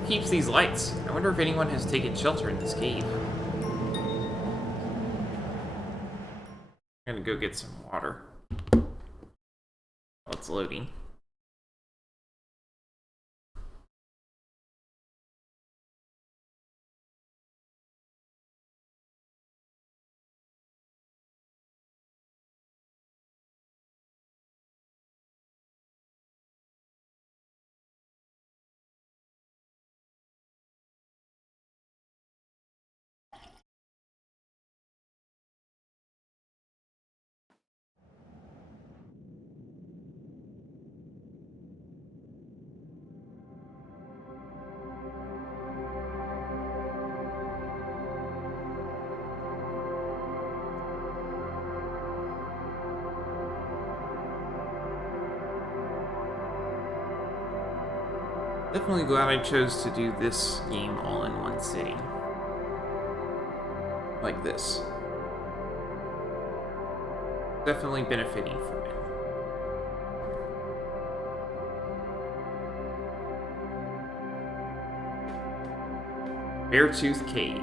Who keeps these lights? I wonder if anyone has taken shelter in this cave. I'm gonna go get some water. Oh, it's loading. Definitely glad I chose to do this game all in one sitting. Like this. Definitely benefiting from it. Beartooth Cave.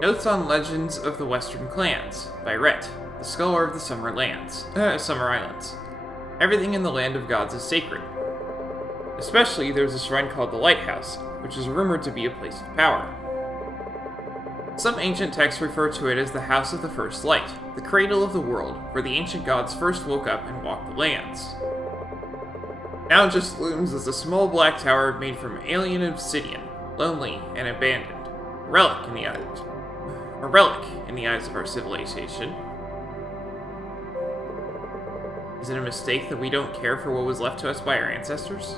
Notes on Legends of the Western Clans by Rhett, the Scholar of the Summer Islands. Everything in the Land of Gods is sacred. Especially, there's a shrine called the Lighthouse, which is rumored to be a place of power. Some ancient texts refer to it as the House of the First Light, the cradle of the world, where the ancient gods first woke up and walked the lands. Now it just looms as a small black tower made from alien obsidian, lonely and abandoned, a relic in the eyes of our civilization. Is it a mistake that we don't care for what was left to us by our ancestors?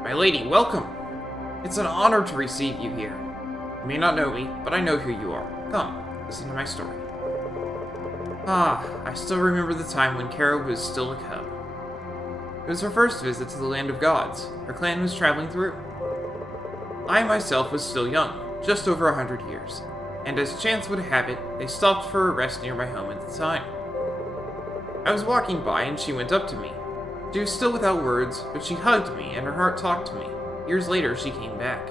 My lady, welcome! It's an honor to receive you here. You may not know me, but I know who you are. Come, listen to my story. I still remember the time when Kara was still a cub. It was her first visit to the Land of Gods. Her clan was traveling through. I myself was still young, just over 100 years, and as chance would have it, they stopped for a rest near my home at the time. I was walking by and she went up to me. She was still without words, but she hugged me and her heart talked to me. Years later, she came back.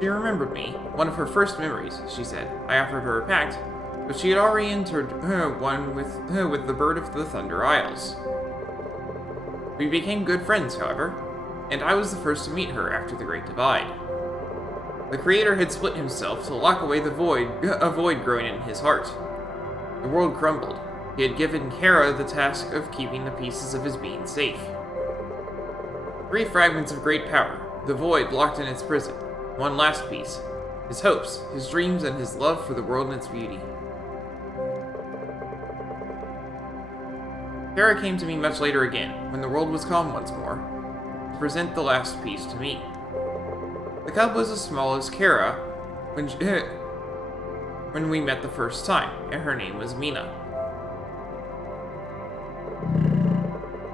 She remembered me, one of her first memories, she said. I offered her a pact, but she had already entered one with the Bird of the Thunder Isles. We became good friends, however, and I was the first to meet her after the Great Divide. The Creator had split himself to lock away a void growing in his heart. The world crumbled. He had given Kara the task of keeping the pieces of his being safe. 3 fragments of great power, the void locked in its prison. One last piece, his hopes, his dreams, and his love for the world and its beauty. Kara came to me much later again, when the world was calm once more, to present the last piece to me. The cub was as small as Kara when we met the first time, and her name was Mina.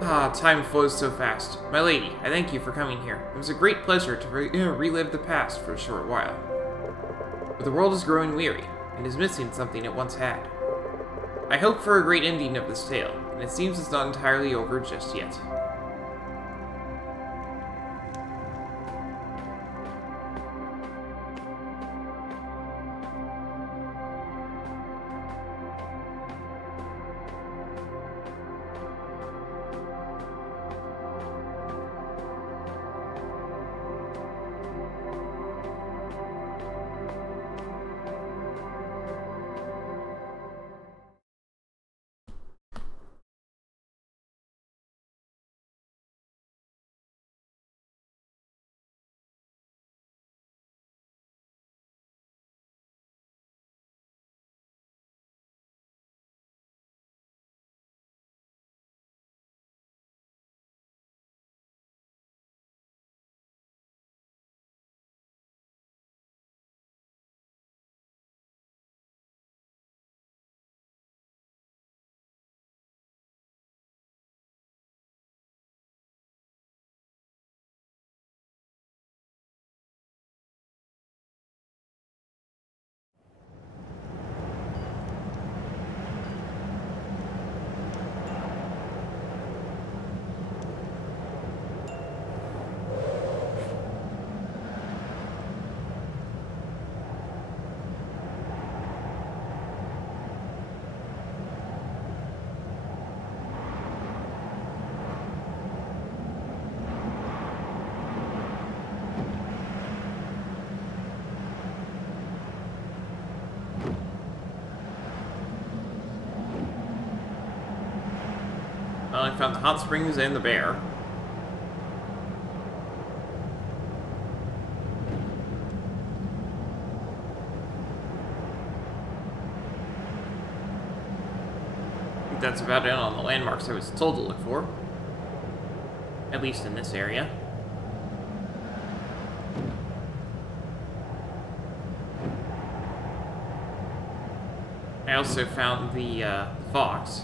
Ah, time flows so fast. My lady, I thank you for coming here. It was a great pleasure to relive the past for a short while. But the world is growing weary, and is missing something it once had. I hope for a great ending of this tale, and it seems it's not entirely over just yet. Well, I found the hot springs and the bear. I think that's about it on the landmarks I was told to look for. At least in this area. I also found the fox.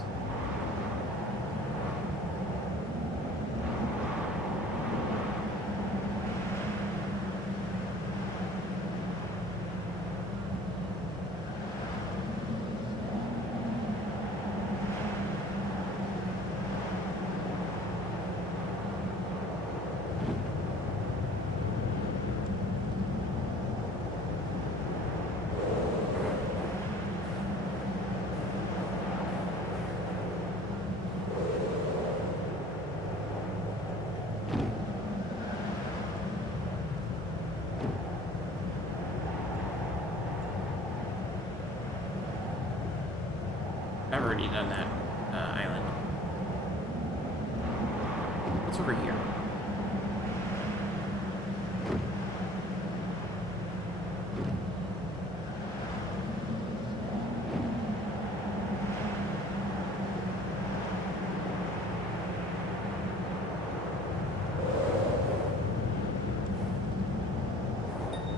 I've already done that island. What's over here?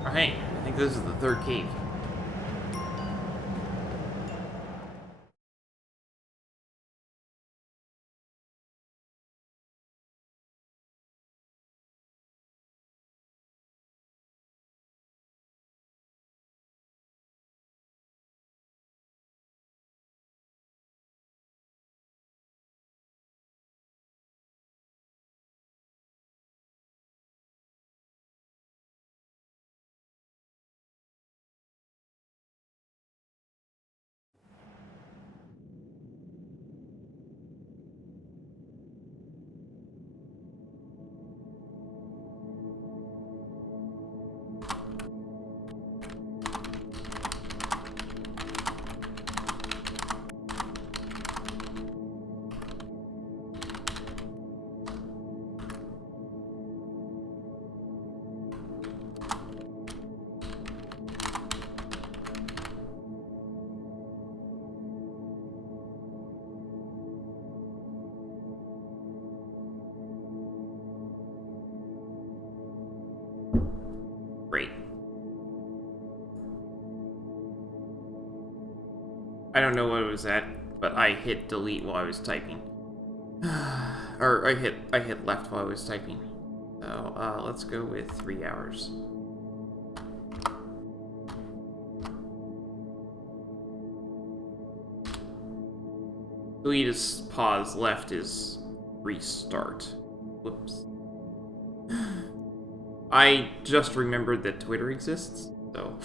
Oh, hey, I think this is the 3rd cave. I don't know what it was at, but I hit delete while I was typing. Or I hit left while I was typing. So let's go with 3 hours. Delete is pause, left is restart. Whoops. I just remembered that Twitter exists, so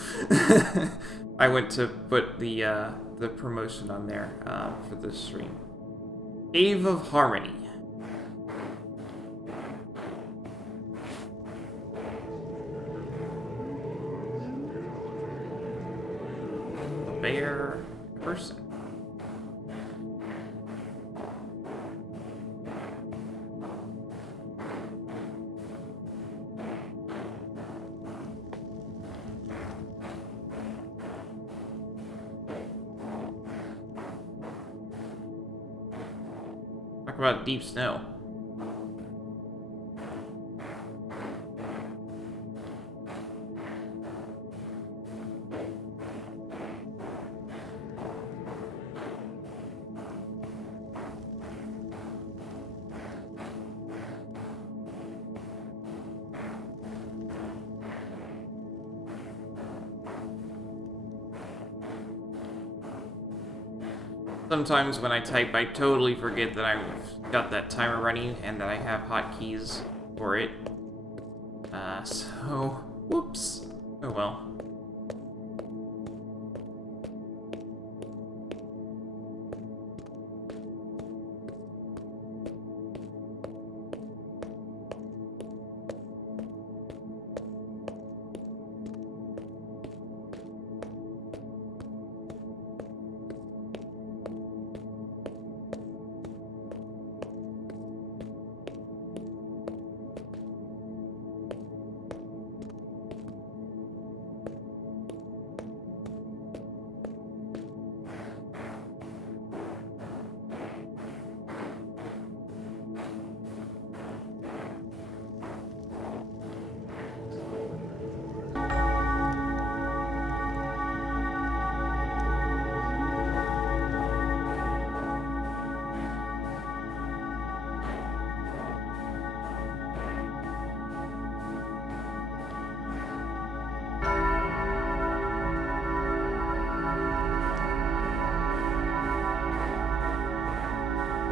I went to put the promotion on there for the stream. Cave of Harmony. A bear person. Talk about deep snow. Sometimes when I type, I totally forget that I've got that timer running and that I have hotkeys for it. So, whoops. Oh well.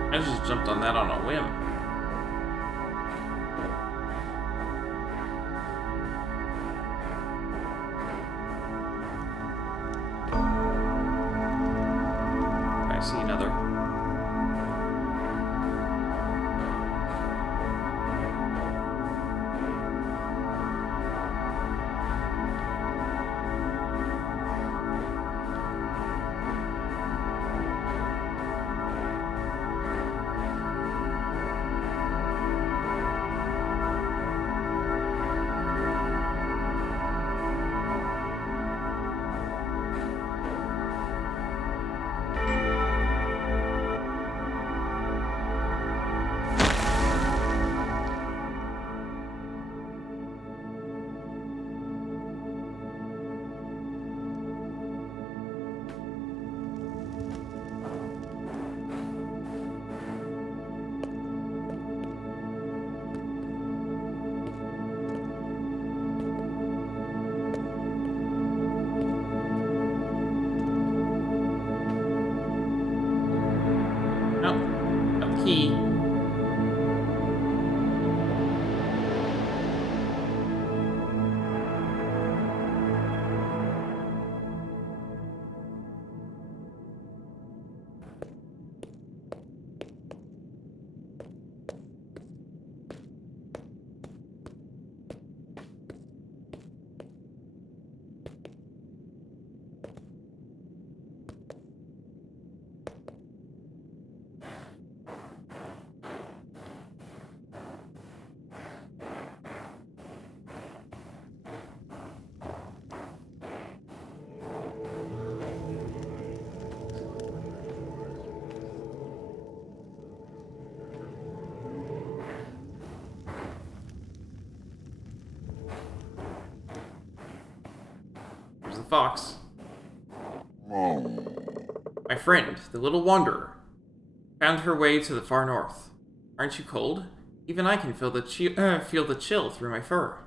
I just jumped on that on a whim. I see another. Key. There's the fox. My friend, the little wanderer, found her way to the far north. Aren't you cold? Even I can feel the chill through my fur.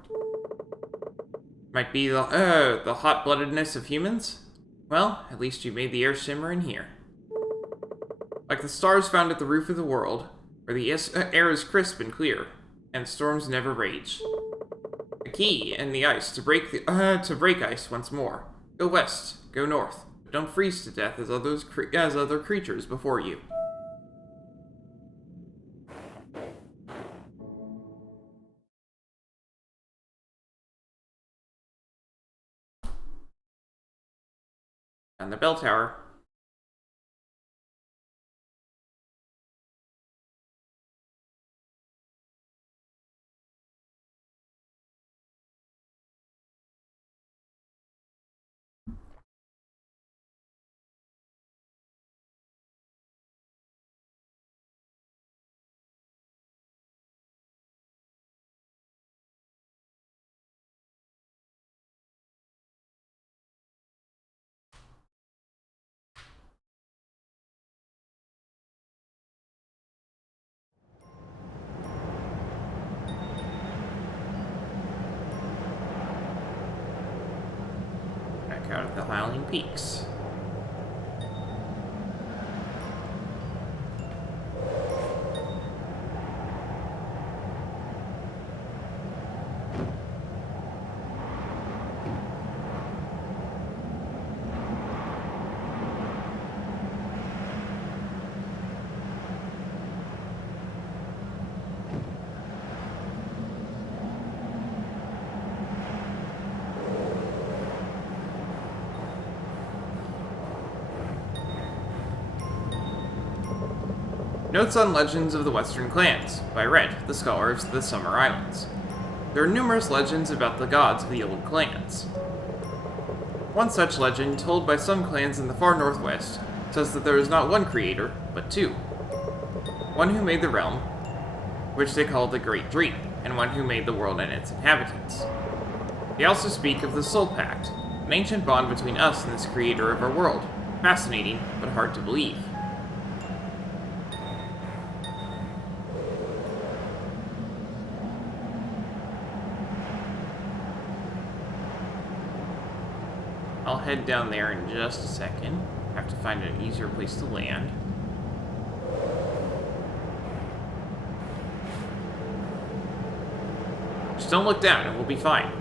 Might be the hot-bloodedness of humans? Well, at least you made the air shimmer in here. Like the stars found at the roof of the world, where the air is crisp and clear, and storms never rage. A key in the ice to break ice once more. Go west, go north, but don't freeze to death as other creatures before you. On the bell tower. Out of the Howling Peaks. Notes on Legends of the Western Clans, by Red, the scholar of the Summer Islands. There are numerous legends about the gods of the old clans. One such legend, told by some clans in the far northwest, says that there is not one creator, but two. One who made the realm, which they call the Great Dream, and one who made the world and its inhabitants. They also speak of the Soul Pact, an ancient bond between us and this creator of our world. Fascinating, but hard to believe. I'll head down there in just a second. Have to find an easier place to land. Just don't look down and we'll be fine.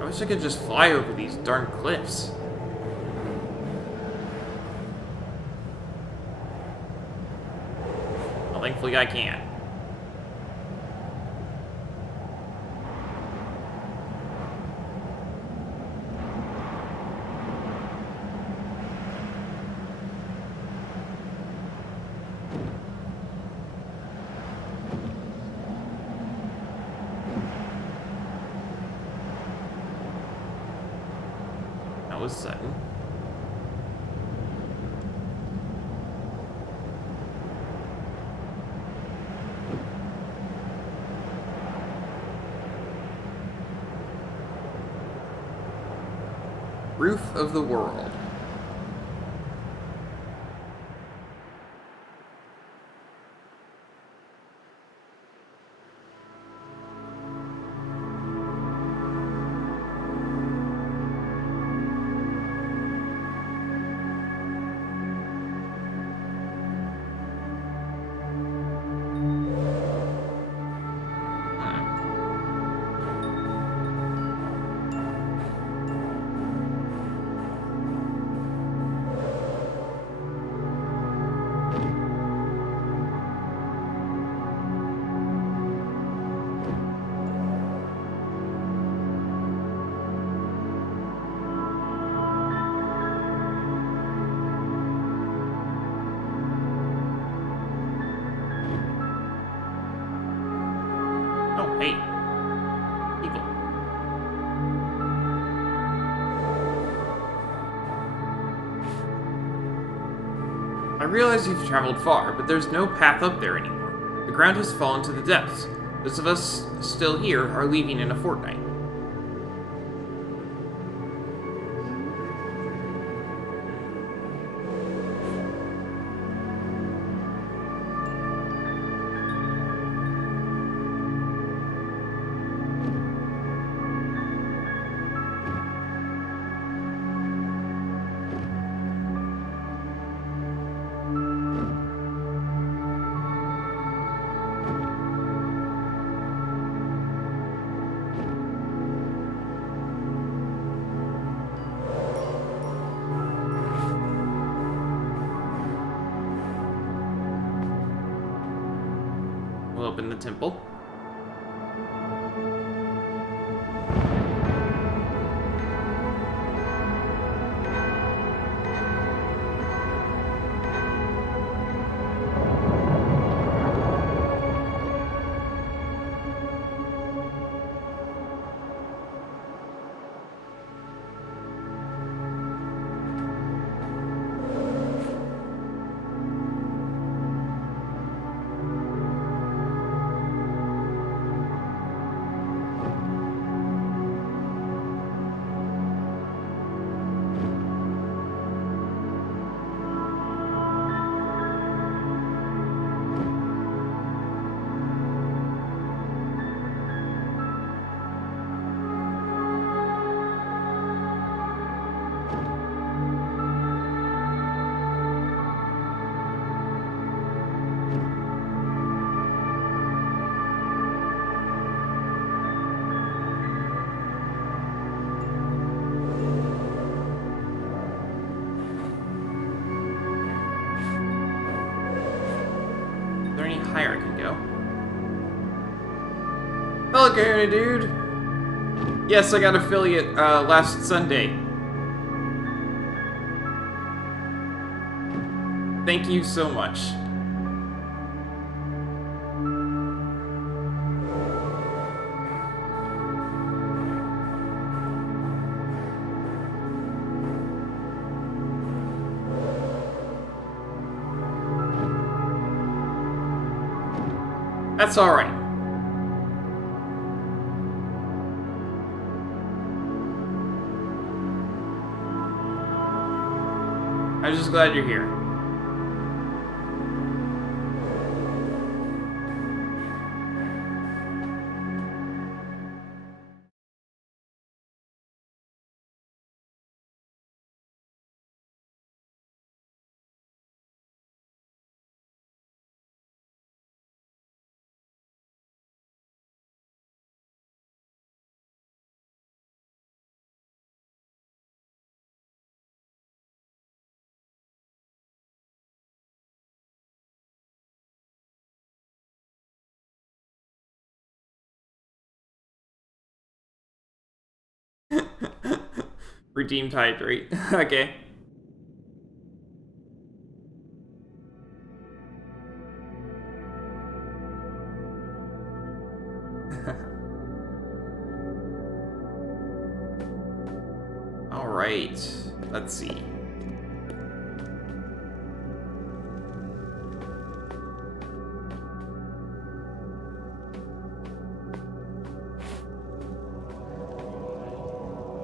I wish I could just fly over these darn cliffs. Well, thankfully I can. That was sudden. Roof of the World. Oh, hey. People. I realize you've traveled far, but there's no path up there anymore. The ground has fallen to the depths. Those of us still here are leaving in a fortnight. We'll open the temple. Is there any higher I can go? Hello, Gary, dude. Yes, I got affiliate last Sunday. Thank you so much. That's alright. I'm just glad you're here. Redeemed hydrate. Okay. Alright. Let's see.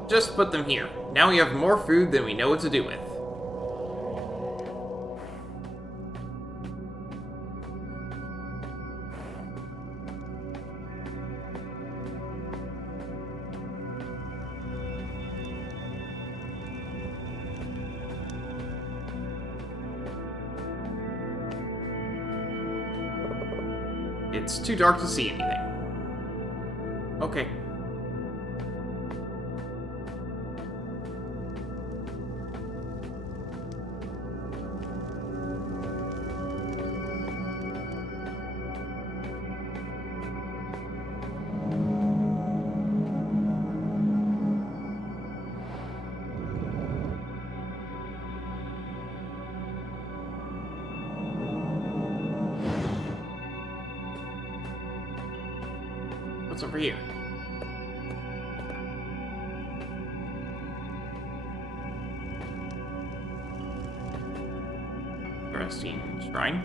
Just put them here. Now we have more food than we know what to do with. It's too dark to see anything. Okay. What's over here? Interesting shrine.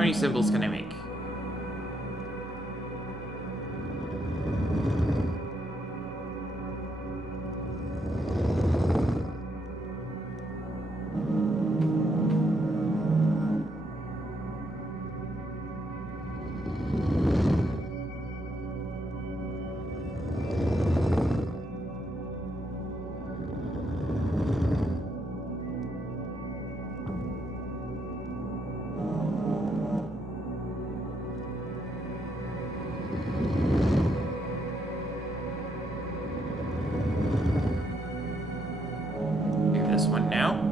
How many symbols can I make? This one now.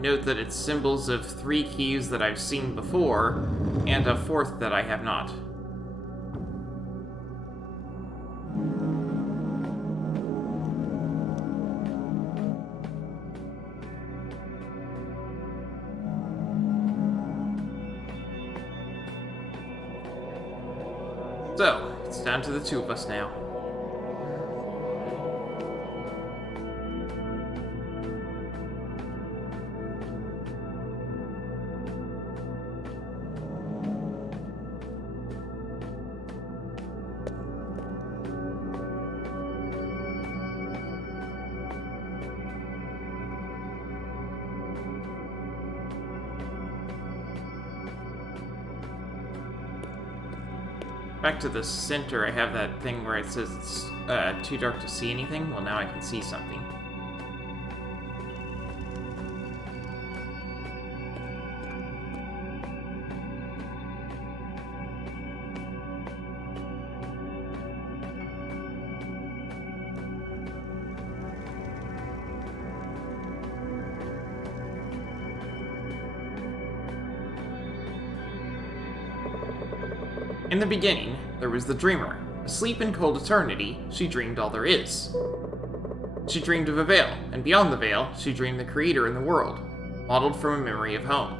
Note that it's symbols of 3 keys that I've seen before, and a 4th that I have not. So, it's down to the 2 of us now. Back to the center, I have that thing where it says it's too dark to see anything. Well, now I can see something. In the beginning, there was the dreamer. Asleep in cold eternity, she dreamed all there is. She dreamed of a veil, and beyond the veil, she dreamed the creator in the world, modeled from a memory of home.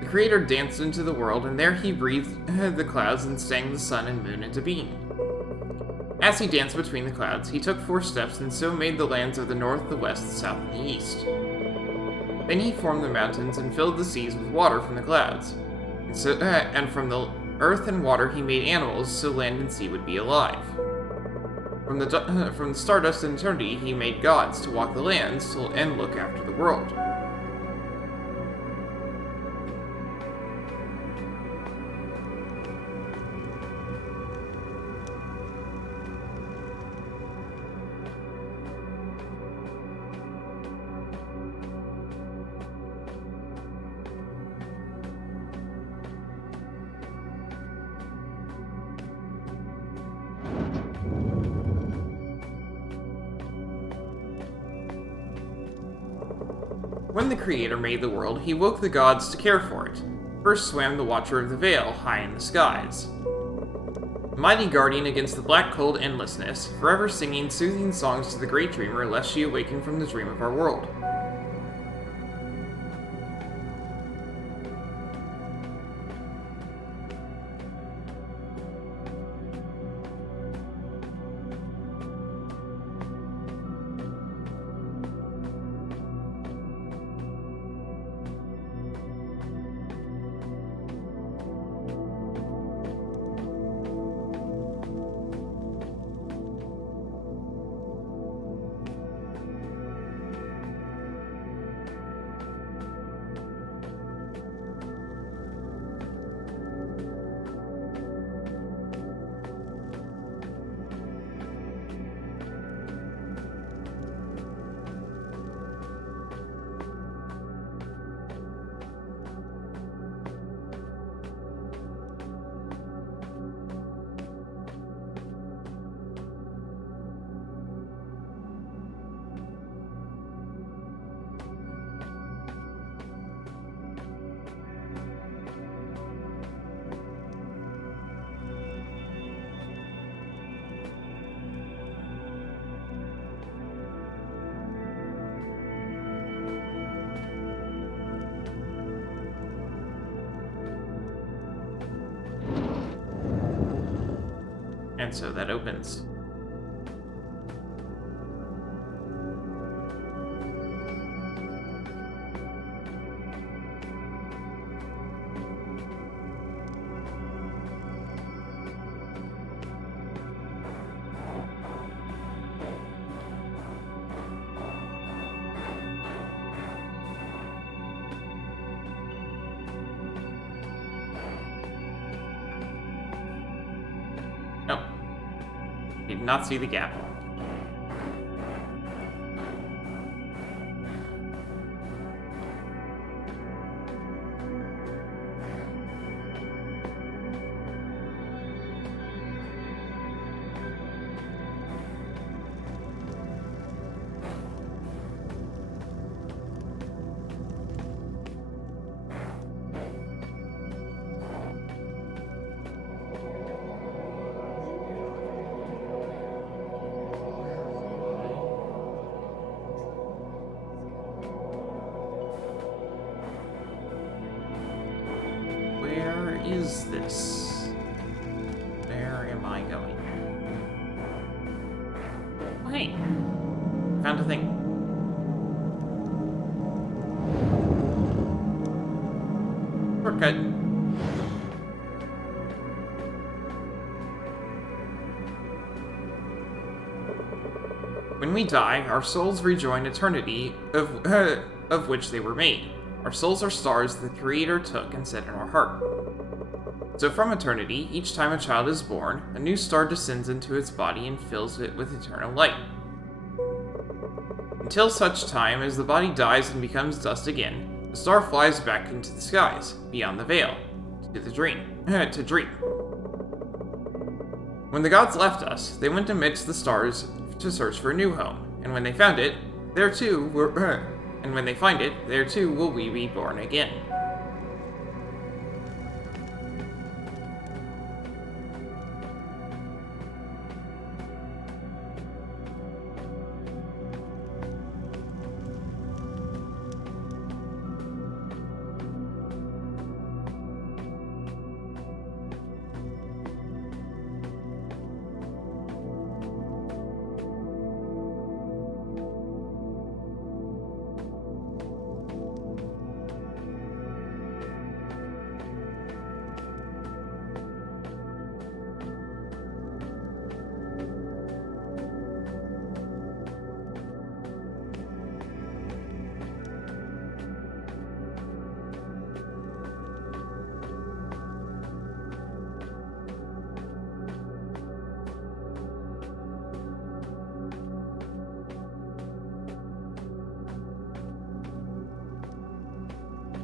The creator danced into the world, and there he breathed the clouds and sang the sun and moon into being. As he danced between the clouds, he took 4 steps and so made the lands of the north, the west, the south, and the east. Then he formed the mountains and filled the seas with water from the clouds. And from the earth and water he made animals, so land and sea would be alive. From the stardust and eternity he made gods to walk the lands and look after the world. When the creator made the world, he woke the gods to care for it. First swam the Watcher of the Veil, high in the skies. A mighty guardian against the black cold endlessness, forever singing soothing songs to the great dreamer lest she awaken from the dream of our world. And so that opens. Oh. Did not see the gap. Where is this? Where am I going? Oh, hey. Found a thing. Shortcut. When we die, our souls rejoin eternity of which they were made. Our souls are stars the Creator took and set in our heart. So from eternity, each time a child is born, a new star descends into its body and fills it with eternal light. Until such time as the body dies and becomes dust again, the star flies back into the skies, beyond the veil, to dream. When the gods left us, they went amidst the stars to search for a new home, and when they found it, there too will we be born again.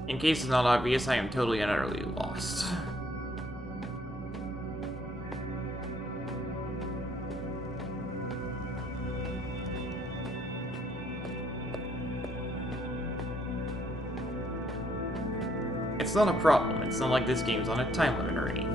In case it's not obvious, I am totally and utterly lost. It's not a problem. It's not like this game's on a time limit or anything.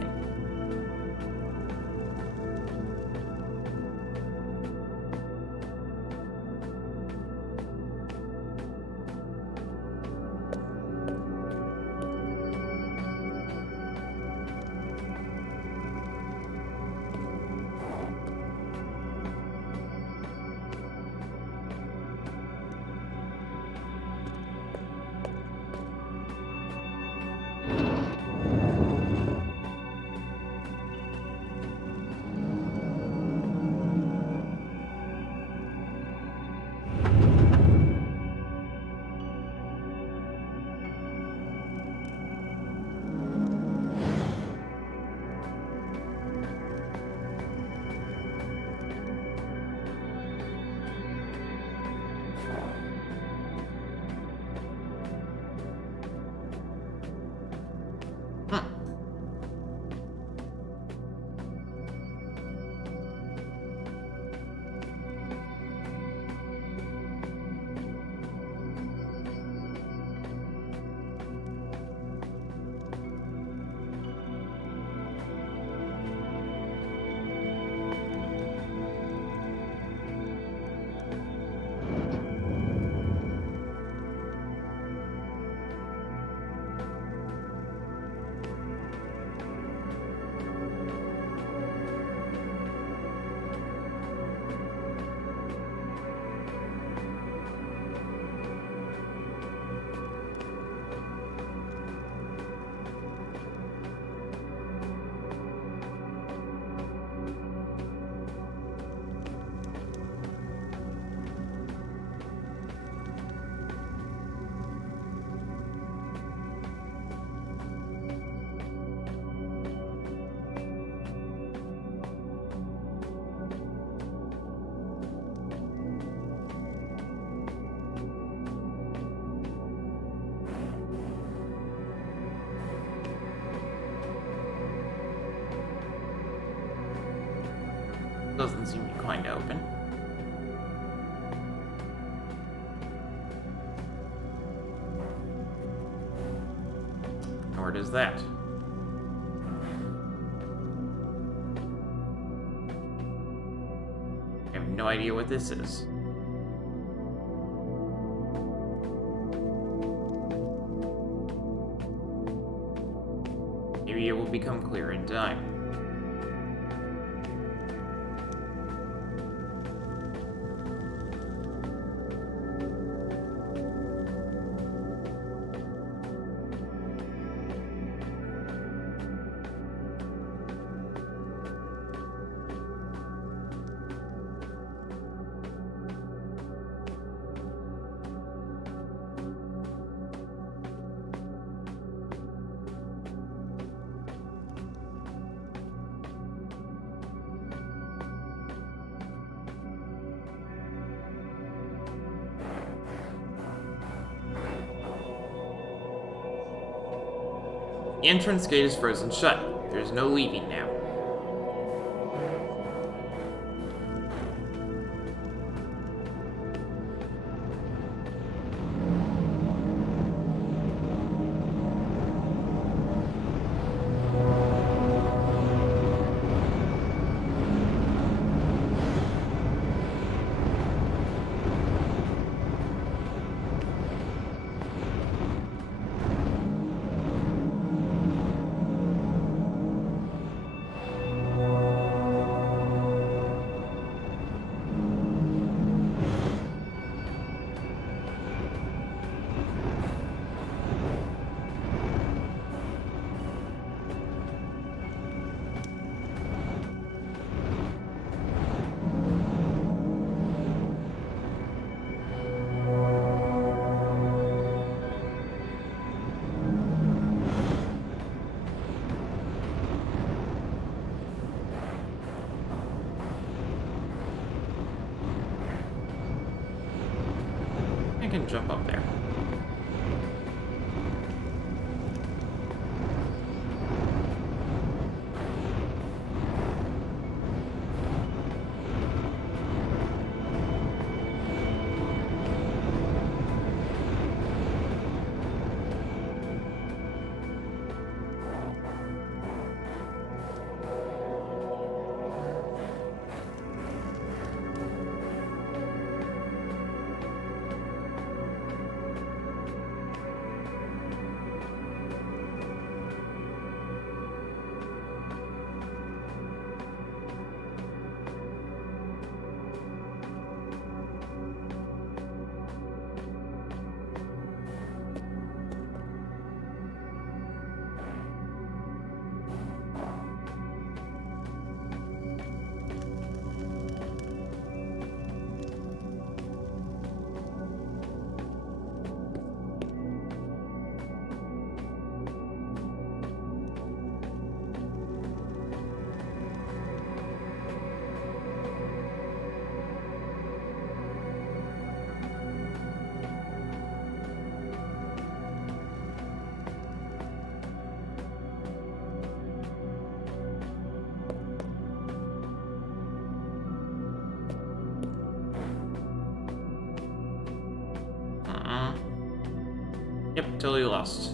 Doesn't seem inclined to open. Nor does that. I have no idea what this is. Maybe it will become clear in time. The entrance gate is frozen shut. There's no leaving now. I can jump up there. Yep, totally lost.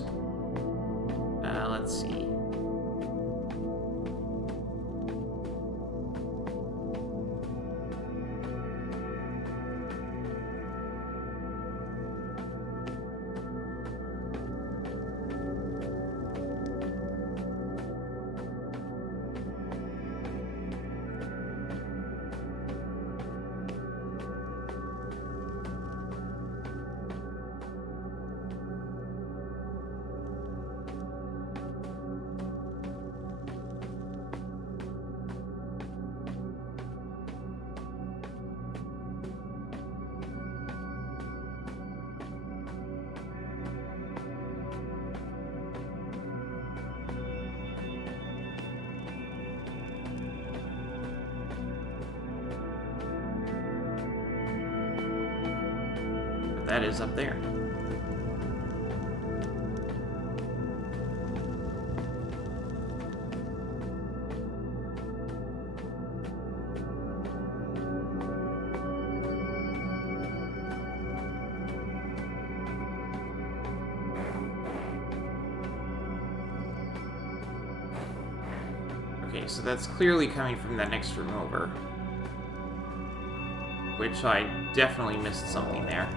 Let's see. That is up there. Okay, so that's clearly coming from that next room over. Which I definitely missed something there.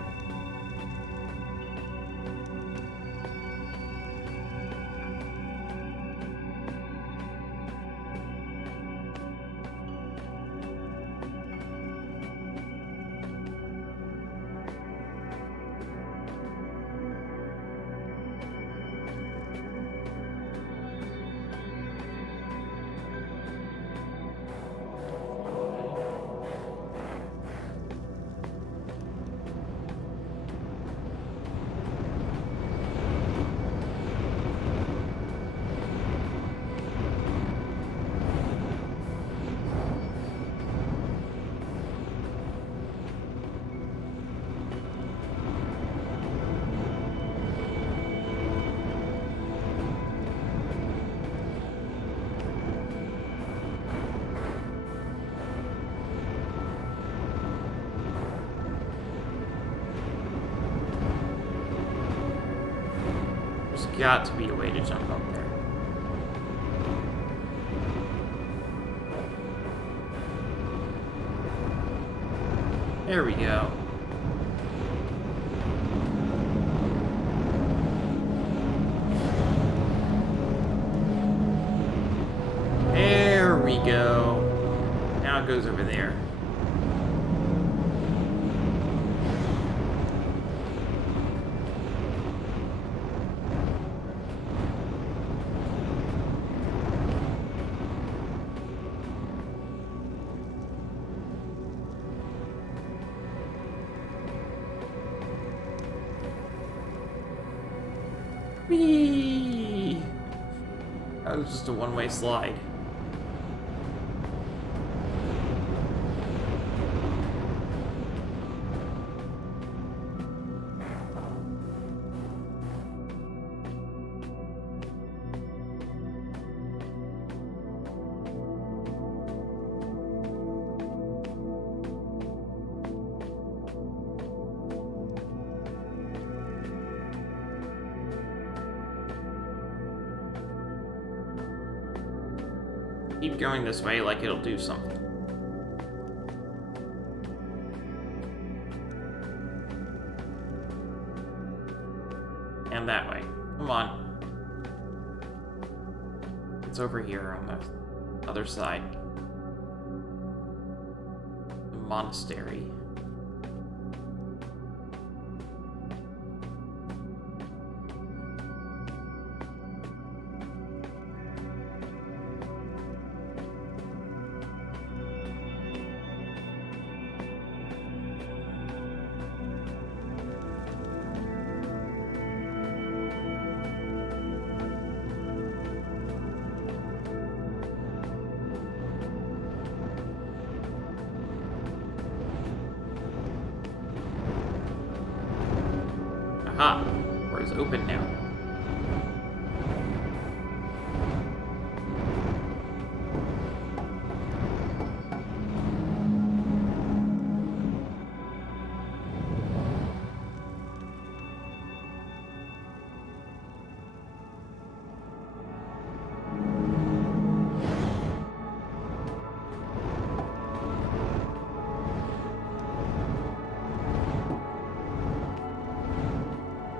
There's got to be a way to jump up there. There we go. There we go. Now it goes over there. Whee! That was just a one-way slide. Keep going this way like it'll do something. And that way. Come on. It's over here on the other side. The monastery. Aha! Door is open now.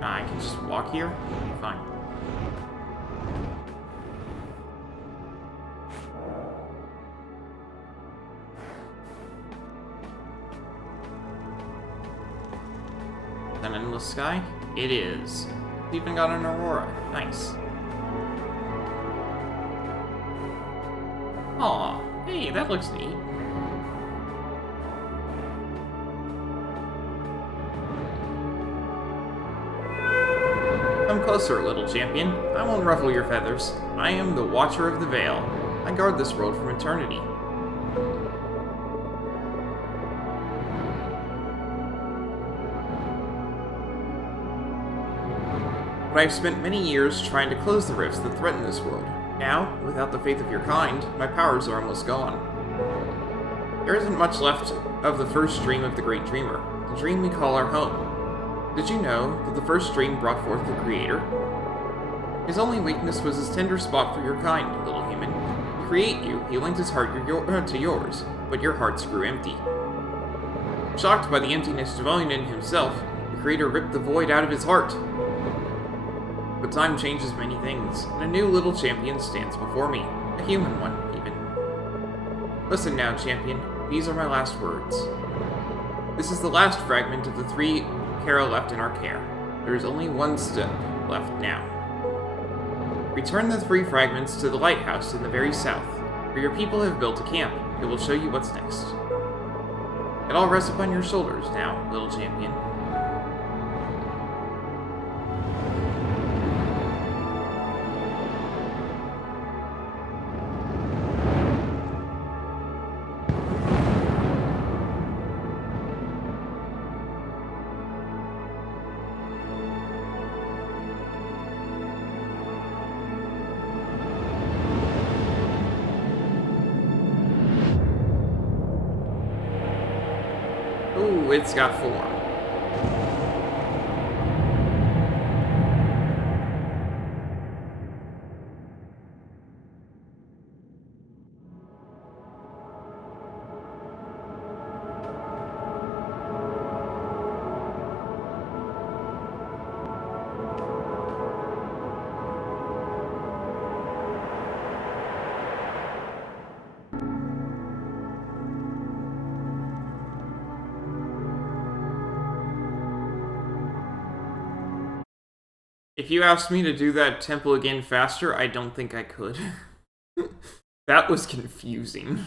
I can just walk here? Fine. An endless sky? It is. We even got an aurora. Nice. Aw, hey, that looks neat. Come closer, little champion. I won't ruffle your feathers. I am the Watcher of the Veil. I guard this world from eternity. But I've spent many years trying to close the rifts that threaten this world. Now, without the faith of your kind, my powers are almost gone. There isn't much left of the first dream of the Great Dreamer, the dream we call our home. Did you know that the first dream brought forth the Creator? His only weakness was his tender spot for your kind, little human. You create you, he linked his heart to yours, but your hearts grew empty. Shocked by the emptiness dwelling in himself, the creator ripped the void out of his heart. But time changes many things, and a new little champion stands before me. A human one, even. Listen now, champion. These are my last words. This is the last fragment of the 3 Kara left in our care. There is only one step left now. Return the 3 fragments to the lighthouse in the very south, where your people have built a camp. It will show you what's next. It all rests upon your shoulders now, little champion. Ooh, it's got form. If you asked me to do that temple again faster, I don't think I could. That was confusing.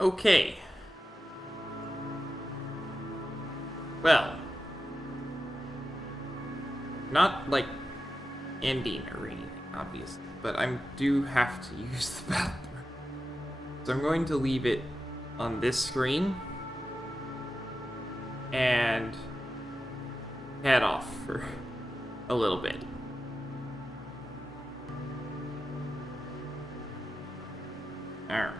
Okay. Well. Not, like, ending or anything, obviously, but I do have to use the bathroom. So I'm going to leave it on this screen and head off for a little bit. Alright.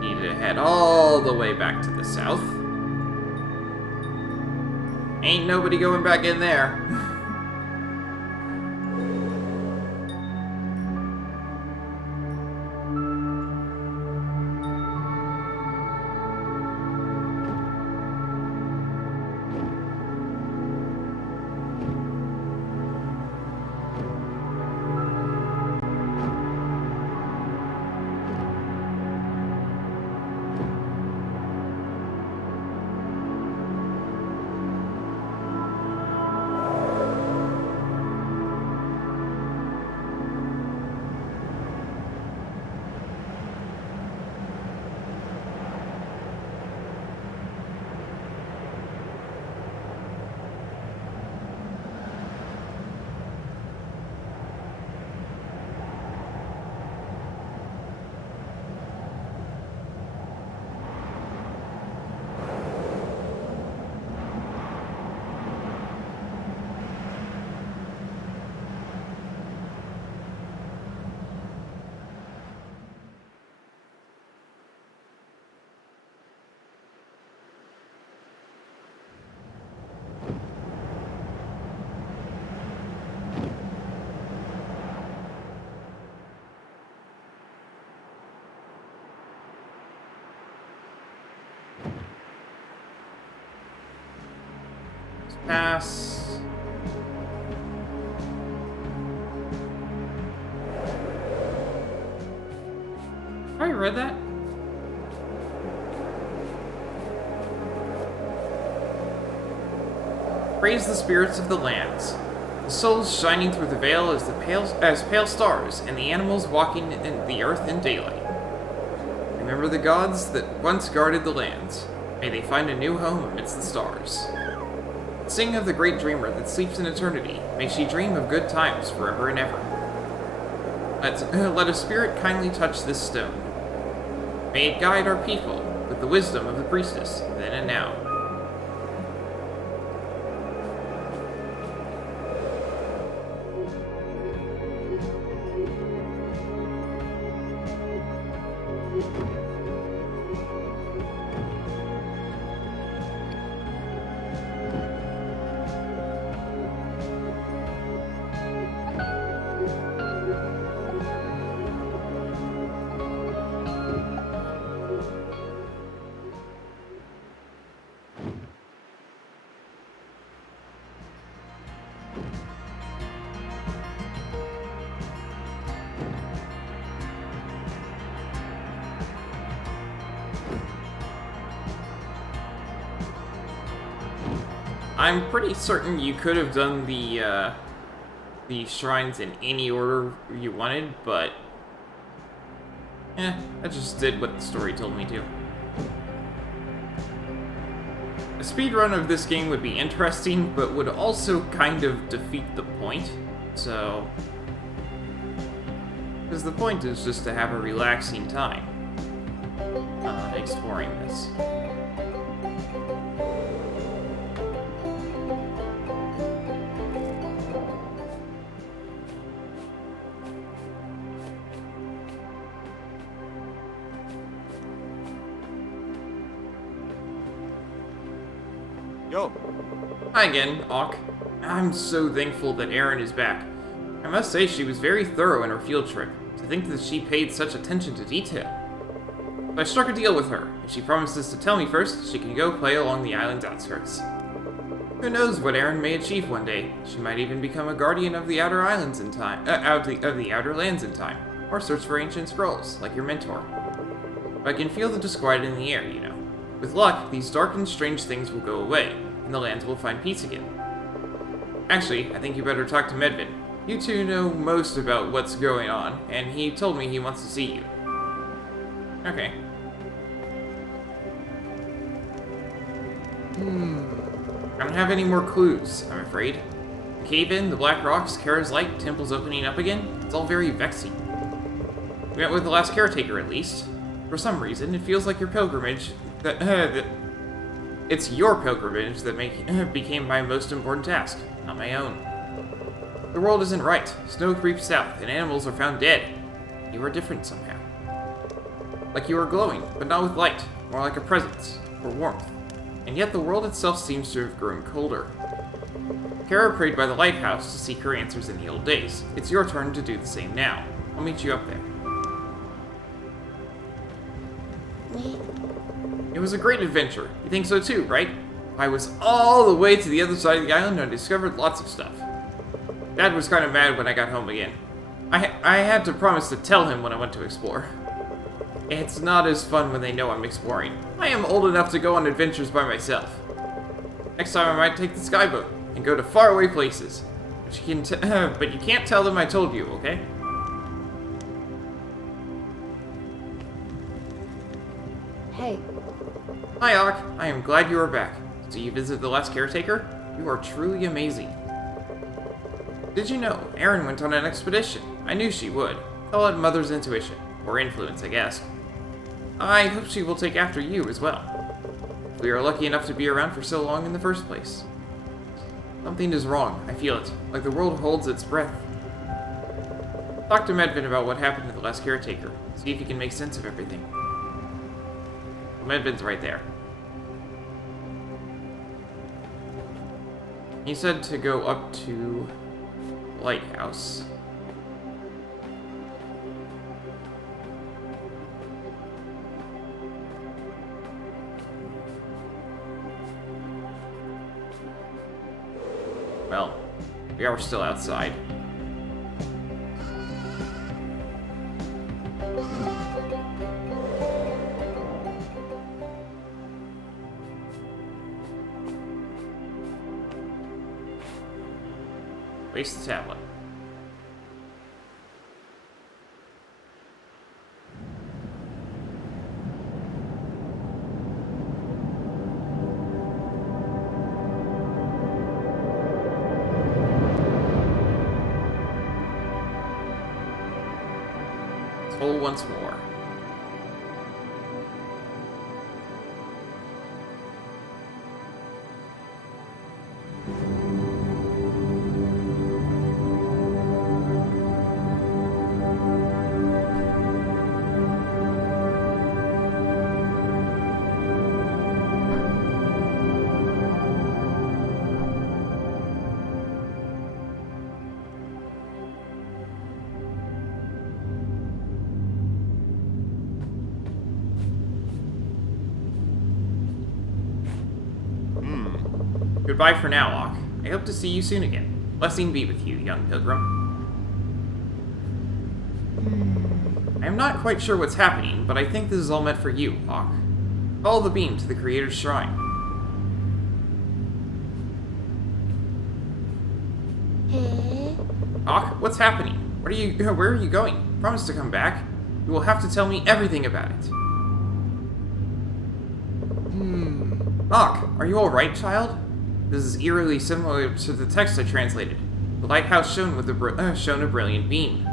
Need to head all the way back to the south. Ain't nobody going back in there. Pass. Have I read that? Praise the spirits of the lands, the souls shining through the veil as pale stars, and the animals walking in the earth in daylight. Remember the gods that once guarded the lands. May they find a new home amidst the stars. Sing of the great dreamer that sleeps in eternity. May she dream of good times forever and ever. Let a spirit kindly touch this stone. May it guide our people with the wisdom of the priestess, then and now. I'm pretty certain you could have done the shrines in any order you wanted, but I just did what the story told me to. A speedrun of this game would be interesting, but would also kind of defeat the point, so... Because the point is just to have a relaxing time exploring this. Yo. Hi again, Auk. I'm so thankful that Erin is back. I must say she was very thorough in her field trip. To think that she paid such attention to detail. So I struck a deal with her. If she promises to tell me first, she can go play along the island's outskirts. Who knows what Erin may achieve one day? She might even become a guardian of the outer islands in time, of the outer lands in time, or search for ancient scrolls like your mentor. But I can feel the disquiet in the air, you know. With luck, these dark and strange things will go away, and the lands will find peace again. Actually, I think you better talk to Medvin. You two know most about what's going on, and he told me he wants to see you. Okay. I don't have any more clues, I'm afraid. The cave-in, the black rocks, Kara's light, temples opening up again, it's all very vexing. We met with the last caretaker, at least. For some reason, it feels like your pilgrimage... It's your pilgrimage that became my most important task, not my own. The world isn't right. Snow creeps south, and animals are found dead. You are different somehow. Like you are glowing, but not with light, more like a presence, or warmth. And yet the world itself seems to have grown colder. Kara prayed by the lighthouse to seek her answers in the old days. It's your turn to do the same now. I'll meet you up there. It was a great adventure. You think so too, right? I was all the way to the other side of the island and I discovered lots of stuff. Dad was kind of mad when I got home again. I had to promise to tell him when I went to explore. It's not as fun when they know I'm exploring. I am old enough to go on adventures by myself. Next time I might take the skyboat and go to faraway places. But you can't tell them I told you, okay? Hey. Hi, Auk. I am glad you are back. So you visited the last caretaker? You are truly amazing. Did you know, Erin went on an expedition? I knew she would. Call it Mother's intuition. Or influence, I guess. I hope she will take after you as well. We are lucky enough to be around for so long in the first place. Something is wrong. I feel it. Like the world holds its breath. Talk to Medvin about what happened to the last caretaker. See if he can make sense of everything. Medvin's right there. He said to go up to Lighthouse. Well, we are still outside. Waste the tablet. whole once more. Goodbye for now, Locke. I hope to see you soon again. Blessing be with you, young pilgrim. I am not quite sure what's happening, but I think this is all meant for you, Locke. Follow the beam to the Creator's shrine. Locke, what's happening? Where are you going? Promise to come back. You will have to tell me everything about it. Locke, are you alright, child? This is eerily similar to the text I translated. The lighthouse shone a brilliant beam.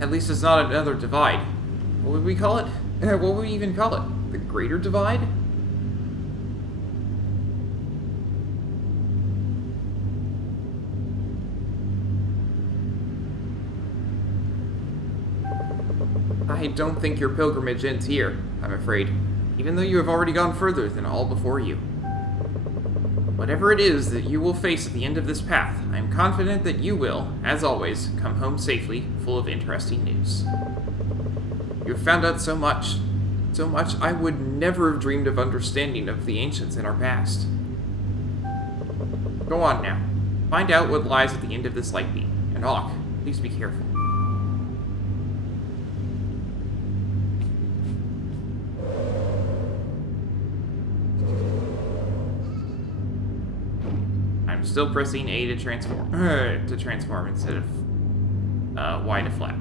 At least it's not another divide. What would we call it? What would we even call it? The Greater Divide? I don't think your pilgrimage ends here, I'm afraid, even though you have already gone further than all before you. Whatever it is that you will face at the end of this path, I am confident that you will, as always, come home safely, full of interesting news. You have found out so much I would never have dreamed of understanding of the ancients in our past. Go on now. Find out what lies at the end of this light beam, and Locke, please be careful. Still pressing A to transform instead of Y to flap.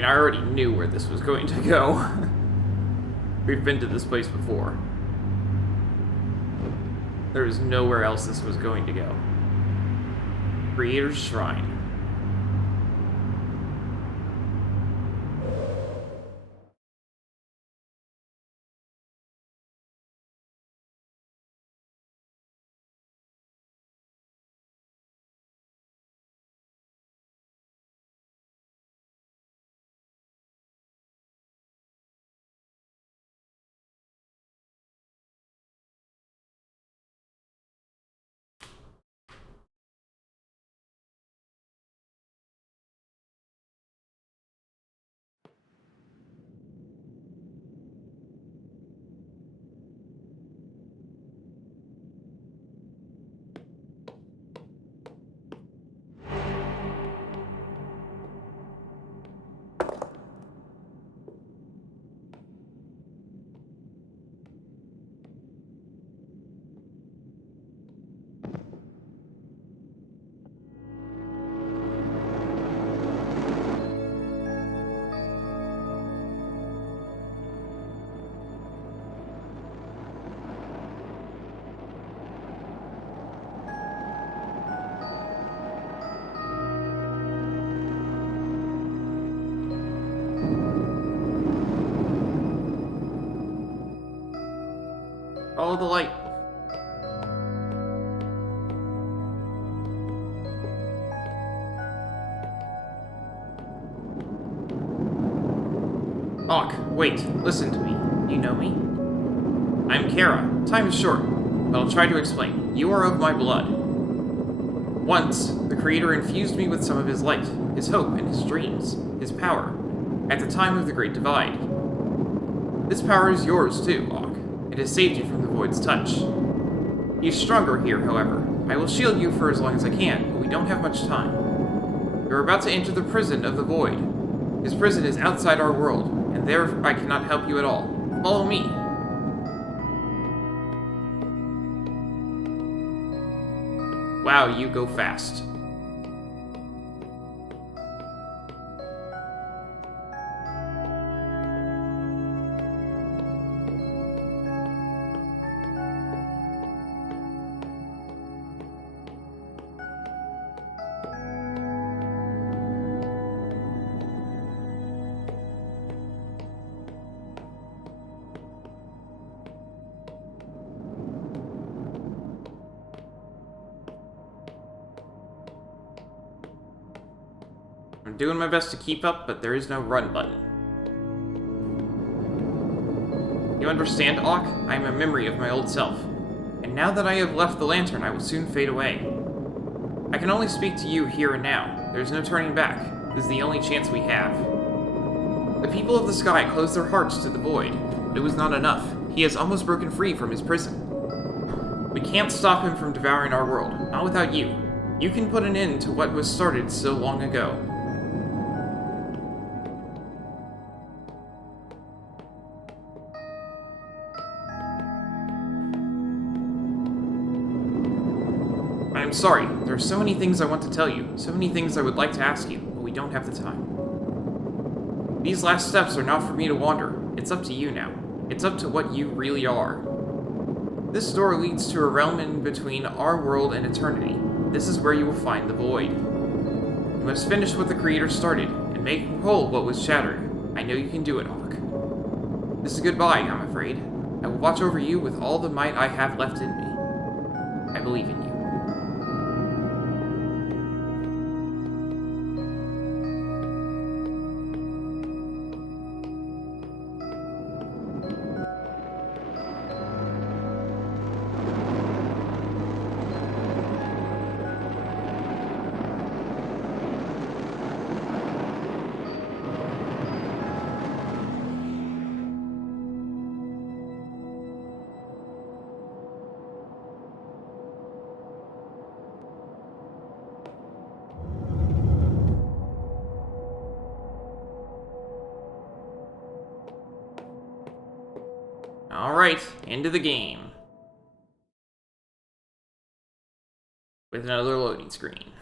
I already knew where this was going to go. We've been to this place before. There is nowhere else this was going to go. Creator's Shrine. Follow the light. Locke, wait, listen to me. You know me? I'm Kara. Time is short, but I'll try to explain. You are of my blood. Once, the Creator infused me with some of his light, his hope, and his dreams, his power, at the time of the Great Divide. This power is yours too, Locke. It has saved you from the Void's touch. He's stronger here, however. I will shield you for as long as I can, but we don't have much time. You're about to enter the prison of the Void. His prison is outside our world, and there I cannot help you at all. Follow me. Wow, you go fast. I'm doing my best to keep up, but there is no run button. You understand, Auk? I am a memory of my old self. And now that I have left the lantern, I will soon fade away. I can only speak to you here and now. There is no turning back. This is the only chance we have. The people of the sky closed their hearts to the void, but it was not enough. He has almost broken free from his prison. We can't stop him from devouring our world, not without you. You can put an end to what was started so long ago. I'm sorry, there are so many things I want to tell you, so many things I would like to ask you, but we don't have the time. These last steps are not for me to wander. It's up to you now. It's up to what you really are. This door leads to a realm in between our world and eternity. This is where you will find the void. You must finish what the Creator started, and make whole what was shattered. I know you can do it, Hawk. This is goodbye, I'm afraid. I will watch over you with all the might I have left in me. I believe in you. Alright, into the game. With another loading screen.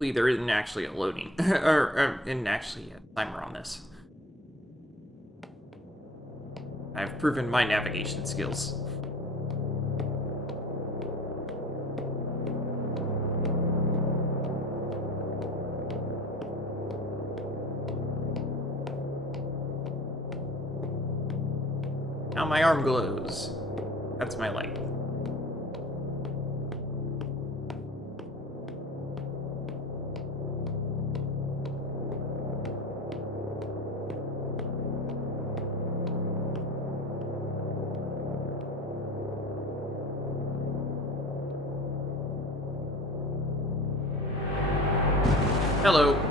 There isn't actually a loading, or isn't actually a timer on this. I've proven my navigation skills. Now my arm glows. That's my light. Hello.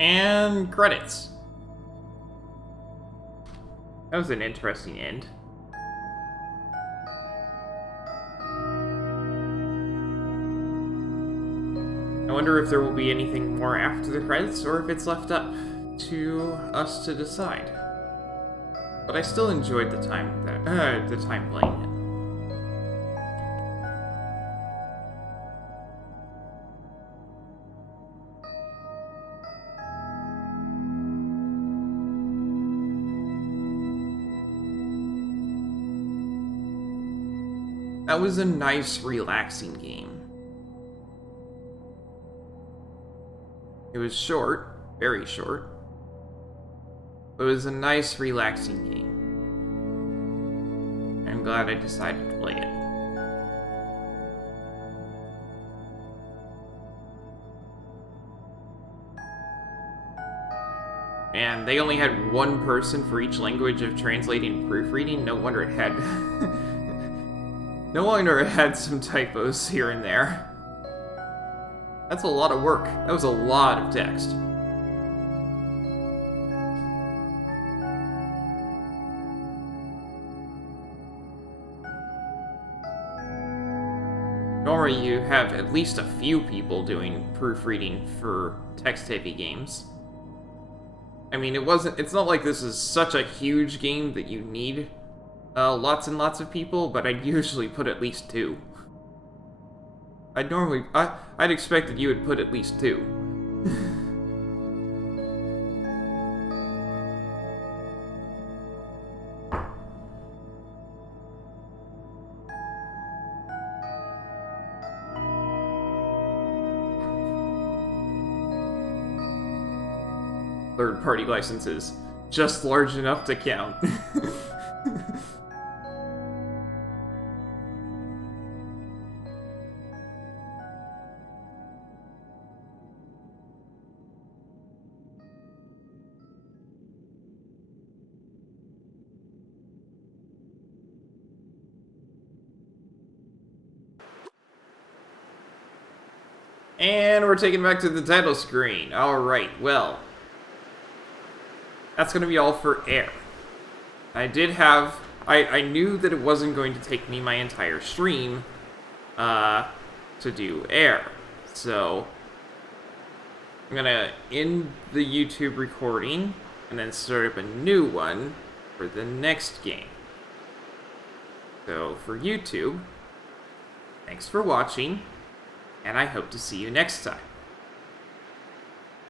And credits. That was an interesting end. I wonder if there will be anything more after the credits, or if it's left up to us to decide. But I still enjoyed the time playing it. That was a nice, relaxing game. It was short, very short. But it was a nice, relaxing game. I'm glad I decided to play it. And they only had one person for each language of translating and proofreading. No wonder it had... no wonder it had some typos here and there. That's a lot of work. That was a lot of text. Normally you have at least a few people doing proofreading for text-heavy games. I mean, it's not like this is such a huge game that you need lots and lots of people, but I'd usually put at least 2. I'd expect that you would put at least 2. Third-party licenses, just large enough to count. And we're taken back to the title screen. Alright, well. That's gonna be all for air. I knew that it wasn't going to take me my entire stream to do air. So I'm gonna end the YouTube recording and then start up a new one for the next game. So for YouTube, thanks for watching, and I hope to see you next time.